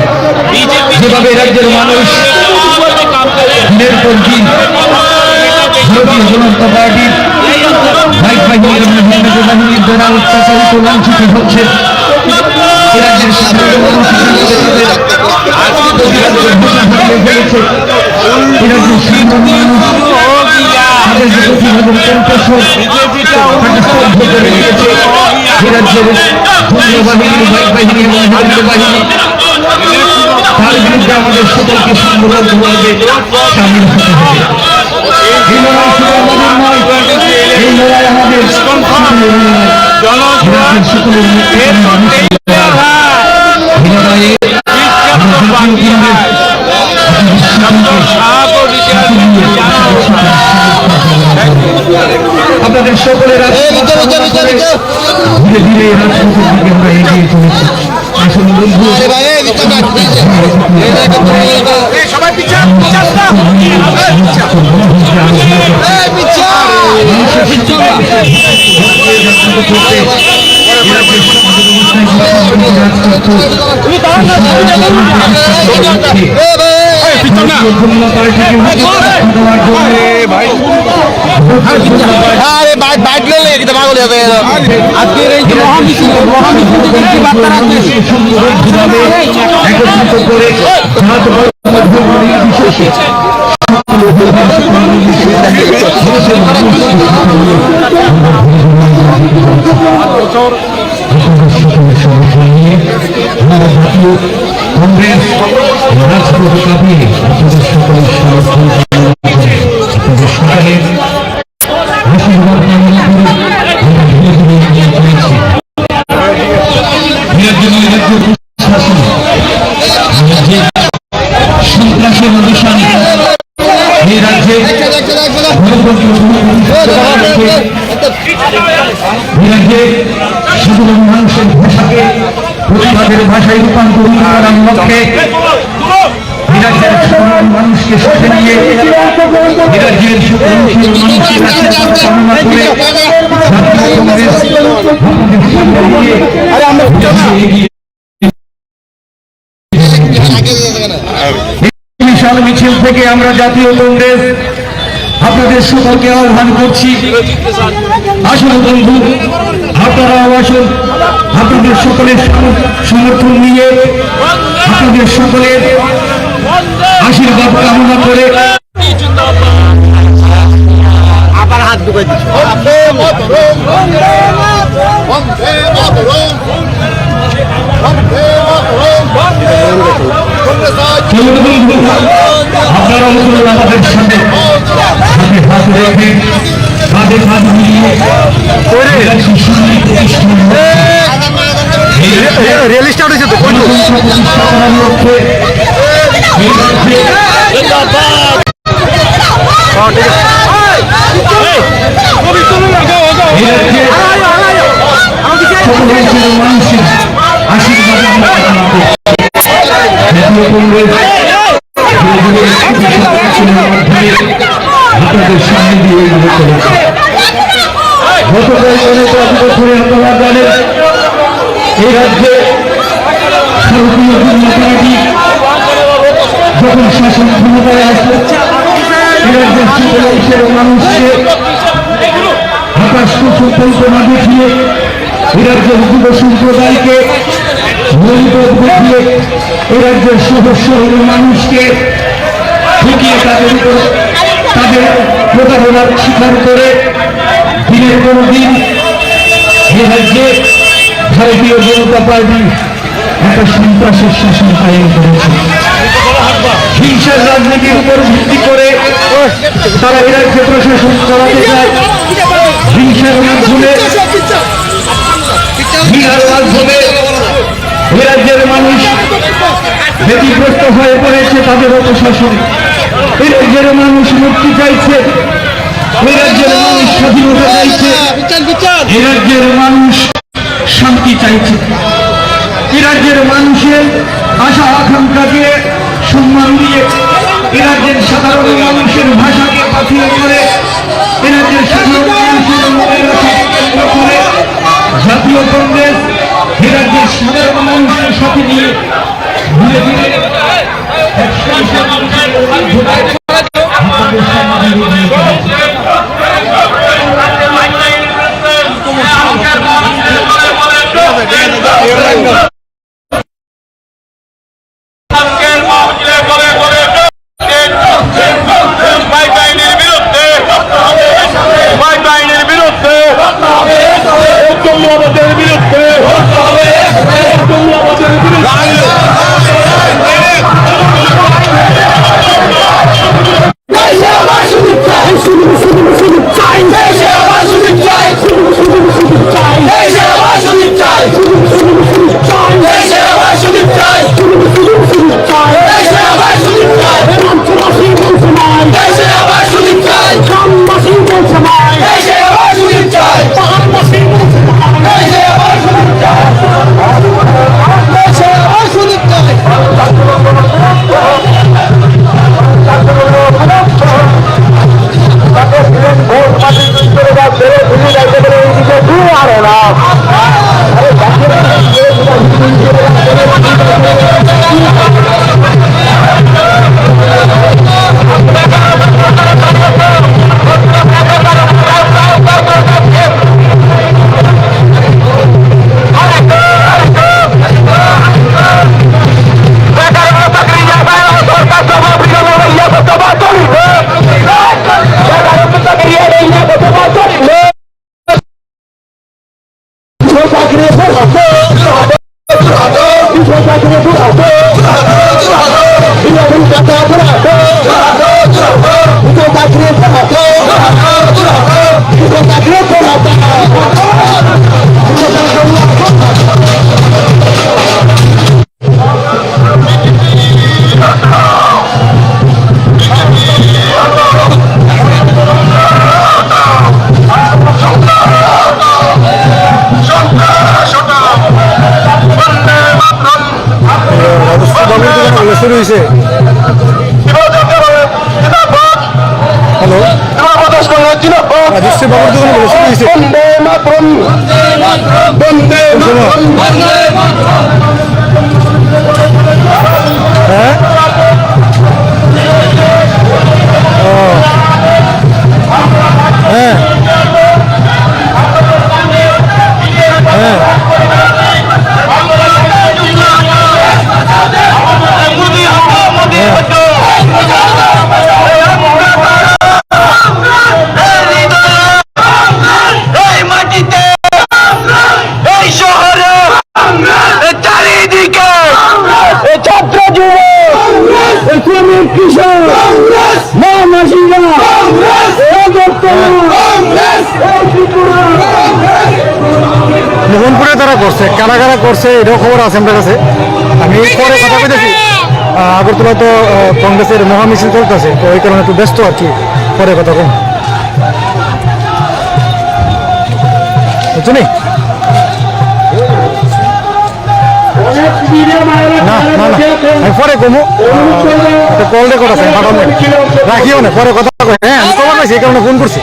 बीजेपी যেভাবে রাজ্যের মানুষ में काम करे, দিনের পর দিন ভারতীয় জনতা পার্টির ভাই বাহিনী এবং হিন্দু বাহিনীর দ্বারা অত্যাচারিত লাঞ্ছিত হচ্ছে এ রাজ্যের সাধারণ মানুষ হিসেবে তাদের ঘোষণা হারিয়ে ফেলেছে এ রাজ্যের সাধারণ মানুষ তাদের যে 25,000 কণ্ঠস্বর তাকে স্তব্ধ করে দিয়েছে এ রাজ্যের ধন্য বাহিনী ভাই বাহিনী এবং হিন্দু বাহিনী তার বিরুদ্ধে আমাদের সকলকে সংগ্রামভাবে সামিল হতে হবে এই লড়াই শুধু আমাদের নয় এই লড়াই আমাদের সকলের নয় সকলের মানুষের এই লড়াইয়ে আপনাদের সকলের ধীরে ধীরে রাজপথের দিকে আমরা এগিয়ে চলেছি আসলে বন্ধু একত্রিত করে কংগ্রেস রাজপথে কাঁপিয়ে আপনাদের সকলের সমর্থন আপনাদের সকলের আশীর্বাদ কামনা করে আমরা ধীরে ধীরে এগিয়ে চলেছি শাসন সন্ত্রাসের অভিশান এই রাজ্যে সাধারণ মানুষের ভাষাকে প্রতিবাদের ভাষায় রূপান্তরিত করার লক্ষ্যে রাজ্যের সাধারণ মানুষকে সাথে নিয়ে রাজ্যের মানুষের কাছে কামনা করে জাতীয় কংগ্রেস বিশাল মিছিল থেকে আমরা জাতীয় কংগ্রেস আপনাদের সকলকে আহ্বান করছি আসুন বন্ধু আপনারাও আসুন আপনাদের সকলের সমর্থন নিয়ে আপনাদের সকলের আশীর্বাদ কামনা করে আবার হাত ঢুকাই দিচ্ছি আপনারা আমাদের সাথে হাত রেখে কাঁধে কাঁধ মিলিয়ে রেল স্টার্ট হয়েছে তো প্রতিষ্ঠানের লক্ষ্যে মানুষের আশীর্বাদ আপনাদের সামনে দিয়ে এইভাবে চলেছে গতকাল অনেক বছরে আপনারা জানেন এই রাজ্যে ভারতীয় জনতা পার্টি যখন শাসন ক্ষমতায় আসলো এই রাজ্যের সকল মানুষকে আকাশ কল্পনা দেখিয়ে এই রাজ্যের যুব সম্প্রদায়কে মনোযোগ দেখিয়ে এই রাজ্যের সদস্য মানুষকে ঠকিয়ে তাদের প্রতারণার স্বীকার করে দিনের কোনো দিন এ রাজ্যে ভারতীয় জনতা পার্টি একটা সন্ত্রাসের শাসন কায়েম করেছে হিংসার রাজনীতির উপর ভিত্তি করে তারা এ রাজ্যে প্রশাসন চালাতে চায় হিংসার মাধ্যমে এ রাজ্যের মানুষ ক্ষতিগ্রস্ত হয়ে পড়েছে তাদের প্রশাসন এ রাজ্যের মানুষ মুক্তি চাইছে এ রাজ্যের মানুষ স্বাধীনতা চাইছে এ রাজ্যের মানুষ শান্তি চাইছে এ রাজ্যের মানুষের আশা আকাঙ্ক্ষাকে সম্মান দিয়ে এ রাজ্যের সাধারণ মানুষের ভাষাকে পাথিয়ে করে এ রাজ্যের সাধারণ মানুষের মনের আশাকে কেন্দ্র করে জাতীয় কংগ্রেস এ রাজ্যের সাধারণ মানুষের সাথে নিয়ে ঘুরে ফিরে শুরু হয়েছে। হ্যালো, রাজশ্রী বাবুর দোকানে বলে শুরু হয়েছে। হ্যাঁ, হ্যাঁ, হ্যাঁ, মোহনপুরে তারা করছে, কারা কারা করছে এটাও খবর আছে আমার কাছে। আমি পরে কথা বলতেছি। আগরতলা তো কংগ্রেসের মহামিছিল চলতেছে, তো ওই কারণে একটু ব্যস্ত আছি, পরে কথা কম বুঝছো নি? না না না, আমি পরে কমু, কল রেকর্ড আছে, রাখিও না, পরে কথা কই। হ্যাঁ, আমি খবর পাইছি, এই কারণে ফোন করছি।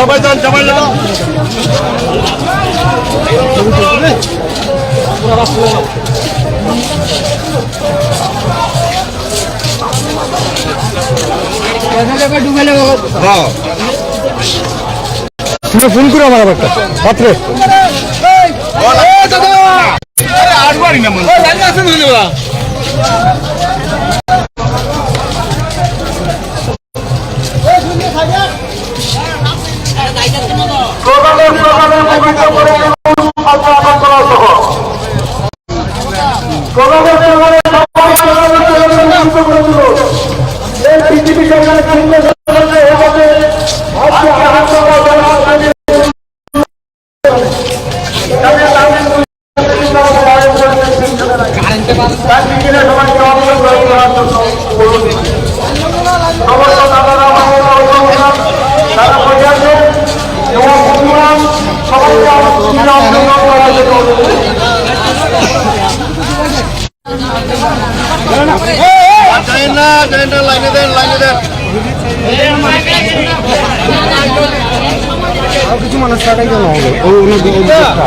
সবাই যান, সবাই যান। তুমি ফোন করো আমার আবার রাত্রে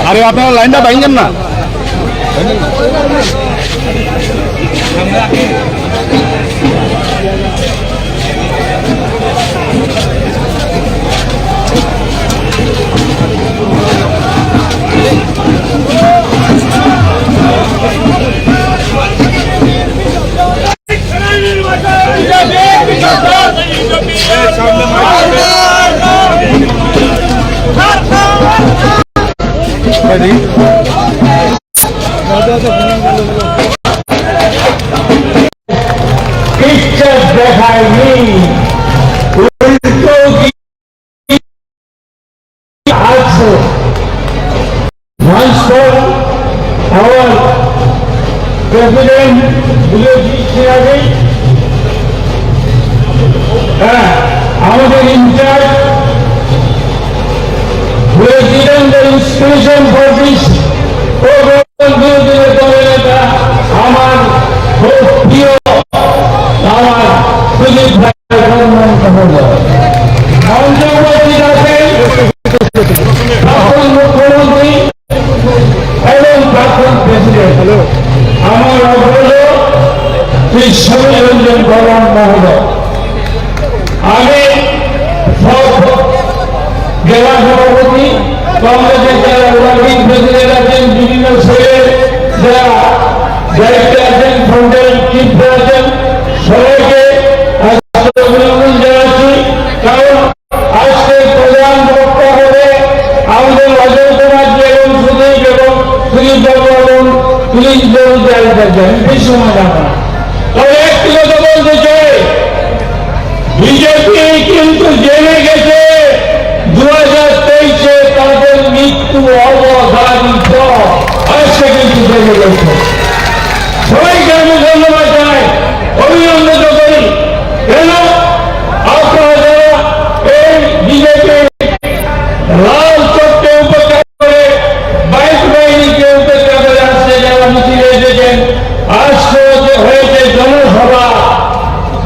আরে আপনারা লাইনটা ভাঙেন না আমাদের ইনচার্জ ইনস্পিরেশন ফর দিস আমার খুব প্রিয় আমার সুদীপ ভাই প্রাক্তন মুখ্যমন্ত্রী এবং প্রাক্তন প্রেসিডেন্ট আমার অগ্রজ শ্রী সমীর রঞ্জন বর্মন মহোদয় আমি সব জেলা সভাপতি কংগ্রেসের যারা ওয়ার্কিং প্রেসিডেন্ট আছেন বিভিন্ন সেলের যারা ডাইরেক্টর আছেন ফ্রন্টের চিফ আছেন সবাইকে অভিনন্দন জানাচ্ছি কারণ আজকে প্রধান বক্তা হবে আমাদের অজয় কুমার এবং সুদীপ এবং সুদীপ বাবু এবং পুলিশ বাবু যাচ্ছেন বেশি সময় যাবে না তবে একটি কথা বলতে চাই বিজেপি কিন্তু জেনে গেছে 2023-এ তাদের মৃত্যু অবধারিত আজকে কিন্তু জেনে গেছে সবাইকে আমি ধন্যবাদ জানাই অভিনন্দিত করি কেন আপনারা যারা এই বিজেপি লাল চক্রকে উপেক্ষা করে বাইক বাহিনীকে উপেক্ষা করে আসছে যারা মিছিলে এসেছেন আজকে হয়েছে জনসভা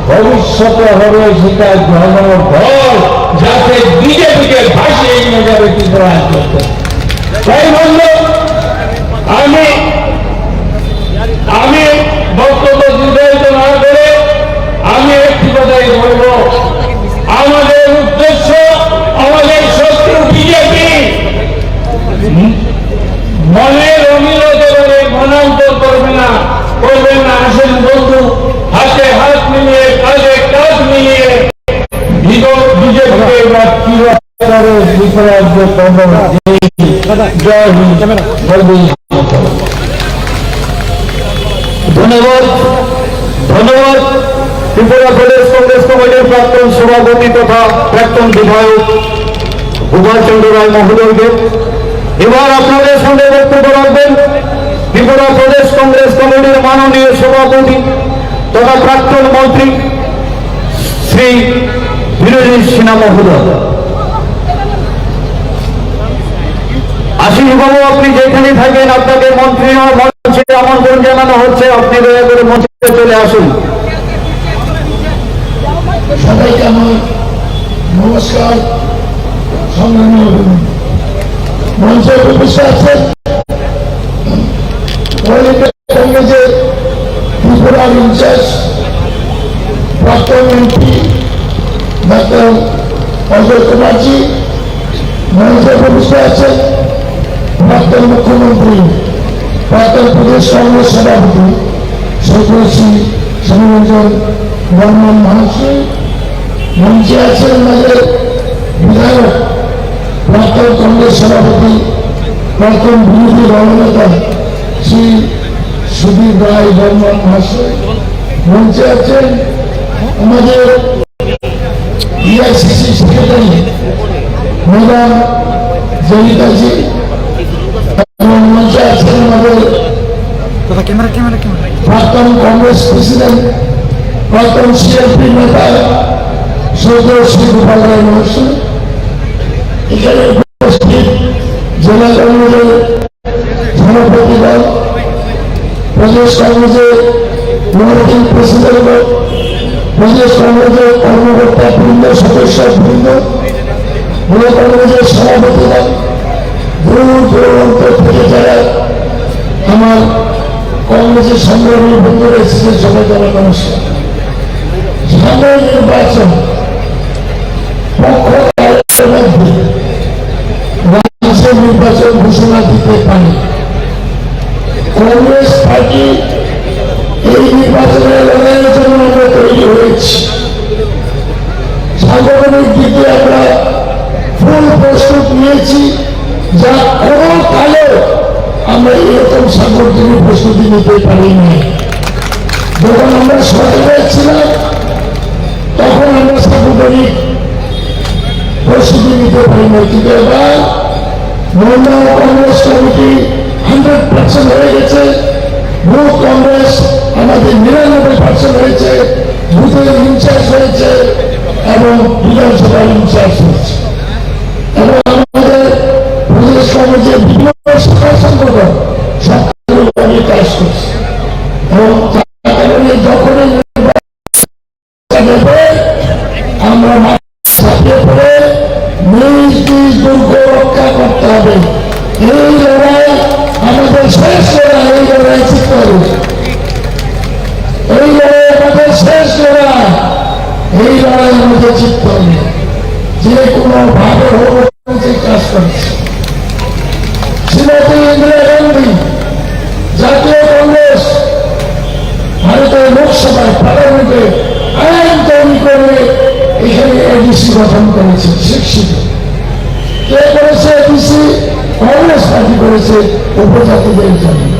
ভবিষ্যতে হবে সেটা জনগণ যাতে বিজেপিকে ভাসিয়ে নিয়ে যাবে ত্রিপুরা করতে তাই বলল আমি বক্তব্য দীর্ঘায়িত না করে আমি একটি কথাই বলব আমাদের উদ্দেশ্য আমাদের শত্রু বিজেপি মনের অমিলতে করে মনান্তর করবেন না আসেন বন্ধু হাতে হাত মিলিয়ে কাঁধে কাঁধ মিলিয়ে বিজেপিকে এবার চিরতরে বিপরাজ্য করবেন জয় হিন্দ ধন্যবাদ ধন্যবাদ ত্রিপুরা প্রদেশ কংগ্রেস কমিটির প্রাক্তন সভাপতি তথা প্রাক্তন বিধায়ক গোপাল চন্দ্র রায় মহোদয়কে এবার আপনাদের সঙ্গে বক্তব্য রাখবেন ত্রিপুরা প্রদেশ কংগ্রেস কমিটির মাননীয় সভাপতি তথা প্রাক্তন মন্ত্রী শ্রী বিনোদিনী সিনহা মহোদয়। আশিস বাবু আপনি যেখানে থাকেন আপনাকে মন্ত্রী মঞ্চে আমন্ত্রণ জানানো হচ্ছে আপনি দয়া করে মঞ্চে চলে আসুন। সবাইকে আমার নমস্কার সম্মানীয় মঞ্চে উপস্থিত আছেন অল ইন্ডিয়া কংগ্রেসের ত্রিপুরার ইনচার্জ প্রাক্তন এমপি ডাক্তার অজয় কুমারজি, মঞ্চে উপস্থিত আছেন প্রাক্তন মুখ্যমন্ত্রী, প্রাক্তন প্রদেশ কংগ্রেস সভাপতি সৈকশ্রী সমরঞ্জন বর্মন মহাশয়, মঞ্চে আছেন আমাদের বিধায়ক প্রাক্তন কংগ্রেস সভাপতি, প্রাক্তন বিরোধী দলনেতা শ্রী সুধীর রায় বর্মন মহাশয়, মঞ্চে আছেন আমাদের এআইসিসি সেক্রেটারি ম্যাডাম জয়িতাজি, এবং মঞ্চে আছেন আমাদের প্রাক্তন কংগ্রেস প্রেসিডেন্ট, প্রাক্তন সিএলপি নেতা সৈকত শ্রী গোপাল রায় মহাশয়, এখানে উপস্থিত জেলা কংগ্রেসের সভাপতি দল, প্রদেশ কংগ্রেসের মনোনীত প্রেসিডেন্ট, প্রদেশ কংগ্রেসের কর্মকর্তা বৃন্দ, সদস্য বৃন্দ, জেলা কংগ্রেসের সভাপতি দল, দূর দূরান্ত থেকে যারা আমার কংগ্রেসের সংগ্রামী বন্ধুরা এসেছে, সবাই তারা নমস্কার। সামনের নির্বাচন রাজ্যের নির্বাচন ঘোষণা দিতে পারে। কংগ্রেস পার্টি এই নির্বাচনের লড়াইয়ের জন্য আমরা তৈরি হয়েছি। সাংগঠনিক দিকে আমরা ফুল প্রস্তুত নিয়েছি, যা কোনো কালে আমরা এরকম সাংগঠনিক প্রস্তুতি নিতে পারিনি। যখন আমরা সরকারে ছিলাম তখন আমরা সাংগঠনিক প্রস্তুতি নিতে পারিনি, কিন্তু এবার মহিলা কংগ্রেস কমিটি 100% হয়ে গেছে, বুথ কংগ্রেস আমাদের 99% হয়েছে, বুথের ইনচার্জ হয়েছে এবং বিধানসভার ইনচার্জ হয়েছে, এবং আমাদের প্রদেশ কংগ্রেসের বিভিন্ন শাখা সংগঠন সবগুলো কাজ করছে। এবং তার কারণে যখনই আমরা ছাপিয়ে পড়ে নিজ নিজ দুর্গ রক্ষা করতে হবে। এই লড়াই আমাদের শেষ লড়াই, এই লড়াই জিততে হবে, এই লড়াই আমাদের শেষ লড়াই, এই লড়াই আমাদের জিততে হবে। যে কোনো ভাবে হোক কাজ করছে। শ্রীমতী ইন্দিরা গান্ধী জাতীয় কংগ্রেস ভারতের লোকসভায় পার্লামেন্টে আইন তৈরি করে এখানে এডিসি গঠন করেছে, শিক্ষিত কে করেছে? এডিসি কংগ্রেস পার্টি করেছে উপজাতিদের জন্য।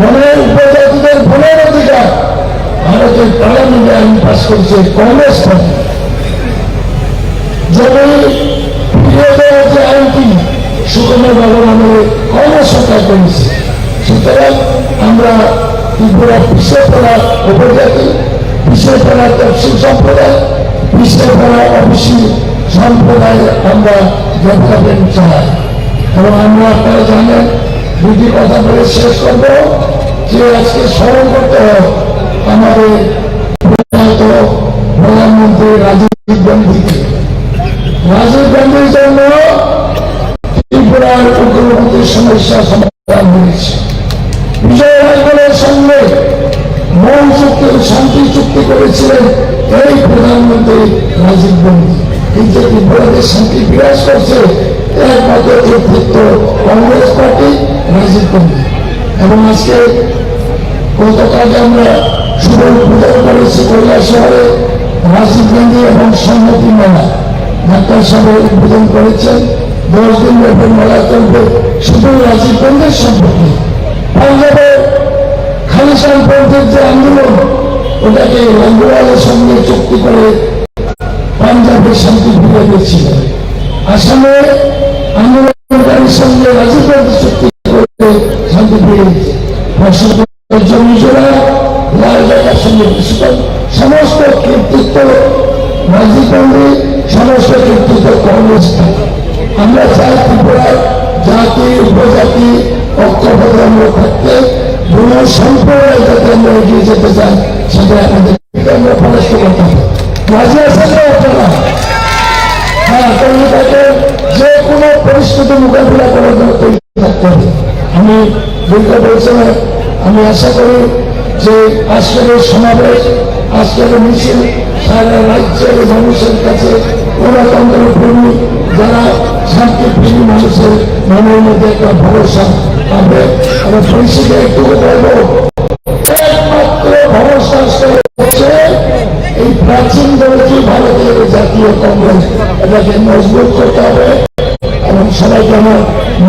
মনে উপজাতিদের ভোটের অধিকার ভারতের পার্লামেন্টে আইন পাস করেছে কংগ্রেস পার্টি। জমি ফিরিয়ে দেওয়ার যে আইনটি সুগম বাবুর আমলে কংগ্রেস সরকার করেছে। সুতরাং আমরা ত্রিপুরা পিছিয়ে পড়া উপজাতি, পিছিয়ে পড়া তফসিল সম্প্রদায়, পিছিয়ে পড়া ওবিসি সম্প্রদায় আমরা ডেভেলপমেন্ট চাই। এবং আমরা আপনারা জানেন, দুটি কথা বলে শেষ করব যে আজকে স্মরণ করতে হবে আমাদের প্রধানমন্ত্রী রাজীব গান্ধীকে। রাজীব গান্ধীর জন্য ত্রিপুরার মুখ্যমন্ত্রীর সমস্যা সমাধান হয়েছে। বিজয় রাজবনের সঙ্গে মৌন চুক্তির শান্তি চুক্তি করেছিলেন এই প্রধানমন্ত্রী রাজীব গান্ধী। কিন্তু ত্রিপুরাতে শান্তি বিরাজ করছে একমাত্র নেতৃত্ব কংগ্রেস পার্টি, রাজীব গান্ধী। এবং আজকে গতকালে আমরা শুভ উদ্বোধন করেছি কৈলাস শহরে রাজীব গান্ধী এবং সংহতি মেলা। ডাক্তার সাহেব উদ্বোধন করেছেন। 10 দিন ব্যাপী মেলা চলবে শুধু রাজীব গান্ধীর সম্পর্কে। পাঞ্জাবের খালিস্তান পন্থীর যে আন্দোলন, ওটাকে লাঙ্গোয়ালের সঙ্গে চুক্তি করে পাঞ্জাবের শান্তি ফিরে দিয়েছিল। আসামে আন্দোলনকারীর সঙ্গে রাজীব গান্ধী চুক্তি করে শান্তি ফিরে দিয়েছে। মিজোরা লাল জায়গার সঙ্গে সমস্ত কৃতিত্ব রাজীব গান্ধী, সমস্ত কৃতিত্ব কংগ্রেস। আমরা চাই ত্রিপুরার জাতি উপজাতি ঐক্যবদ্ধ থাকতে কোনো সম্প্রদায় যাতে আমরা এগিয়ে যেতে চাই, সেটা আমাদের আমরা পরাস্ত করতে হবে। রাজি আছেন না আপনারা? হ্যাঁ, কলকাতাকে যে কোনো পরিস্থিতি মোকাবিলা করার জন্য তৈরি থাকতে হবে। আমি বলতে বলছিলাম, আমি আশা করি যে আজকের এই সমাবেশ, আজকের মিছিল সারা রাজ্যের মানুষের কাছে গণতন্ত্র প্রেমী, যারা শান্তিপ্রেমী মানুষের মনের মধ্যে একটা ভরসা পাবে। আমি পরিস্থিতি একটু বলবো, একমাত্র ভরসা হচ্ছে এই প্রাচীন দলটি ভারতের জাতীয় কংগ্রেস, এটাকে মজবুত করতে হবে। এবং সবাইকে আমার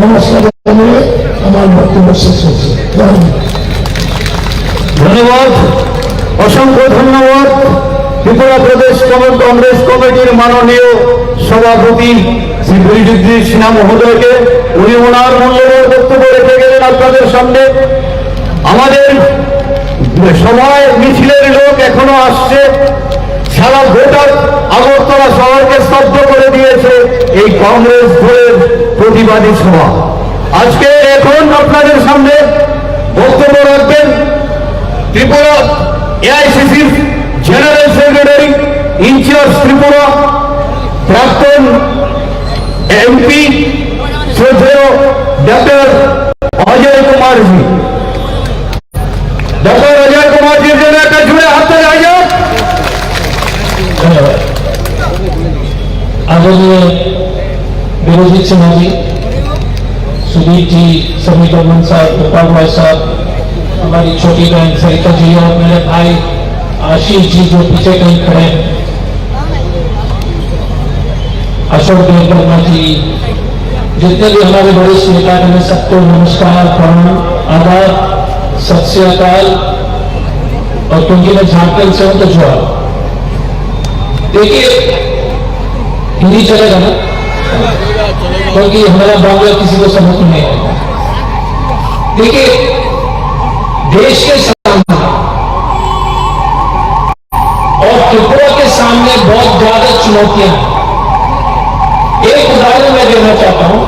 নমস্কার জানিয়ে আমার বক্তব্য শেষ হচ্ছে। ধন্যবাদ, অসংখ্য ধন্যবাদ ত্রিপুরা প্রদেশ কংগ্রেস কমিটির মাননীয় সভাপতি শ্রী বীরযুদ্ধি সিনহা মহোদয়কে। উনি ওনার মূল্যবান বক্তব্য রেখে গেলেন আপনাদের সামনে। আমাদের সভায় মিছিলের লোক এখনো আসছে, সারা গোটা আগরতলা শহরকে স্তব্ধ করে দিয়েছে এই কংগ্রেস দলের প্রতিবাদী সভা। আজকে এখন আপনাদের সামনে বক্তব্য রাখবেন ত্রিপুরা এআইসিসির জেনারেল সেক্রেটারি, ইনচার্জ ত্রিপুরা, প্রাক্তন এমপি শ্রদ্ধেয় ডক্টর অজয় কুমারজি। डॉक्टर अजय कुमार जी ने একটা জুড়ে হাত তালিয়ে धन्यवाद। आदरणीय विरोधी जी, सुधीर जी, समीर बर्मन साहब, गोपाल भाई साहब, हमारी छोटी बहन सरिता जी और मेरे भाई आशीष जी जो पीछे कहीं खड़े हैं, अशोक देव वर्मा जी, जितने भी हमारे बड़े नेता हैं, सबको नमस्कार, प्रणाम, आदाब, सत श्री अकाल। और क्योंकि मैं झारखंड से हूं तो जोहार। देखिए, हिंदी चलेगा ना, क्योंकि हमारा बांग्ला किसी को समझ में नहीं आएगा। देखिए, देश के सामने और त्रिपुरा के सामने बहुत ज्यादा चुनौतियां हैं। एक उदाहरण मैं देना चाहता हूं।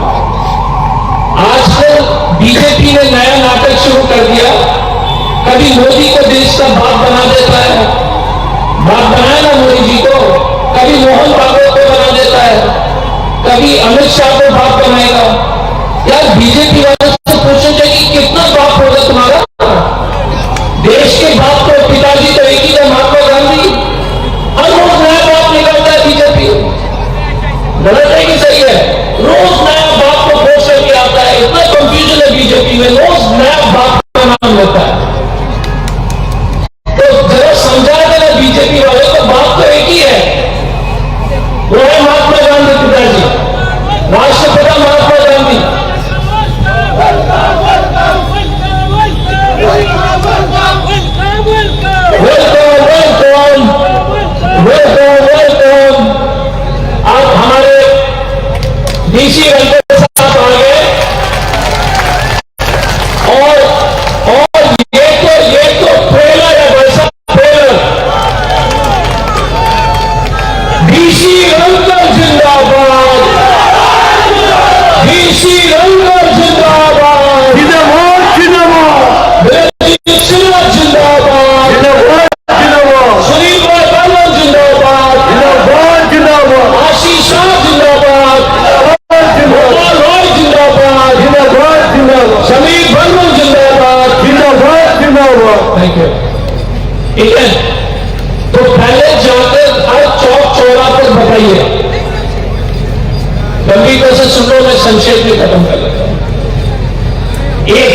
आजकल बीजेपी ने नया नाटक शुरू कर दिया, कभी मोदी को देश का बाप बना देता है, बाप बनाया ना मोदी जी को, कभी मोहन भागवत को बना देता है, कभी अमित शाह को बाप बनाएगा। यार बीजेपी वालों से पूछना चाहिए कितना बाप होगा तुम्हारा? देश के बाप तो पिताजी तो एक ही है, महात्मा गांधी। हर रोज नया बाप निकलता है बीजेपी। गलत है कि सही है? रोज नया बाप को खोज करके आता है। इतना कंफ्यूजन है बीजेपी में, रोज नया बाप का नाम लेता है। तो जरा समझा देना बीजेपी वाले को, बाप तो एक ही है, वो है महात्मा गांधी पिताजी, राष्ट्रपिता महात्मा गांधी। वेलकम। आप हमारे डीसी वेंकट साहब आ गए और ये तो ट्रेलर है, वैसा ट्रेलर। डीसी वेंकट जिंदाबाद, डीसी वेंकट जिंदाबाद, जिंदाबाद, सिन्हा जिंदाबाद, सुनील भाई बर्मन जिंदाबाद, आशीष शाह जिंदाबाद, गोपाल रॉय जिंदाबाद, समीर बर्मन जिंदाबाद। Thank you. ठीक है, तो पहले जाकर हर चौक चौरा पर बताइए। लंबी से सुन लो, मैं संक्षेप में खत्म कर लेता हूं। एक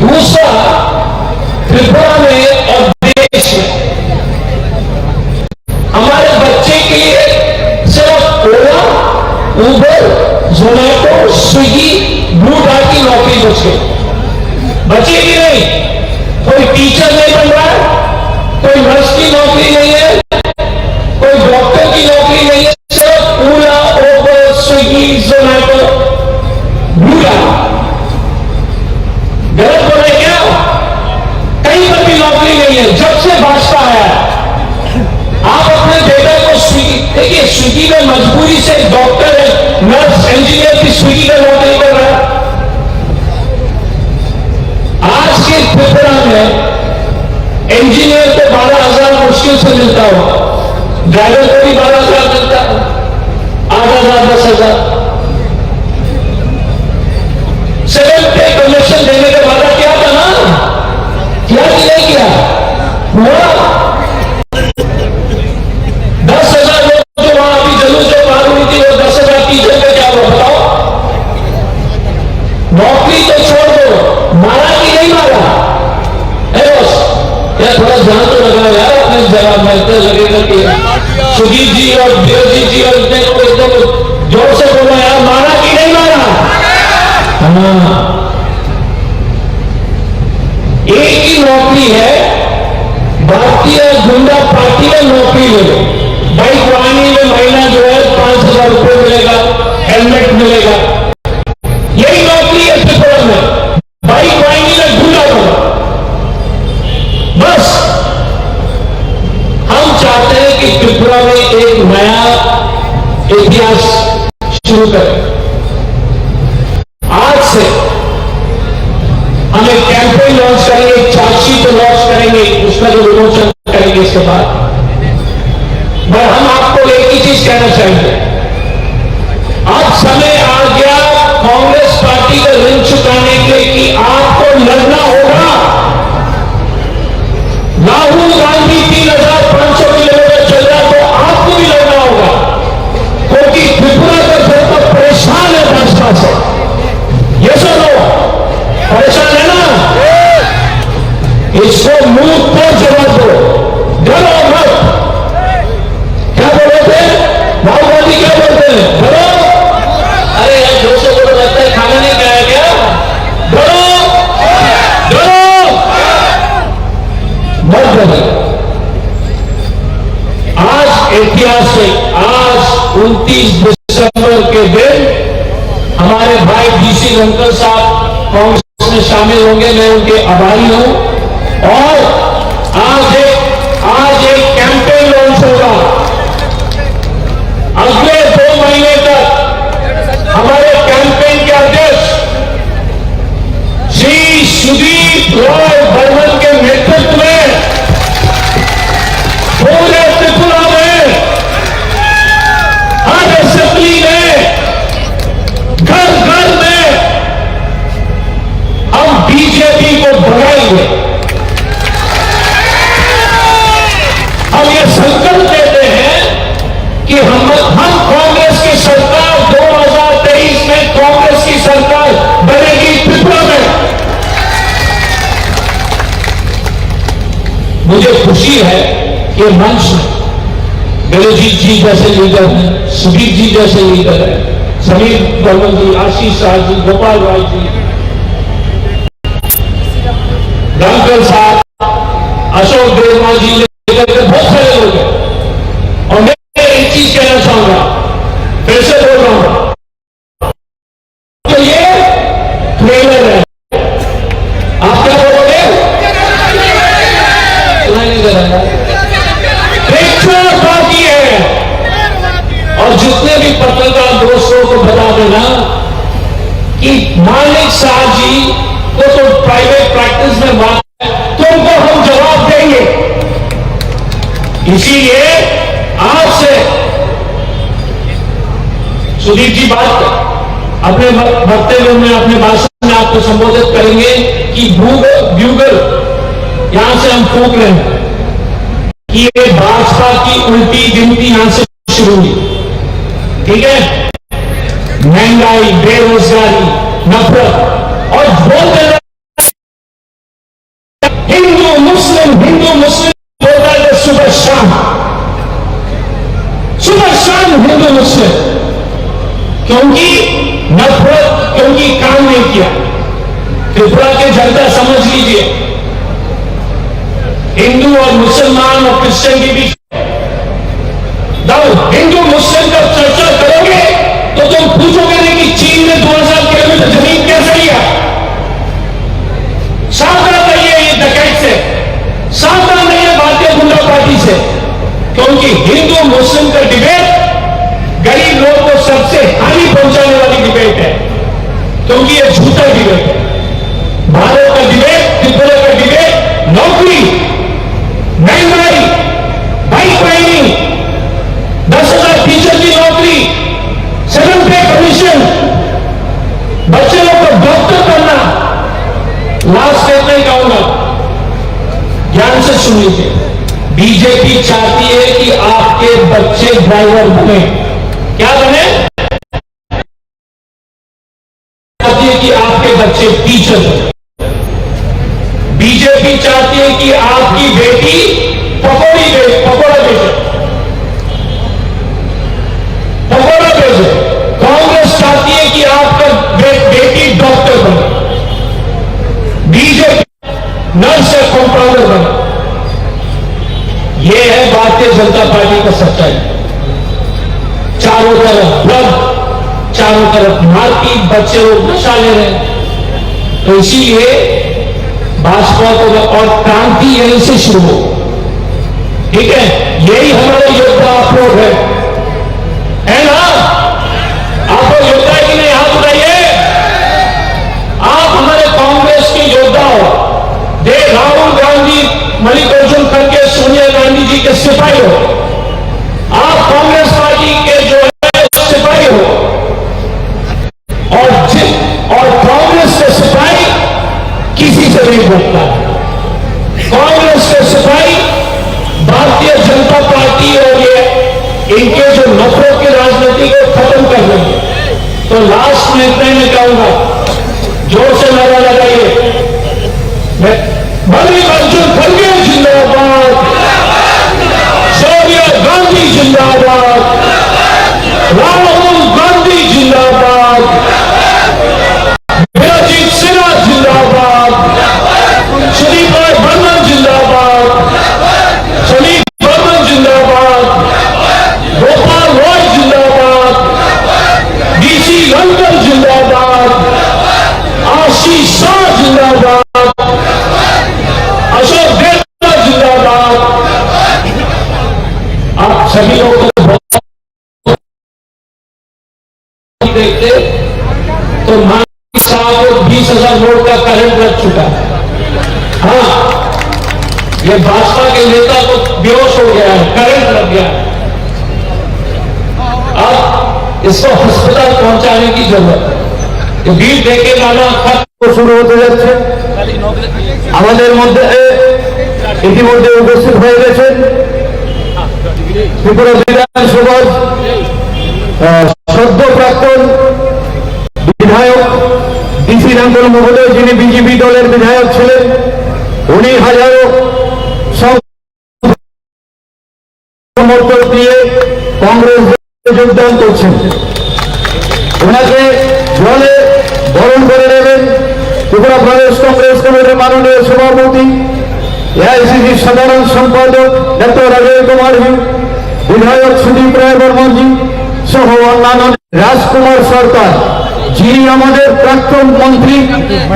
दूसरा, त्रिपुरा में और देश में हमारे बच्चे के लिए सिर्फ ओला, उबर, जोमेटो, स्विगी, ब्लू डार्ट की नौकरी बचेगी नहीं। कोई टीचर नहीं बन रहा है, कोई नर्स की नौकरी नहीं है, कोई डॉक्टर की नौकरी नहीं है, सिर्फ ओला, उबर, स्विगी, जोमेटो, ब्लू डार्ट। गलत बोल रहे क्या? कहीं पर भी नौकरी नहीं है जब से भाजपा आया है। आप अपने बेटे को स्विगी, देखिए स्विगी में मजबूरी से डॉक्टर, नर्स, इंजीनियर की स्विगी में नौकरी कर रहा है। आज के त्रिपुरा में इंजीनियर को 12,000 मुश्किल से मिलता हो, ड्राइवर को भी 12,000 मिलता है, 8,000, 10,000। हुआ 10,000 लोग जो वहां अभी जुलूस जो बाहर हुई थी वो 10,000 की जगह क्या हुआ बताओ? नौकरी तो छोड़ दो, मारा कि नहीं मारा? बस यार थोड़ा ध्यान तो लगा यार अपने जगह में, तो लगेगा कि सुजीत जी और देवजीत जी और इतने लोग एकदम जोर से बोलो यार, मारा कि नहीं मारा? हाँ, एक ही नौकरी है, भारतीय जनता पार्टी में नौकरी ले लो, बाइक वाहनी में महीना जो है 5,000 रुपए मिलेगा, हेलमेट मिलेगा, यही नौकरी है त्रिपुरा में। बाइक वाहनी में ढूंढा होगा। बस हम चाहते हैं कि त्रिपुरा में एक नया इतिहास शुरू करें। आज से हम एक कैंपेन लॉन्च करेंगे, एक चार्जशीट लॉन्च करेंगे, उसका जो विमोचन करेंगे इसके बाद। पर हम आपको एक ही चीज कहना चाहेंगे, अब समय आ गया कांग्रेस पार्टी का ऋण चुकाने के लिए कि आपको लड़ना होगा। राहुल गांधी 3,500 किलोमीटर चल रहा तो आपको भी लड़ना होगा, क्योंकि त्रिपुरा का जनता परेशान है भाजपा से। ये सुनो, परेशान है ना? इसको मुंह तोड़ जवाब दो, डरो मत। क्या बोले थे राहुल गांधी? क्या बोलते हैं? डरो? अरे यार 200 करोड़ लगता है, खाना नहीं खाया क्या? डरो डरो मत डरो। आज ऐतिहासिक, आज 29 दिसंबर के दिन हमारे भाई डीसी लंकर साहब कांग्रेस में शामिल होंगे, मैं उनके आभारी हूं। और आज एक कैंपेन लॉन्च होगा। अगले 2 महीने तक हमारे कैंपेन के अध्यक्ष श्री सुदीप रॉय बर्मन के नेतृत्व में पूरे त्रिपुरा में, हर असेंबली में, घर घर में हम बीजेपी को भगाएंगे। हम ये संकल्प देते हैं कि हम कांग्रेस की सरकार 2023 में कांग्रेस की सरकार बनेगी त्रिपुरा में। मुझे खुशी है कि मंच में देवजीत जी जैसे लीडर हैं, सुजीत जी जैसे लीडर हैं, समीर बर्मन जी, आशीष शाह जी, गोपाल राय जी, धनकर साहब, अशोक देवमा जी, लेकर के बहुत सारे लोग हैं। और मैं एक चीज कहना चाहूंगा, फिर से बोल रहा हूं, तो ये ट्रेलर है। आप क्या बोलोगे? नहीं कर रहा, पिक्चर बाकी है। और जितने भी पत्रकार दोस्तों को बता देना कि मालिक साहब जी को तो प्राइवेट प्रैक्टिस में बात है, तो उनको हम जवाब देंगे। इसीलिए आपसे सुदीप जी बात अपने वक्तव्य में, अपने भाषण में आपको संबोधित करेंगे कि ब्यूगल यहां से हम फूंक रहे हैं कि ये भाजपा की उल्टी गिनती यहां से शुरू हुई। ठीक है? महंगाई, बेरोजगारी, नफरत, और बोलते हैं हिंदू मुस्लिम बोलता है सुबह शाम हिंदू मुस्लिम, क्योंकि नफरत, क्योंकि काम नहीं किया। त्रिपुरा की जनता समझ लीजिए, हिंदू और मुसलमान और क्रिश्चियन के बीच हिंदू मुस्लिम का चर्चा करोगे तो तुम पूछोगे नहीं कि चीन ने 2000 किलोमीटर जमीन कैसे लिया। सावधान रहिए ये डकैत से, सावधान रहिए भारतीय जनता पार्टी से, क्योंकि हिंदू मुस्लिम का डिबेट गरीब लोग को सबसे हानि पहुंचाने वाली डिबेट है, क्योंकि ये झूठा डिबेट है। भारत का डिबेट, त्रिपुरा का डिबेट नौकरी, महंगाई, बाइक वाहनी, 10,000 टीचर की नौकरी, 7 पे कमीशन, बच्चे लोग को डॉक्टर करना। लास्ट स्टेटमेंट कहूंगा, ध्यान से सुन लीजिए, बीजेपी चाहती है कि आपके बच्चे ड्राइवर बने। क्या बने? चाहती है कि आपके बच्चे टीचर बने। बीजेपी चाहती है कि आपकी बेटी पकौड़ा बेचे। कांग्रेस चाहती है कि आपका बेटी डॉक्टर बने। बीजेपी नर्स या कंपाउंडर बने। यह है भारतीय जनता पार्टी का सच्चाई। चारों तरफ ड्रग, चारों तरफ मारपीट, बच्चे लोग नशा ले रहे हैं। तो इसीलिए भाजपा को और क्रांति यहीं से शुरू हो। ठीक है, यही हमारे योद्धा आप लोग है ना? आप लोग योद्धा है कि नहीं? हाथ उठाइए। आप हमारे कांग्रेस के योद्धा हो। दे राहुल गांधी, मल्लिकार्जुन खड़गे, सोनिया गांधी जी के सिपाही हो। आप कांग्रेस पार्टी के जो है सिपाही हो। और कांग्रेस के सिपाही किसी से नहीं बोलता। कांग्रेस के सिपाही भारतीय जनता पार्टी और ये इनके जो नफरत की राजनीति को खत्म कर देंगे। तो लास्ट में इतना ही मैं कहूंगा, जोर से नारा लगाइए, मल्लिकार्जुन खड़गे जिंदाबाद, सोनिया गांधी जिंदाबाद, राहुल गांधी जिंदाबाद, अजीत सिन्हा जिंदाबाद, सुदीप राय बर्मन जिंदाबाद, सुदीप बर्मन जिंदाबाद, गोपाल रॉय जिंदाबाद, डीसी लंकर जिंदाबाद, आशीष शाह जिंदाबाद, अशोक देवता जिंदाबाद। आप सभी लोग देखते तो साहब को 20,000 वोट का करंट लग चुका है। हाँ, ये भाजपा के नेता को बेहोश हो गया है, करंट लग गया है। अब इसको अस्पताल पहुंचाने की जरूरत है। ये भीड़ देखे माना खत শুরু হতে যাচ্ছে। আমাদের মধ্যে ইতিমধ্যে উপস্থিত হয়ে গেছেন ত্রিপুরা বিধানসভার সদ্য প্রাক্তন বিধায়ক ডিসি রাঙ্গল মহোদয়, যিনি বিজেপি দলের বিধায়ক ছিলেন। উনি হাজারো সমর্থক দিয়ে কংগ্রেস যোগদান করছেন। ওনাকে জলে বরণ করে নেবেন ত্রিপুরা প্রদেশ কংগ্রেস কমিটির মাননীয় সভাপতি, এআইসিসির সাধারণ সম্পাদক ডক্টর অজয় কুমার জি, বিধায়ক সুদীপ রায় বর্মনজি সহ অন্যান্য, রাজকুমার সরকার, যিনি আমাদের প্রাক্তন মন্ত্রী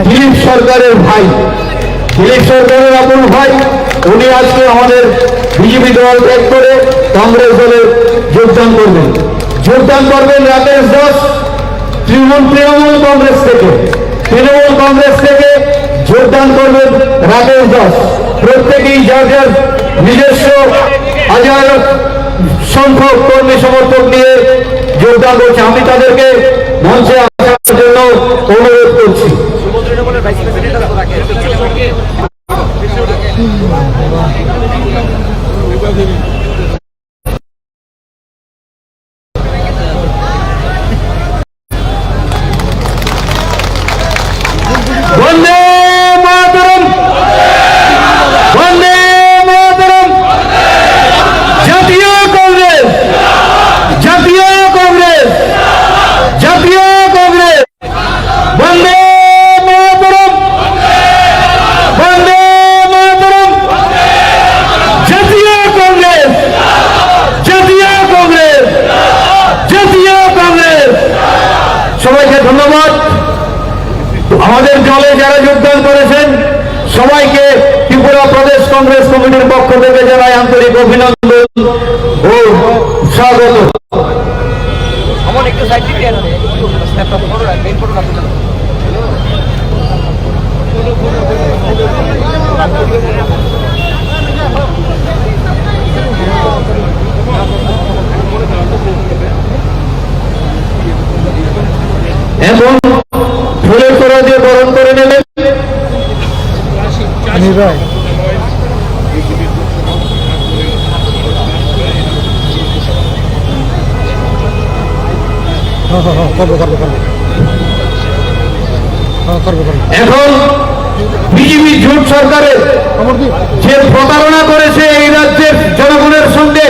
দিলীপ সরকারের ভাই, দিলীপ সরকারের আপন ভাই। উনি আজকে আমাদের বিজেপি দল ত্যাগ করে কংগ্রেস দলে যোগদান করবেন। যোগদান করবেন রাকেশ দাস তৃণমূল কংগ্রেস থেকে। তৃণমূল কংগ্রেস থেকে যোগদান করবেন রাকেশ দাস। প্রত্যেকেই যার যার নিজস্ব হাজার সংখ্যক কর্মী সমর্থক নিয়ে যোগদান করছে। আমি তাদেরকে মঞ্চে আসার জন্য অনুরোধ করছি। বন্দে মাতরম, বন্দে মাতরম। জাতীয় কংগ্রেস, জাতীয় কংগ্রেস, জাতীয় কংগ্রেস। বন্দে মাতরম, বন্দে মাতরম। জাতীয় কংগ্রেস, জাতীয় কংগ্রেস, জাতীয় কংগ্রেস। সবাইকে ধন্যবাদ। আমাদের দলে যারা যোগদান করেছেন সবাইকে ত্রিপুরা প্রদেশ কংগ্রেস কমিটির পক্ষ থেকে জানাই আন্তরিক অভিনন্দন ও স্বাগত। এখন ফুলের তোড়া দিয়ে বরণ করে নেবেন। এখন বিজেপি জোট সরকারের যে প্রতারণা করেছে এই রাজ্যের জনগণের সঙ্গে,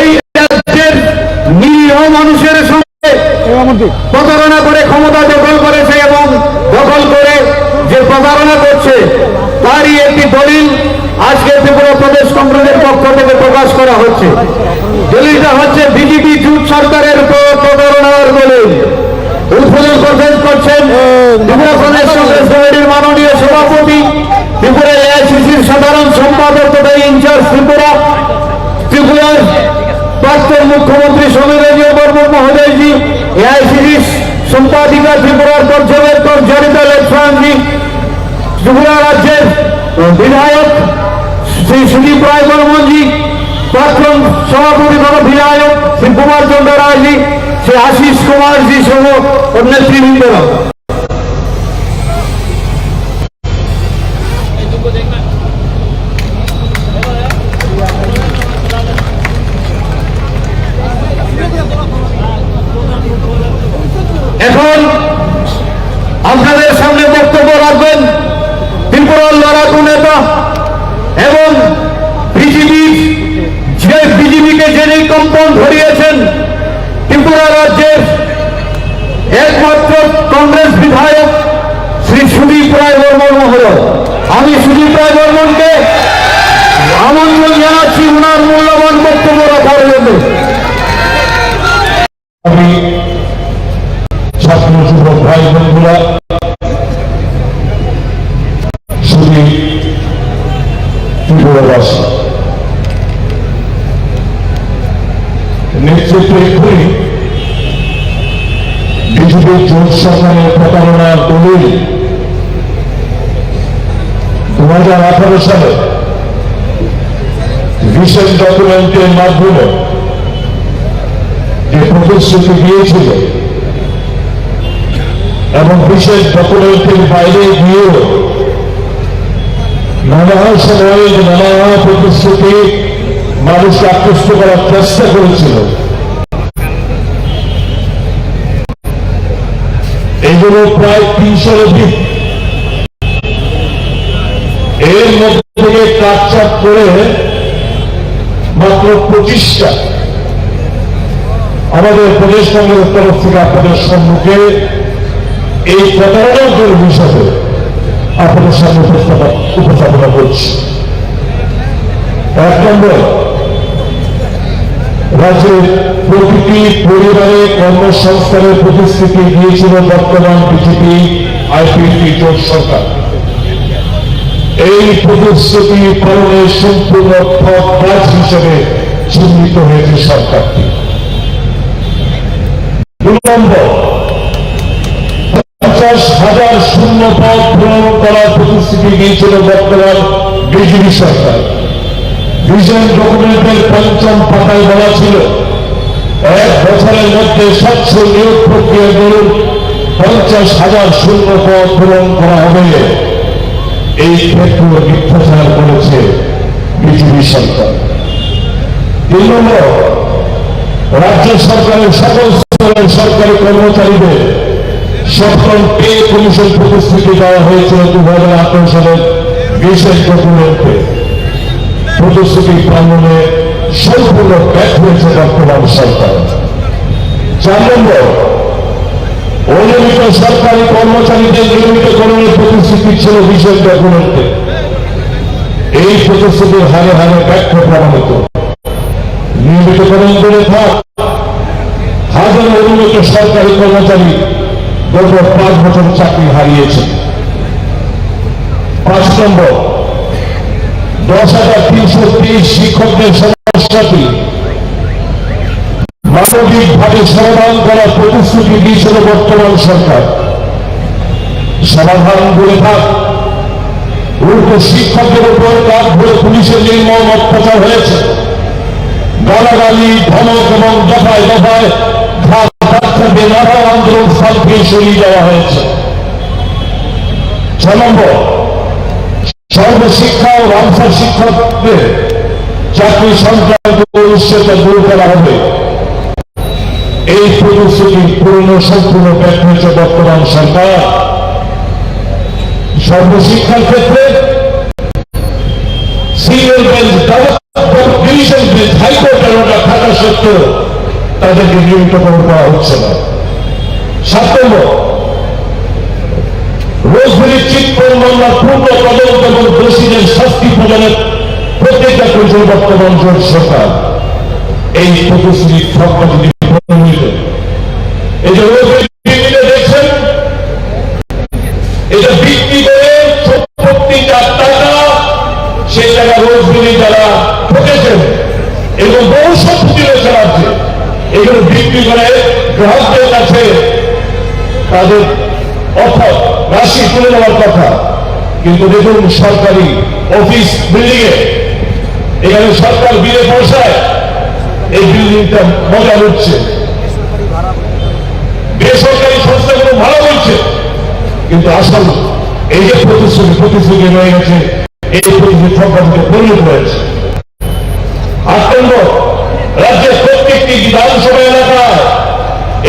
এই রাজ্যের নিরীহ মানুষের সঙ্গে প্রতারণা করে ক্ষমতা দখল করেছে এবং দখল করে যে প্রতারণা করছে তারই একটি দলিল আজকে ত্রিপুরা প্রদেশ কংগ্রেসের পক্ষ থেকে প্রকাশ করা হচ্ছে। দলিলটা হচ্ছে বিজেপি জোট সরকারের উপর প্রতারণার দলিল। উদ্বোধন করছেন ত্রিপুরা প্রদেশ কংগ্রেস কমিটির মাননীয় সভাপতি, ত্রিপুরা এআইসিসির সাধারণ সম্পাদক তথা ইনচার্জ ত্রিপুরার প্রাক্তন মুখ্যমন্ত্রী সমীরঞ্জন বর্মন মহোদয়জি, এআইসিসি সম্পাদিকা ত্রিপুরার পর্যবেক্ষক জনিতা লেপসানজি, ত্রিপুরা রাজ্যের বিধায়ক শ্রী সুদীপ রায় বর্মনজি, প্রাক্তন সভাপতি তথা বিধায়ক শ্রী কুমার চন্দ্র রায়জি, শ্রী আশিস কুমারজি সহ অন্য নেতৃবৃন্দরা। এখন আপনাদের সামনে বক্তব্য রাখবেন ত্রিপুরার লড়াকু নেতা এবং বিজেপিকে যিনি কম্পন ধরিয়েছেন ত্রিপুরা রাজ্যের একমাত্র কংগ্রেস বিধায়ক শ্রী সুদীপ রায় বর্মন মহোদয়। আমি সুদীপ রায় বর্মনকে আমন্ত্রণ জানাচ্ছি ওনার মূল্যবান বক্তব্য রাখার জন্য। আমি ছাত্র যুবক ভাই বন্ধুরা, শুধু ত্রিপুরাবাসী নেতৃত্বে এক্ষুনি বিজেপির জোট সরকারের প্রতারণার দলিল 2018 সালে বিশেষ ডকুমেন্টের মাধ্যমে যে প্রতিশ্রুতি দিয়েছিল এবং বিশেষ ডকুমেন্টের বাইরে গিয়েও নানা সময়ে নানা প্রতিশ্রুতি মানুষকে আকৃষ্ট করার চেষ্টা করেছিল, এইগুলো প্রায় 300 অধিক। এর মধ্যে থেকে কাটছাট করে মাত্র 25টা আমাদের প্রদেশ কংগ্রেসের তরফ থেকে আপনাদের সম্মুখে এই প্রতারণার হিসাবে আপনাদের সামনে উপস্থাপনা করছি। 1 নম্বর, রাজ্যের প্রতিটি পরিবারে কর্মসংস্থানের প্রতিশ্রুতি দিয়েছিল বর্তমান বিজেপি আইপিএফটি জোট সরকার। এই প্রতিশ্রুতি পালনের সম্পূর্ণ ঠকবাজ হিসেবে চিহ্নিত হয়েছে সরকারটি। 2 নম্বর, 50,000 শূন্য পদ পূরণ করার প্রতিশ্রুতি দিয়েছিল বর্তমান বিজেপি সরকার। ভিশন ডকুমেন্টের 5ম পাতায় বলা ছিল 1 বছরের মধ্যে স্বচ্ছ নিয়োগ প্রক্রিয়া দরুন 50,000 শূন্য পদ পূরণ করা হবে। এই ক্ষেত্রে মিথ্যাচার করেছে বিজেপি সরকার। 3 নম্বর, রাজ্য সরকারের সকল স্তরের সরকারি কর্মচারীদের 7ম পে কমিশন প্রতিশ্রুতি দেওয়া হয়েছিল 2018 সালের বিশেষ ডকুমেন্টে। প্রতিশ্রুতি পালনে সম্পূর্ণ ব্যর্থ হয়েছে বর্তমান সরকার। 4 নম্বর, অনিয়মিত সরকারি কর্মচারীদের নিয়মিতকরণের প্রতিশ্রুতি ছিল বিশেষ ডকুমেন্টে। এই প্রতিশ্রুতির হারে হারে ব্যর্থ প্রমাণিত। নিয়মিতকরণ করে থাক হাজার অনিয়মিত সরকারি কর্মচারী গত 5 বছর চাকরি হারিয়েছে। 5 নম্বর, 10,330 শিক্ষকদের সমস্যাটি মানবিকভাবে সমাধান করার প্রতিশ্রুতি দিয়েছিল বর্তমান সরকার। সমাধান করে থাক উল্টো শিক্ষকদের উপর রাত ভরে পুলিশের নির্মম অত্যাচার হয়েছে। গালাগালি, ধমক এবং দফায় দফায় নানা আন্দোলন স্থলকে সরিয়ে দেওয়া হয়েছে। 6 নম্বর, সর্বশিক্ষা ও রামসার শিক্ষকদের চাকরি সংক্রান্ত অনিশ্চয়তা দূর করা হবে। এই প্রতিশ্রুতি পূর্ণ সম্পূর্ণ ব্যর্থ হয়েছে বর্তমান সরকার। সর্বশিক্ষার ক্ষেত্রে সিঙ্গেল বেঞ্চ, ডিভিশন বেঞ্চ, হাইকোর্টের অর্ডার থাকা সত্ত্বেও তাদেরকে নিয়মিত করা হচ্ছে না। 7 নম্বর, রোজভেরি চিটফান্ড মামলার পূর্ণ তদন্ত এবং দোষীদের শাস্তি প্রদানের প্রত্যেকটা করেছে বর্তমান জোট সরকার। এই প্রতিশ্রুতি সরকার যদি এই যে রোজভেরি দেখছেন, এটা বিক্রি করে প্রত্যেকটা টাকা সেই টাকা রোজভেরি যারা ঠকেছেন এবং বহু সম্পত্তি রয়েছে রাজ্যে, এগুলো বিক্রি করে গ্রাহকদের কাছে তাদের অর্থ রাশি তুলে নেওয়ার কথা। কিন্তু দেখুন সরকারি অফিস বিল্ডিং এ, এখানে সরকার বিলে পৌঁছায়, এই বিল্ডিংটা মজা হচ্ছে, বেসরকারি সংস্থাগুলো ভালো বলছে, কিন্তু আসল এই যে প্রতিশ্রুতি রয়ে গেছে, এই প্রতিশ্রুতি সম্পর্কে পরিণত হয়েছে। 8 নম্বর, রাজ্যের প্রত্যেকটি বিধানসভা এলাকায়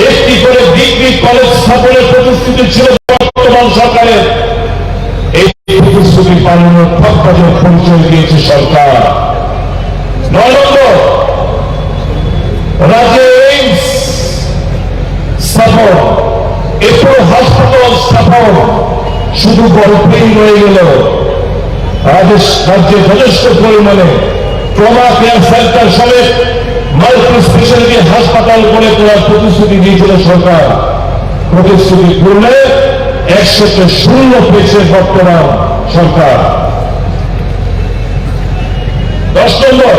একটি করে ডিগ্রি কলেজ স্থাপনের প্রতিশ্রুতি ছিল বর্তমান সরকারের। এই প্রতিশ্রুতি পালনের ঠকবাজের পরিচয় দিয়েছে সরকার। 9 নম্বর, রাজ্যে এইমস স্থাপন, এরপর হাসপাতাল স্থাপন শুধু গল্পেই রয়ে গেল। রাজ্যে যথেষ্ট পরিমাণে ট্রমা কেয়ার সেন্টার সমেত মাল্টি স্পেশালিটি হাসপাতাল করে তোলার প্রতিশ্রুতি দিয়েছিল সরকার। প্রতিশ্রুতি পূরণে 100% পেয়েছে বর্তমান সরকার। 10 নম্বর,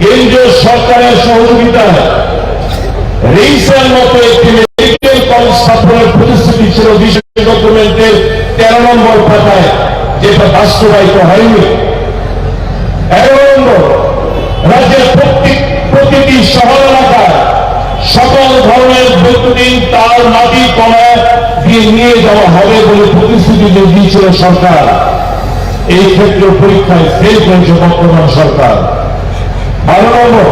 কেন্দ্রীয় সরকারের সহযোগিতায় রিমসের মতো একটি মেডিকেল কলেজ স্থাপনের প্রতিশ্রুতি ছিল বিশেষ ডকুমেন্টের 13 নম্বর পাতায়, যেটা বাস্তবায়িত হয়নি। 11 নম্বর, রাজ্যের প্রতিটি শহর এলাকায় সকল ধরনের বৈদ্যুতিন তার মাটি কলা দিয়ে নিয়ে যাওয়া হবে বলে প্রতিশ্রুতি দিয়েছিল সরকার। এই ক্ষেত্রে পরীক্ষায় ফেল করেছে বর্তমান সরকার। 12 নম্বর,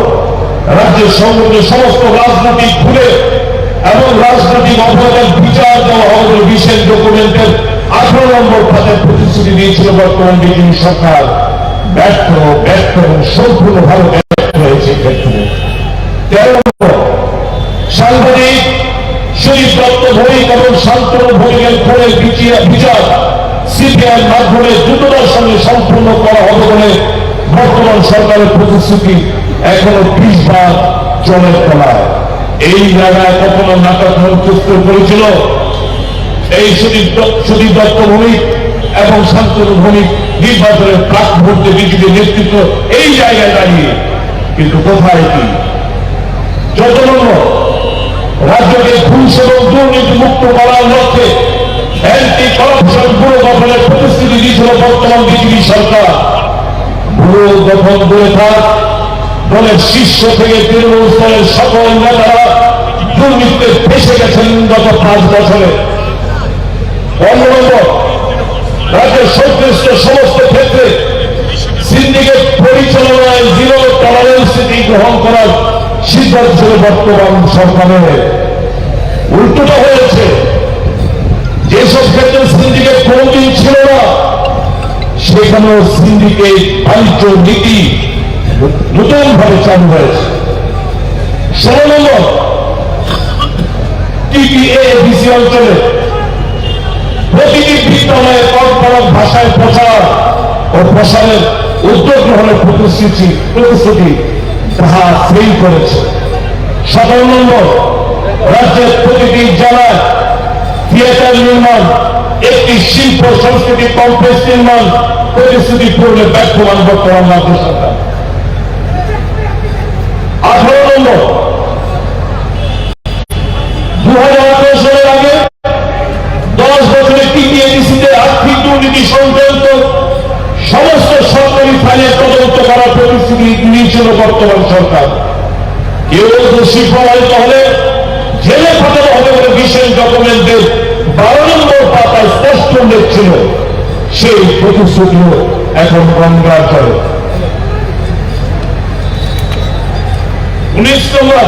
রাজ্যের সংগঠনের সমস্ত রাজনৈতিক ভুলে এবং রাজনৈতিক অপরাধের বিচার দেওয়া হবে বলে বিশেষ ডকুমেন্টের 18 নম্বর পাতায় প্রতিশ্রুতি দিয়েছিল বর্তমান বিজেপি সরকার। ব্যর্থ এবং সম্পূর্ণভাবে ব্যর্থ হয়েছে ক্ষেত্রে। 13 নম্বর, সাংবাদিক সুদীপ দত্ত ভৌমিক এবং শান্তনু ভৌমিকের খুনের বিচার সিবিআই মাধ্যমে দ্রুততার সঙ্গে সম্পূর্ণ করা হবে বলে বর্তমান সরকারের প্রতিশ্রুতি এখনো 20 বার জলের তলায়। এই জায়গায় কখনো নাটক মঞ্চস্থ করেছিল এই সুদীপ দত্ত ভৌমিক এবং শান্তনু ভৌমিক নির্বাচনের প্রাক মুহূর্তে বিজেপির নেতৃত্ব এই জায়গায় দাঁড়িয়ে, কিন্তু কোথায় কি? 14 নম্বর, রাজ্যকে ঘুষ এবং দুর্নীতি মুক্ত করার লক্ষ্যে অ্যান্টি করাপশন ব্যুরো গঠনের প্রতিশ্রুতি দিয়েছিল বর্তমান বিজেপি সরকার। ব্যুরো গঠন করে থাক, দলের শীর্ষ থেকে তৃণমূল স্তরের সকল নেতারা দুর্নীতিতে ফেসে গেছেন গত 5 বছরে। 15 নম্বর, রাজ্যের সংশ্লিষ্ট সমস্ত ক্ষেত্রে সিন্ডিকেট পরিচালনায় 0 টলারেন্স নীতি গ্রহণ করার সিদ্ধান্ত ছিল বর্তমান সরকারের। উল্টোটা হয়েছে, যেসব ক্ষেত্রে সিন্ডিকেট কোনদিন ছিল না সেখানেও সিন্ডিকেট বাণিজ্য নীতি নতুন ভাবে চালু হয়েছে। 16 নম্বর, টিটিএডিসি অঞ্চলে প্রতিটি বিদ্যালয়ে পরম্পরাগত ভাষায় প্রচার ও প্রসারের উদ্যোগ গ্রহণের প্রতিশ্রুতি তাহা ফেল করেছে। 17 নম্বর, রাজ্যের প্রতিটি জেলায় থিয়েটার নির্মাণ, একটি শিল্প সংস্কৃতি কমপ্লেক্স নির্মাণ প্রতিশ্রুতি পূরণে ব্যর্থমান বর্তমান রাজ্য সরকার। 18 নম্বর, 2018 সালের আগে 10 বছরে টিটিএডিসিতে আর্থিক দুর্নীতি সংক্রান্ত সমস্ত সরকারি ফাইলের তদন্ত করার প্রতিশ্রুতি দিয়েছিল বর্তমান সরকার। কেউ দোষী প্রমাণিত হলে জেলে পাঠানো হবে বলে বিশেষ ডকুমেন্টের 12 নম্বর পাতায় স্পষ্ট উল্লেখ ছিল। সেই প্রতিশ্রুতিও এখন গঙ্গার করে। 19 নম্বর,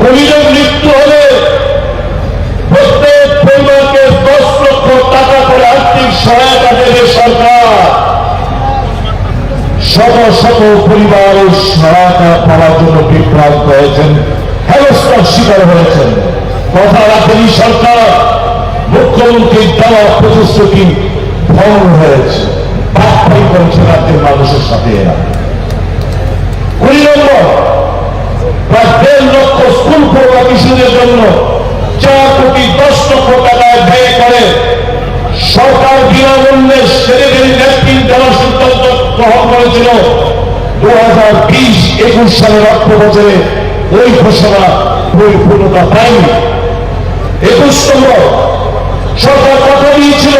কোভিডের মৃত্যু হলে প্রত্যেক পরিবারকে 10 লক্ষ টাকা করে আর্থিক সহায়তা দেবে সরকার। শত শত পরিবারের সহায়তা পাওয়ার জন্য বিভ্রান্ত হয়েছেন, হেনস্থার শিকার হয়েছেন। কথা রাখেনি সরকার, মুখ্যমন্ত্রীর দেওয়া প্রতিশ্রুতি ভঙ্গ হয়েছে, বাধ্য করেছে রাজ্যের মানুষের সাথে এরা। 20 নম্বর, প্রায় 1.5 লক্ষ স্কুল পড়ুয়া শিশুদের জন্য 4 কোটি 10 লক্ষ টাকা ব্যয় করে সরকার বিনামূল্যে সেরেবেরি ন্যাপকিন দেওয়ার সিদ্ধান্ত গ্রহণ করেছিল। 2020-21 সালের অর্থ বছরে ওই ঘোষণা পরিপূর্ণতা পায়নি। 21 নম্বর, সরকার কথা দিয়েছিল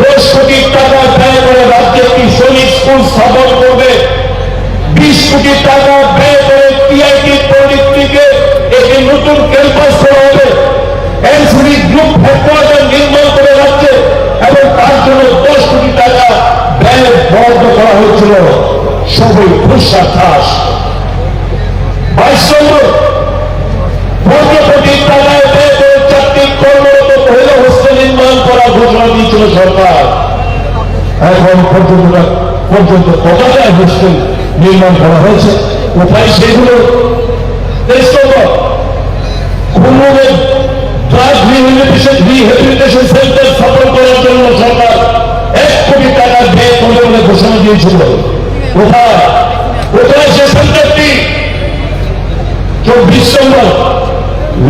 10 কোটি টাকা ব্যয় করে রাজ্যে একটি সৈনিক স্কুল স্থাপন করবে। 20 কোটি টাকা ব্যয় করে টিআইটি পলিটেকনিকে একটি নতুন ক্যাম্পাস করা হবে। এনসিবি গ্রুপ হেডকোয়ার্টার নির্মাণ করে রাজ্যে এবং তার জন্য 10 কোটি টাকা ব্যয় বরাদ্দ করা হয়েছিল। সবই ঘুষা ঠাস। 22 নম্বর, 15 কোটি টাকায় ব্যয় করে 4টি কর্মরত মহিলা হোস্টেল নির্মাণ করার ঘোষণা দিয়েছিল সরকার। এখন পর্যন্ত কতটা হোস্টেল নির্মাণ করা হয়েছে, কোথায় সেগুলো? 23 নম্বর, খুলনায় ড্রাগ রিহ্যাবিলিটেশন সেন্টার স্থাপন করার জন্য সরকার 1 কোটি টাকা ব্যয় করবে বলে ঘোষণা দিয়েছিল। কোথায় সে সেন্টারটি? 24 নম্বর,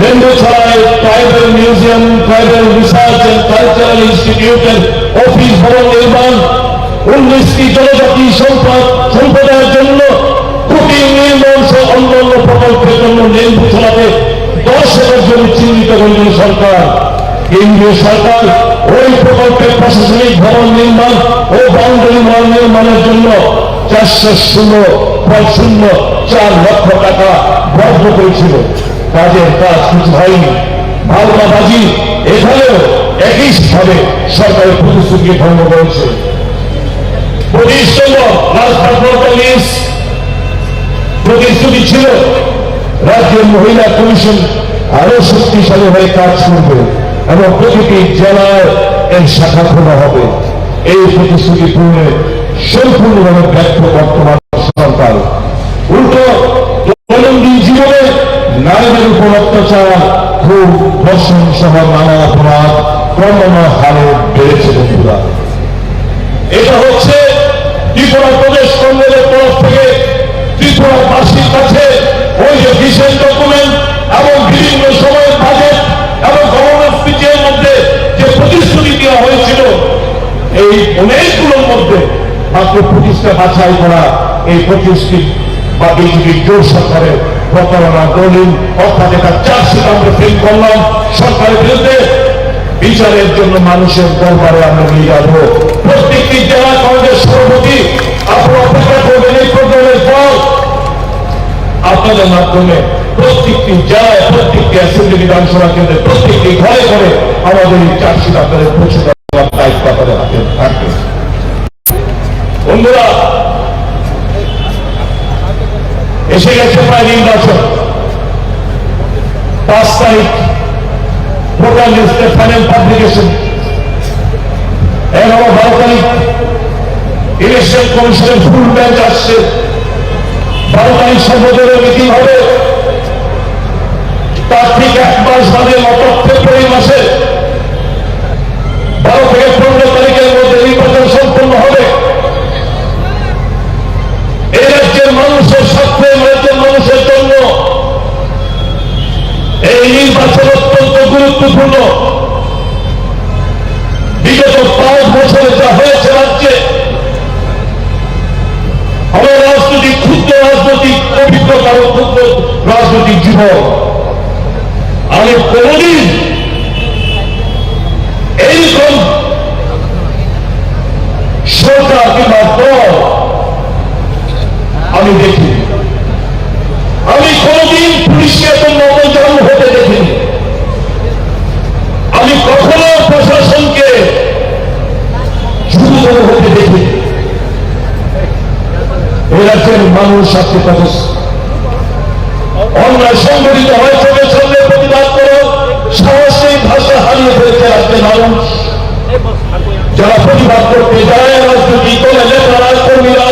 লেম্বুছড়ায় tribal museum, tribal research and cultural ইনস্টিটিউটের অফিস ভবন নির্মাণ। 19টি জনজাতি সম্প্রদায়ের জন্য কুটির নির্মাণ সহ অন্যান্য প্রকল্পের জন্য লেম্বুছড়াতে 10 একর জমি চিহ্নিত করেছিল সরকার। কেন্দ্রীয় সরকার ওই প্রকল্পের প্রশাসনিক ভবন নির্মাণ ও বাউন্ডারি ওয়াল নির্মাণের জন্য 404 লক্ষ টাকা বরাদ্দ করেছিল। কাজের কাজ কিছু হয়নি, ভাওতাবাজি এখানেও একইভাবে সরকারের প্রতিশ্রুতি ভঙ্গ করেছে। 25 নম্বর, প্রতিশ্রুতি ছিল রাজ্যের মহিলা কমিশন আরো শক্তিশালী হয়ে কাজ করবে এবং প্রতিটি জেলায় এর শাখা খোলা হবে। এই প্রতিশ্রুতি পূরণে সম্পূর্ণভাবে ব্যর্থ বর্তমান সরকার। উল্টো দৈনন্দিন জীবনে নারীদের উপর অত্যাচার, খুব ধর্ষণ সহ নানা অপরাধ ক্রমান্বয়ে হারে বেড়েছে। বন্ধুরা, এটা হচ্ছে ত্রিপুরা প্রদেশ কংগ্রেসের তরফ থেকে ত্রিপুরাবাসীর কাছে ওই যে বিশেষ ডকুমেন্ট এবং বিভিন্ন সময়ের বাজেট এবং গভর্নমেন্ট স্পিচের মধ্যে যে প্রতিশ্রুতি দেওয়া হয়েছিল, এই অনেকগুলোর মধ্যে মাত্র 25টা বাছাই করা এই 25টি বা বিজেপির জোর সরকারের প্রতারণা দলিল অর্থাৎ এটা চার্জশিট আমরা ফিল করলাম সরকারের বিরুদ্ধে। বিচারের জন্য মানুষের দরবারে আমরা নিয়ে যাব। প্রত্যেকটি জেলা কংগ্রেস সভাপতি আপনারা অপেক্ষা করবেন এই প্রোগ্রামের পর। আপনাদের মাধ্যমে প্রত্যেকটি জেলায়, প্রত্যেকটি অ্যাসেম্বলি বিধানসভা কেন্দ্রে, প্রত্যেকটি ঘরে ঘরে আমাদের এই চার্জশিট আপনাদের পৌঁছে দেওয়ার দায়িত্ব আপনাদের হাতে থাকবে। বন্ধুরা, এসে গেছে প্রায় নির্বাচন। 5 তারিখ ভোটার লিস্টের ফাইনাল পাবলিকেশন। 11-12 তারিখ ইলেকশন কমিশনের ফুল বেঞ্চ আসছে। 12 তারিখ সর্বদলীয় মিটিং হবে। তার ঠিক 1 মাস বাদে অর্থাৎ ফেব্রুয়ারি মাসে 12 থেকে 15 তারিখের মধ্যে নির্বাচন সম্পন্ন হবে। এই রাজ্যের মানুষের স্বার্থে, রাজ্যের মানুষের জন্য এই নির্বাচন অত্যন্ত গুরুত্বপূর্ণ। বিগত 5 বছরে যা হয়েছে রাজ্যে, আমার রাজনৈতিক ক্ষুদ্র রাজনৈতিক অভিজ্ঞতা ও ক্ষুদ্র রাজনৈতিক জীবন, আমি কোনদিন এইরকম সরকার কিংবা দল আমি দেখি। আমি কোনদিন পুলিশকে এত নবজান হতে দেখিনি। আমি কখনো প্রশাসনকে শুরু হতে দেখিনি। এরাকের মানুষ আজকে কতছে অন্যায় সংগঠিত হয় চোখে সামনে প্রতিবাদ করো সাহস এই ভাষা হারিয়ে ফেলছে রাজ্যের মানুষ যারা প্রতিবাদ করতে যায় রাজনৈতিক দলের নেতারা কর্মীরা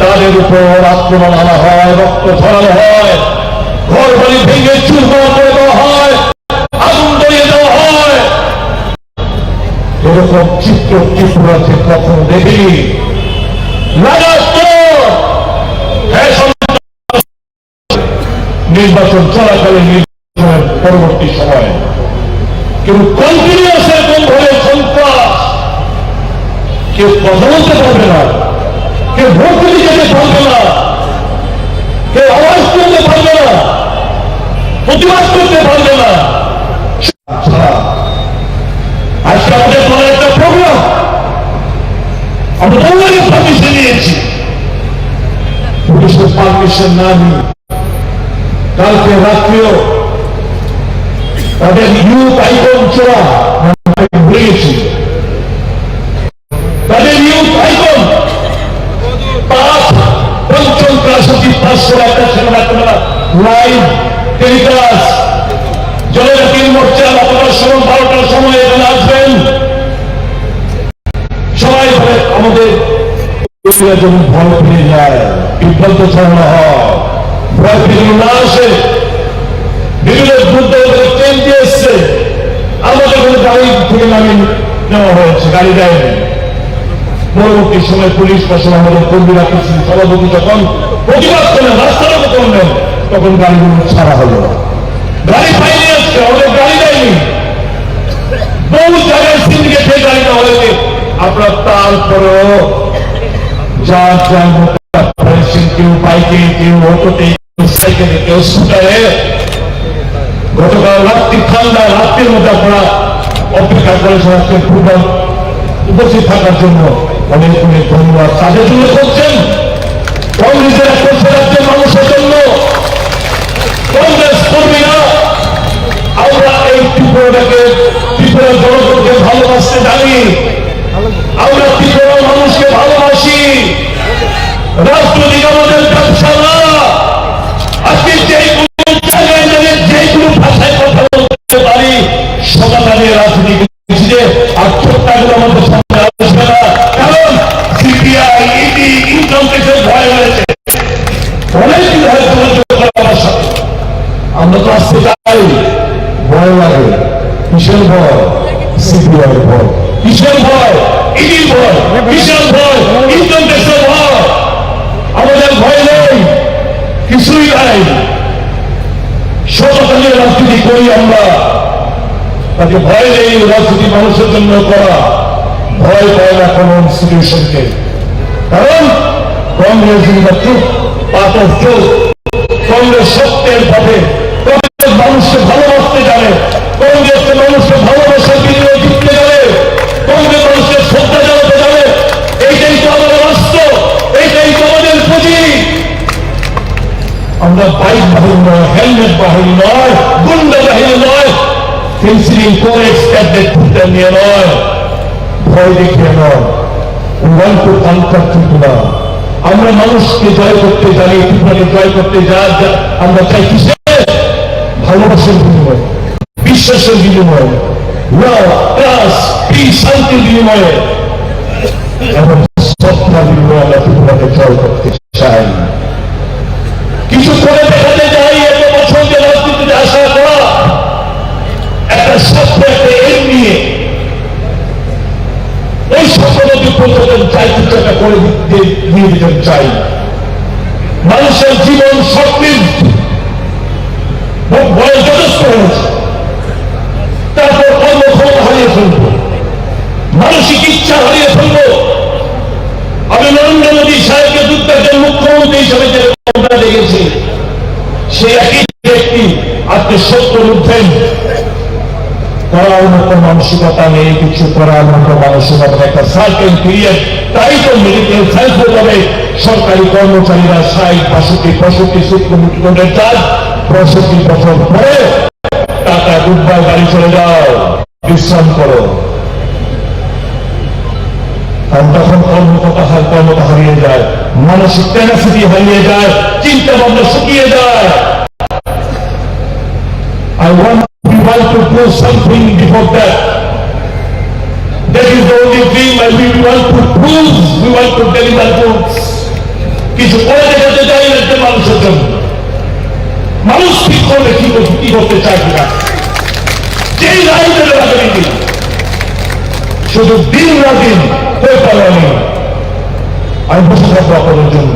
তাদের উপর আক্রমণ আনা হয় রক্ত ছড়ানো হয় ঘর বাড়ি ভেঙে চুরমার করে দেওয়া হয় আগুন ধরিয়ে দেওয়া হয় এরকম চিত্র ত্রিপুরাতে কখনো দেখিনি লাগাতার নির্বাচন চলাকালীন নির্বাচনের পরবর্তী সময় কিন্তু কন্টিনিউয়াস এরকম ভাবে সন্ত্রাস কেউ কথা বলতে পারবে না কেউ ভোট দিতে যেতে পারবে না কেউ আওয়াজ তুলতে পারবে না প্রতিবাদ করতে পারবে না আজকে আমাদের দলের একটা প্রোগ্রাম আমরা দলের পারমিশন নিয়েছি পুলিশের পারমিশন না নিয়ে কালকে রাত্রেও তাদের ইউথ আইকন চোরা ভুলে গেছি তাদের ইউথ আইকন পঞ্চম ক্লাস অব্দি 500 একটা সেনা লাইভ টেলিকাস্ট জনজাতির মোর্চা আপনারা সকাল 12টার সময় এখানে আসবেন সবাই বলে আমাদের যেমন ভয় ফিরে যায় বিভ্রান্ত ছড়ানো হয় ভয় ফিরে না আসে বিভিন্ন যুদ্ধ ট্রেন দিয়ে এসছে আমাদের কোনো গাড়ি থেকে নামিয়ে নেওয়া হয়েছে গাড়ি দেয়নি পরবর্তী সময় পুলিশ প্রশাসন আমাদের কর্মীরা সভাপতি যখন প্রতিবাদ করেন রাস্তার মতো করলেন তখন গাড়িগুলো ছাড়া হলো গাড়ি পাইনি আসছে আমাদের গাড়ি দেয়নি বহু জায়গায় সিন্ডিকেটে গাড়ি দেওয়া হয়েছে আপনার তারপরেও যার যার মতো কেউ বাইকে কেউ অটোতে কেউ সাইকেলে কেউ স্কুটারে গতকাল রাত্রি ঠান্ডা রাত্রির মধ্যে আপনারা অপেক্ষা করেছেন আজকে ফুটবল উপস্থিত থাকার জন্য অনেক অনেক ধন্যবাদ তাদের জন্য করছেন কংগ্রেসের করছে রাজ্যের মানুষের জন্য কংগ্রেস কর্মীরা আমরা এই ত্রিপুরাটাকে ত্রিপুরার জনগণকে ভালোবাসতে জানি আমরা ত্রিপুরার মানুষকে ভালোবাসি রাজনৈতিক আমাদের ব্যবসা না আজকে যেগুলো ভাষায় কথা বলতে পারি সমাধানের রাজনীতি আর ছোট্টাগুলো আমাদের সামনে আসবে না কারণ সিবিআই ইডি ইনকাম ট্যাক্সের ভয় হয়েছে অনেকদিন হয়তো আমার সাথে আমরা তো আসতে চাই ভয় লাগে কিসের ভয় সিবিআই ভয় কিসের ভয় ইডির ভয় কিসের ভয় ইনকাম ট্যাক্সের ভয় আমাদের ভয় নেই কিছুই নাই সচেতনের রাজনীতি করি আমরা তাকে ভয় নেই রাজনীতি মানুষের জন্য করা ভয় পায় না কোন ইনস্টিটিউশনকে কারণ Congress part of truth Congress সত্যের পথে কংগ্রেস মানুষকে ভালোবাসতে জানে কংগ্রেস মানুষকে ভালোবাসার বিনিময়ে জিততে জানে কংগ্রেস মানুষকে শ্রদ্ধা জানাতে জানে এইটাই তো আমাদের রাষ্ট্র এইটাই তো আমাদের পুঁজি আমরা বাইক বাহিনী নয় হেলমেট বাহিনী নয় গুন্ডা বাহিনী নয় ফেন্সিলিং করে এক্সপার্টদের নিয়ে নয় ভয় দেখিয়ে নয় উড়ান্ত কালকার ত্রিপুরা আমরা মানুষকে জয় করতে জানি ত্রিপুরাকে জয় করতে আমরা চাই কিসে ভালোবাসার বিনিময়ে বিশ্বাসের বিনিময়ে শান্তির বিনিময়ে এবং শ্রদ্ধার বিনিময়ে আমরা ত্রিপুরাকে জয় করতে চাই কিছু করে দেখাতে চাই এত বছর যে রাজনীতিতে আশা করা একটা স্বপ্ন একটা এম নিয়ে ওই স্বপ্নকে প্রচলন চাই কিছু একটা করে দিয়ে দিতে চাই মানুষের জীবন স্বপ্নের বয়স যথেষ্ট হয়েছে তারপর কর্মক্ষমতা হারিয়ে ফেলব মানসিক ইচ্ছা হারিয়ে ফেলব আমি নরেন্দ্র মোদী সাহেবকে দুর্গাদের মুখ্যমন্ত্রী হিসেবে যে দেখেছি সে একই ব্যক্তি আজকে সত্তর উঠেন করার মতো মানসিকতা নেই কিছু করার মতো মানসিকতা একটা সার্টেন পিরিয়ড তাই তো মেডিকেল সায়েন্স হবে সরকারি কর্মচারীরা 60, 65, 65 কোটির চার্জ 65 বছর পরে টাকা গুডবাই বাড়ি চলে যাও বিশ্রাম করো কারণ তখন কর্মতা হারিয়ে যায়, মানসিক টেনাসিটি হারিয়ে যায়, চিন্তা ভাবনা শুকিয়ে যায়। We want to do something before that. That is the only dream, and we want to prove, we want to deliver goods. কিছু করে দেখাতে চাই না যে মানুষের জন্য, মানুষ ঠিক করবে কি করতে চায় কিনা, যেই রায় দেবে আগামী দিন, শুধু দিন না দিন হয়ে পারে আমি বসে থাকবো আপনাদের জন্য।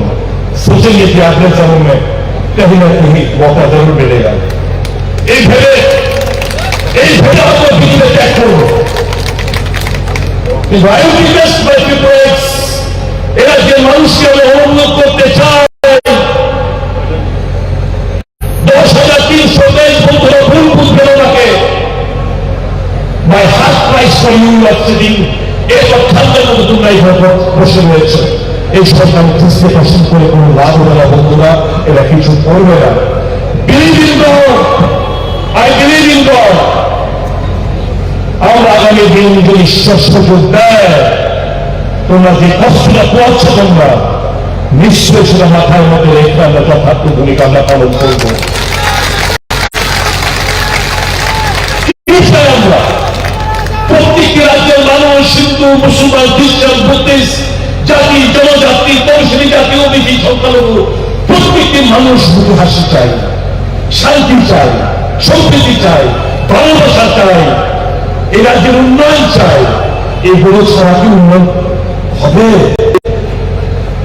सोचेंगे कि आगे समय में कहीं ना कहीं मौका जरूर मिलेगा। এই ভেবে আপনার বিজেপি ত্যাগ করবো। এরা যে মানুষকে অনুরোধ করতে চায় 10,300 বন্ধুরা ভুল বুঝবেন ওনাকে। My heart cries for you সেদিন এরপর ঠান্ডার মতো তোমরা এইভাবে বসে রয়েছে। এই সরকার দৃষ্টি আকর্ষণ করে কোনো লাভ হবে না বন্ধুরা, এরা কিছু করবে না। Believe in God, I believe in God. আমরা আগামী দিন যদি ঈশ্বর সুযোগ দেয়, তোমরা যে কষ্টটা পোয়াচ্ছ তোমরা নিশ্চয় সেটা মাথার মধ্যে রেখে আমরা যথার্থ ভূমিকা আমরা পালন করবো। আমরা প্রত্যেকটি রাজ্যের মানুষ, হিন্দু, মুসলমান, খ্রিস্টান, বুদ্ধিস্ট, জাতি, জনজাতি, তৌশিলী জাতি, ওবিসি, সংখ্যালঘু, প্রত্যেকটি মানুষ মুখে হাসি চাই, শান্তি চাই, সম্প্রীতি চাই, ভালোবাসা চাই, এই রাজ্যের উন্নয়ন চাই। এগুলো ছাড়া কি উন্নয়ন হবে?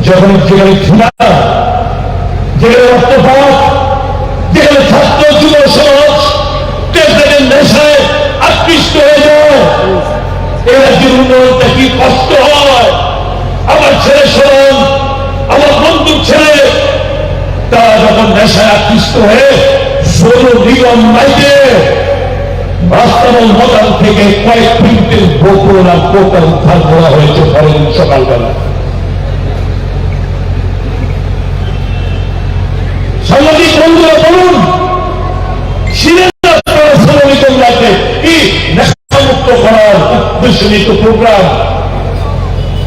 যখন যেখানে ঘৃণা, যেখানে রক্তপাত, যেখানে ছাত্র যুব সমাজ নেশায় আকৃষ্ট হয়ে যায়, এই রাজ্যের উন্নয়নটা কি কষ্ট হয়? আমার ছেলে শোন, আমার বন্ধুর ছেলে, তারা যখন নেশায় আকৃষ্ট হয়ে সৌর নিগম নাইতে রাস্তাবল মদান থেকে কয়েক কুইন্টাল বোতল আর কোটা উদ্ধার করা হয়েছে পরের দিন সকালবেলা। সাংবাদিক বন্ধুরা বলুন, নেশামুক্ত করার উদ্দেশ্য নিত প্রোগ্রাম,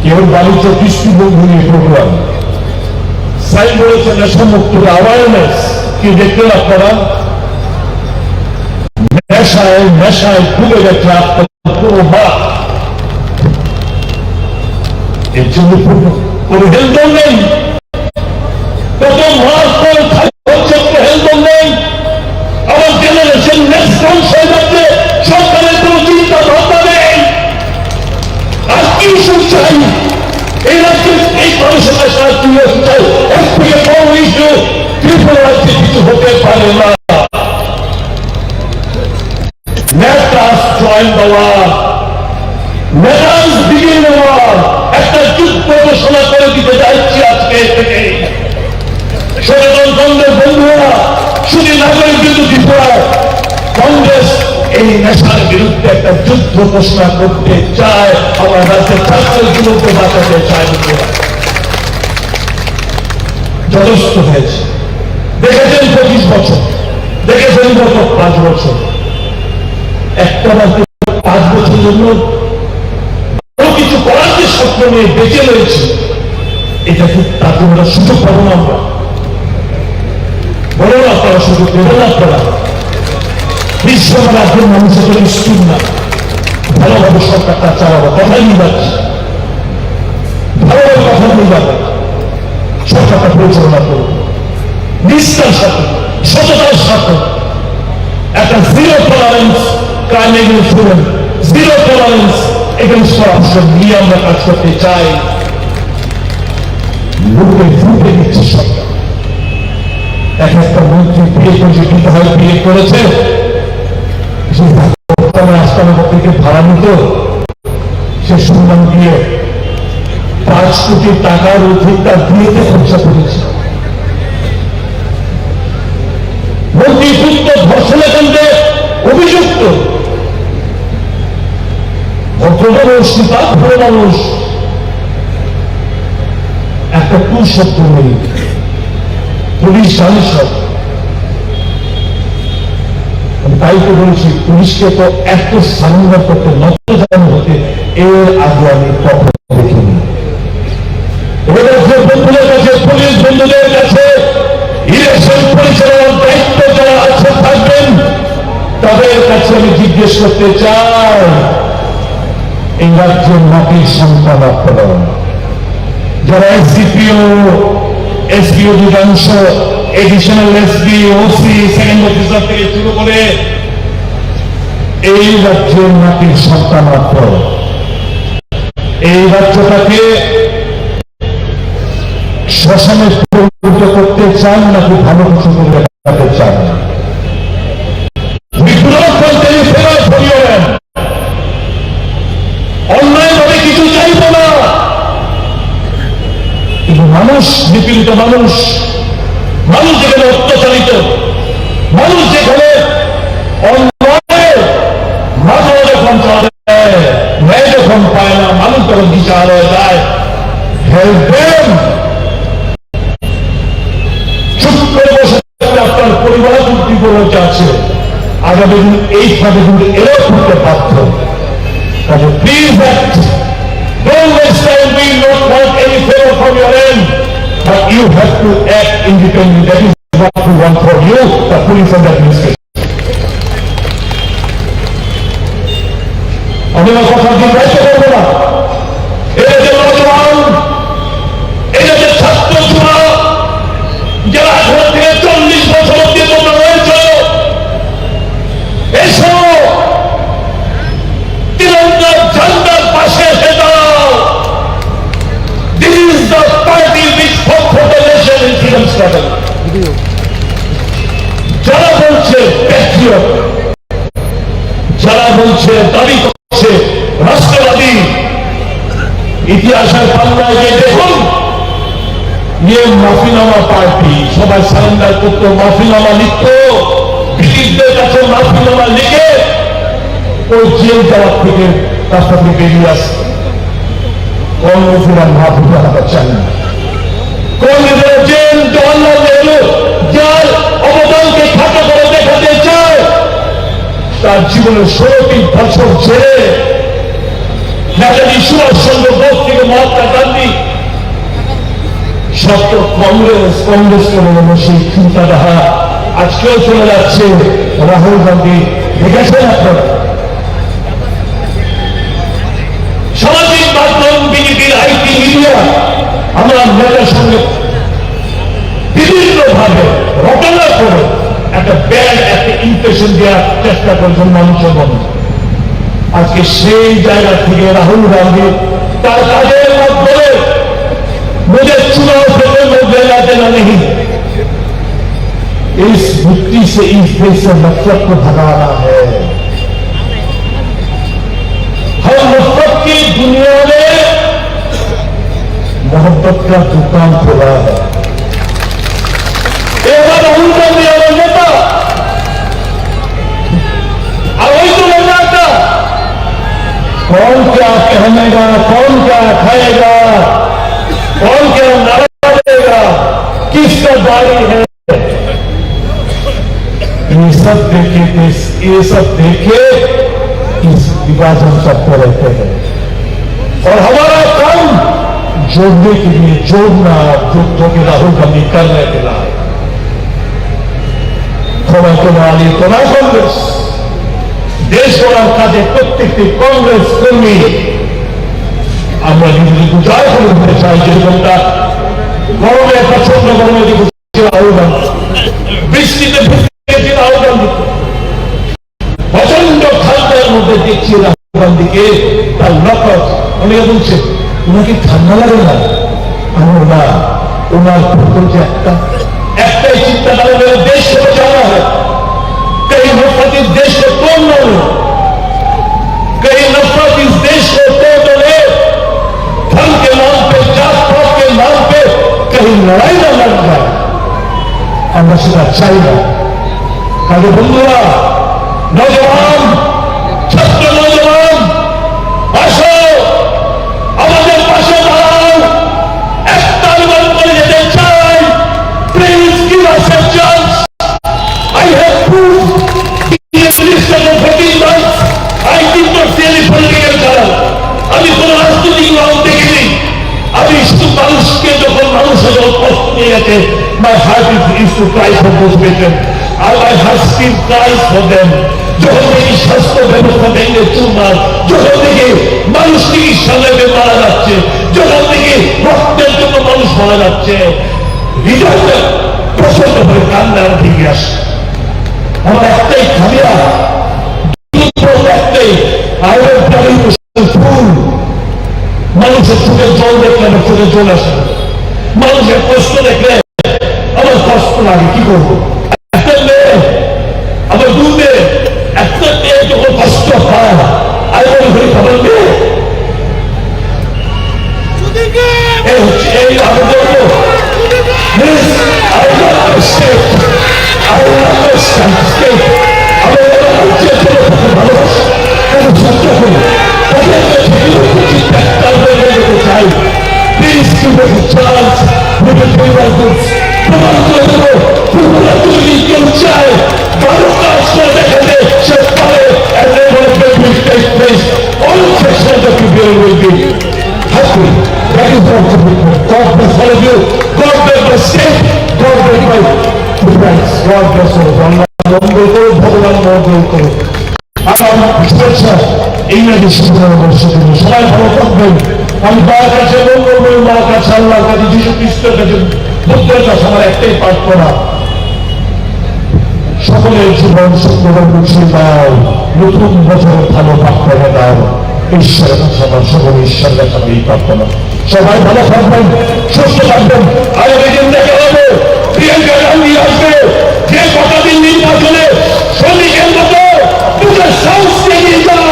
কেবল বাণিজ্য দৃষ্টিভঙ্গি নিয়ে প্রোগ্রাম। সাইন বলেছে নেশামুক্ত অ্যাওয়ারনেস। কি দেখলেন আপনারা? নেশায় ডুবে গেছে আপনার পুরো মাঠ। এর জন্য কোনো হেলদোল নেই, কত মাস পরে হচ্ছে কোনো হেলদোল নেই। আমার জেনারেশন নেক্সট হয়ে যাচ্ছে, সরকারের কোন চিন্তা ভাবনা নেই। আর কি ইস্যু চাই এই রাজ্যে, এই মানুষের সাথে কি ইস্যু চাই? এর থেকে বড় ইস্যু ত্রিপুরা রাজ্যে কিছু হতে পারে না। Let us join the war. Let us begin the war. একটা যুদ্ধ ঘোষণা করে দিতে যাচ্ছি আজকে থেকে। সচেতন কংগ্রেস বন্ধুরা, শুধু নাগরিক কিন্তু ত্রিপুরায় কংগ্রেস এই নেশার বিরুদ্ধে একটা যুদ্ধ ঘোষণা করতে চায়। আমার রাজ্যের ছাত্রের বিরুদ্ধে বাঁচাতে চায়। যথেষ্ট হয়েছে। দেখেছেন 25 বছর, দেখেছেন গত 5 বছর। একটা রাজ্যে 5 বছর জন্য কিছু করার যে স্বপ্ন নিয়ে বেঁচে রয়েছে, এটা কি তাকে আমরা সুযোগ পাবো না? আমরা বলো না, আপনারা সুযোগ দেবেন না? আপনারা বিশ্ব রাজ্যের মানুষের জন্য স্কুল না, ভালোভাবে সরকারটা চালাবো, কথাই নিয়ে যাচ্ছে, ভালোভাবে কথা নিয়ে যাবে, সরকারটা পরিচালনা করবো নিষ্ঠার সাথে, সততার সাথে। একটা zero tolerance crime against women, zero tolerance against corruption নিয়ে আমরা কাজ করতে চাই। লোকে ফুটে দিচ্ছে সরকার। এক একটা মন্ত্রী বিয়ে করেছে, রাস্তার থেকে ভাড়া নিত, সে সম্মান দিয়ে 5 কোটি টাকার অধিক তার বিয়েতে খরচা করেছে। মন্ত্রী পুত্র ধর্ষণের কাণ্ডে অভিযুক্ত, ভদ্রমানুষ, ভালো মানুষ, একটা টু শব্দ নেই। পুলিশ জানে সব। তাই তো বলছি, পুলিশকে তো এত সারেন্ডার করতে, নষ্ট জানানো হতে এর আগে আমি কখনো দেখিনি। জিজ্ঞেস করতে চাই, এই রাজ্যের মাটির সন্তান আপনারা, যারা এসডিপিও এসপিও অধিকাংশ additional SP OC second officer থেকে শুরু করে এই রাজ্যের মাটির সন্তান আপনারা এই রাজ্যটাকে শ্মশানে পরিণত করতে চান নাকি ভালো কিছু করে দেখাতে চান? বিপ্লব বলতে ফেরার পরিবেন অন্যায়ভাবে কিছু চাইব না, কিন্তু মানুষ নিপীড়িত মানুষ, মানুষ যেখানে অত্যাচারিত, মানুষ যেখানে অন্যায় মাঝে যখন চলে ন্যায় যখন পায় না, মানুষ যখন বিচার হয়ে যায়, হেল্পেন চুপ করে বসে আপনার পরিবার বিপরীত আছে, আগামী দিন এইভাবে কিন্তু এরাও করতে বাধ্য। তবে please act, don't waste time, we not want any favor from your end, but you have to act independently. That is what we want for you, the police and the administration. আমি আমার কথা দীর্ঘায়িত করবো না। এটা যে নজওয়ান, এটা যে ছাত্র যুবা যারা 18 থেকে 40 বছর অব্দি তোমরা রয়েছে, এসো তিরঙ্গা ঝান্ডার পাশে এসে দাঁড়াও। This is the party which fought for the nation in freedom struggle. যারা বলছে প্যাট্রিয়ট, যারা বলছে দাবি করছে রাষ্ট্রবাদী, ইতিহাসের পাল্লায় গিয়ে দেখুন, ইয়ে মাফিনামা পার্টি, সবাই সারেন্ডার করতো, মাফিনামা লিখত, ব্রিটিশদের কাছে মাফিনামা লিখে ওই জেল যাওয়ার থেকে রাস্তা থেকে বেরিয়ে আসত। কংগ্রেসেরা মাফি দেখাতে চান না। কংগ্রেসের জেল জওয়াহরলাল নেহরু যার অবদানকে খাটো করে দেখাতে চায়, তার জীবনে 16টি বছর ছেড়ে নেতাজি সুভাষচন্দ্র বোস থেকে মহাত্মা গান্ধী সব তো কংগ্রেস করে সেই চিন্তাধারা আজকেও চলে যাচ্ছে। রাহুল গান্ধী দেখেছেন আপনারা, সামাজিক মাধ্যম, বিজেপির আইটি মিডিয়া আমরা নেতার সঙ্গে বিভিন্নভাবে রটনা করে একটা ব্যাড একটা ইমপ্রেশন দেওয়ার চেষ্টা করছেন মানুষের মনে। আজকে সেই জায়গা থেকে রাহুল গান্ধী তার কাজের মাধ্যমে मुझे चुनाव से लोग ले जाते ना नहीं, इस मुक्ति से इस देश से नफरत को भगाना है। हम नफरत की दुनिया में मोहब्बत का दुकान खोला है। एक बार राहुल गांधी और नेता वही तो लग जाता, कौन क्या कहनेगा, कौन क्या खाएगा, कौन क्या नारा देगा, किसका बारी है, ये सब देखे इस विभाजन सबको रहते हैं। और हमारा काम जोड़ने के लिए जोड़ना, जो कि राहुल गांधी कर रहे मिला है। थोड़ा वाली थोड़ा कांग्रेस देश গড়ার কাজে প্রত্যেকটি কংগ্রেস কর্মী আমরা নিজেদের উজাড় করে দিতে চাই। যেরকমটা গরমে প্রচন্ড গরমে দেখেছি রাহুল গান্ধী, বৃষ্টিতে ভিজেছি রাহুল গান্ধী, প্রচন্ড ঠান্ডার মধ্যে দেখছি রাহুল গান্ধীকে তার লকট। অনেকে বলছে ওনাকে ঠান্ডা লাগে না, আমরা না, ওনার যে একটাই চিন্তাধারা মেরে देश को बचाना है। कहीं नफरत इस देश को तोड़ना हो, कहीं नफरत इस देश को तोड़ने धर्म के नाम पे, जात पात के नाम पे कहीं लड़ाई ना लड़ जाए, আমরা সেটা চাই না। কাজে বন্ধুরা, নজওয়ান, ছাত্র নজওয়ান, আসো আমাদের পাশে দাঁড়াও, একটা আন্দোলন করে যেতে চাই। Please give us A chance. I have proved in the list of 14 months I did not see any political color. আমি কোন রাজনৈতিক রং দেখিনি। আমি শুধু মানুষকে যখন মানুষের কষ্ট নিয়ে গেছে, my heart is to cry for those patients. My heart still cries for them. যখন দেখি স্বাস্থ্য ব্যবস্থা ভেঙে চুরমার, যখন দেখি মানুষ চিকিৎসা লেগে মারা যাচ্ছে, যখন দেখি রক্তের জন্য মানুষ মারা যাচ্ছে, হৃদয়টা প্রচন্ড করে কান্নার দিকে আসে। আমার একটাই খালিয়া, একটাই ফুল। মানুষের চোখে জল দেখলে আমার চোখে জল আসে, মানুষের কষ্ট দেখলে আমার কষ্ট লাগে। কি করবো? একটা মেয়ে, আমার দু মেয়ে, একটা মেয়ে যখন কষ্ট পায় আমি মনে করি আমার মেয়ে এই আমি বলবো ভগবান মঙ্গল করুন। আমার শুভেচ্ছা ইংরেজি শিক্ষাবর্ষ দিন সবাই ভালো থাকবেন। আমি মার কাছে মঙ্গল করি, মার কাছে আল্লাহর কাছে, যীশু খ্রিস্টের কাছে, বুদ্ধের কাছে আমার একটাই প্রার্থনা, সকলের জীবন সুন্দর মুছে দাও, নতুন বছরের ভালো প্রার্থনা দাও। ঈশ্বরের কাছে আমার সকল ঈশ্বরের কাছে আমি এই প্রার্থনা। সবাই ভালো থাকবেন, সুস্থ থাকবেন। আগামী দিন দেখে হবে প্রিয়াঙ্কা গান্ধী আসবে, যে কটা দিন নির্বাচনে শ্রমিকের মতো নিজের সাহস নিয়ে যান,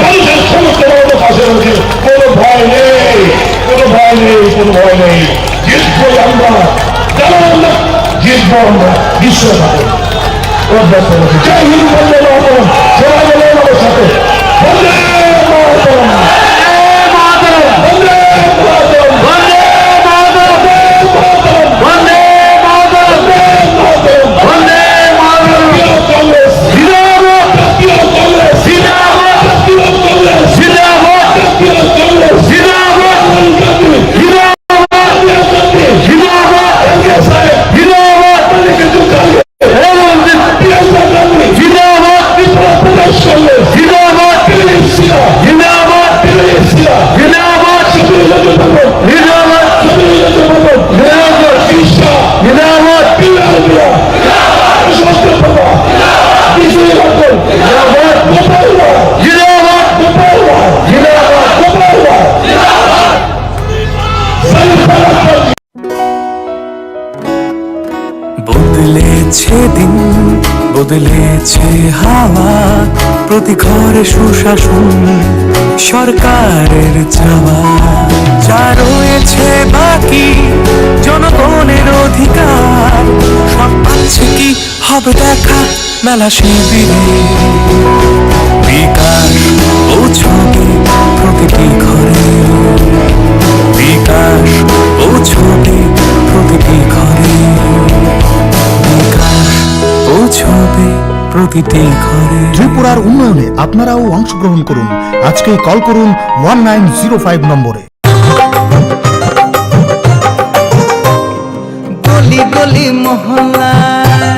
মানুষের সমস্ত পাশে রয়েছে। কোনো ভয় নেই, কোনো ভয় নেই, কোনো ভয় নেই। জিতবো আমরা, কেন আমরা জিতবো? আমরা ঈশ্বর থাকবো। জয় হিন্দ, বন্দে মাতরম। সবাই বলে আমার সাথে বন্দে মাতরম, বন্দে মাতরম, বন্দে মাতরম, বন্দে মাতরম, বন্দে মাতরম, বন্দে মাতরম। কংগ্রেস জিন্দাবাদ, কংগ্রেস জিন্দাবাদ, কংগ্রেস জিন্দাবাদ, কংগ্রেস জিন্দাবাদ, বদলেছে দিন, বদলেছে হাওয়া, প্রতি ঘরে সুশাসন সরকারের চাওয়া, যা রয়েছে বাকি জনগণের অধিকার, সব পাচ্ছে কি হবে দেখা মেলা শিবিরে। বিকাশ পৌঁছবে প্রতিটি ঘরে, বিকাশ পৌঁছবে প্রতিটি ঘরে, বিকাশ পৌঁছবে প্রতিটি ঘরে। ত্রিপুরার উন্নয়নে আপনারাও অংশগ্রহণ করুন। আজকেই কল করুন 1905 নম্বরে। গলি গলি মহল্লা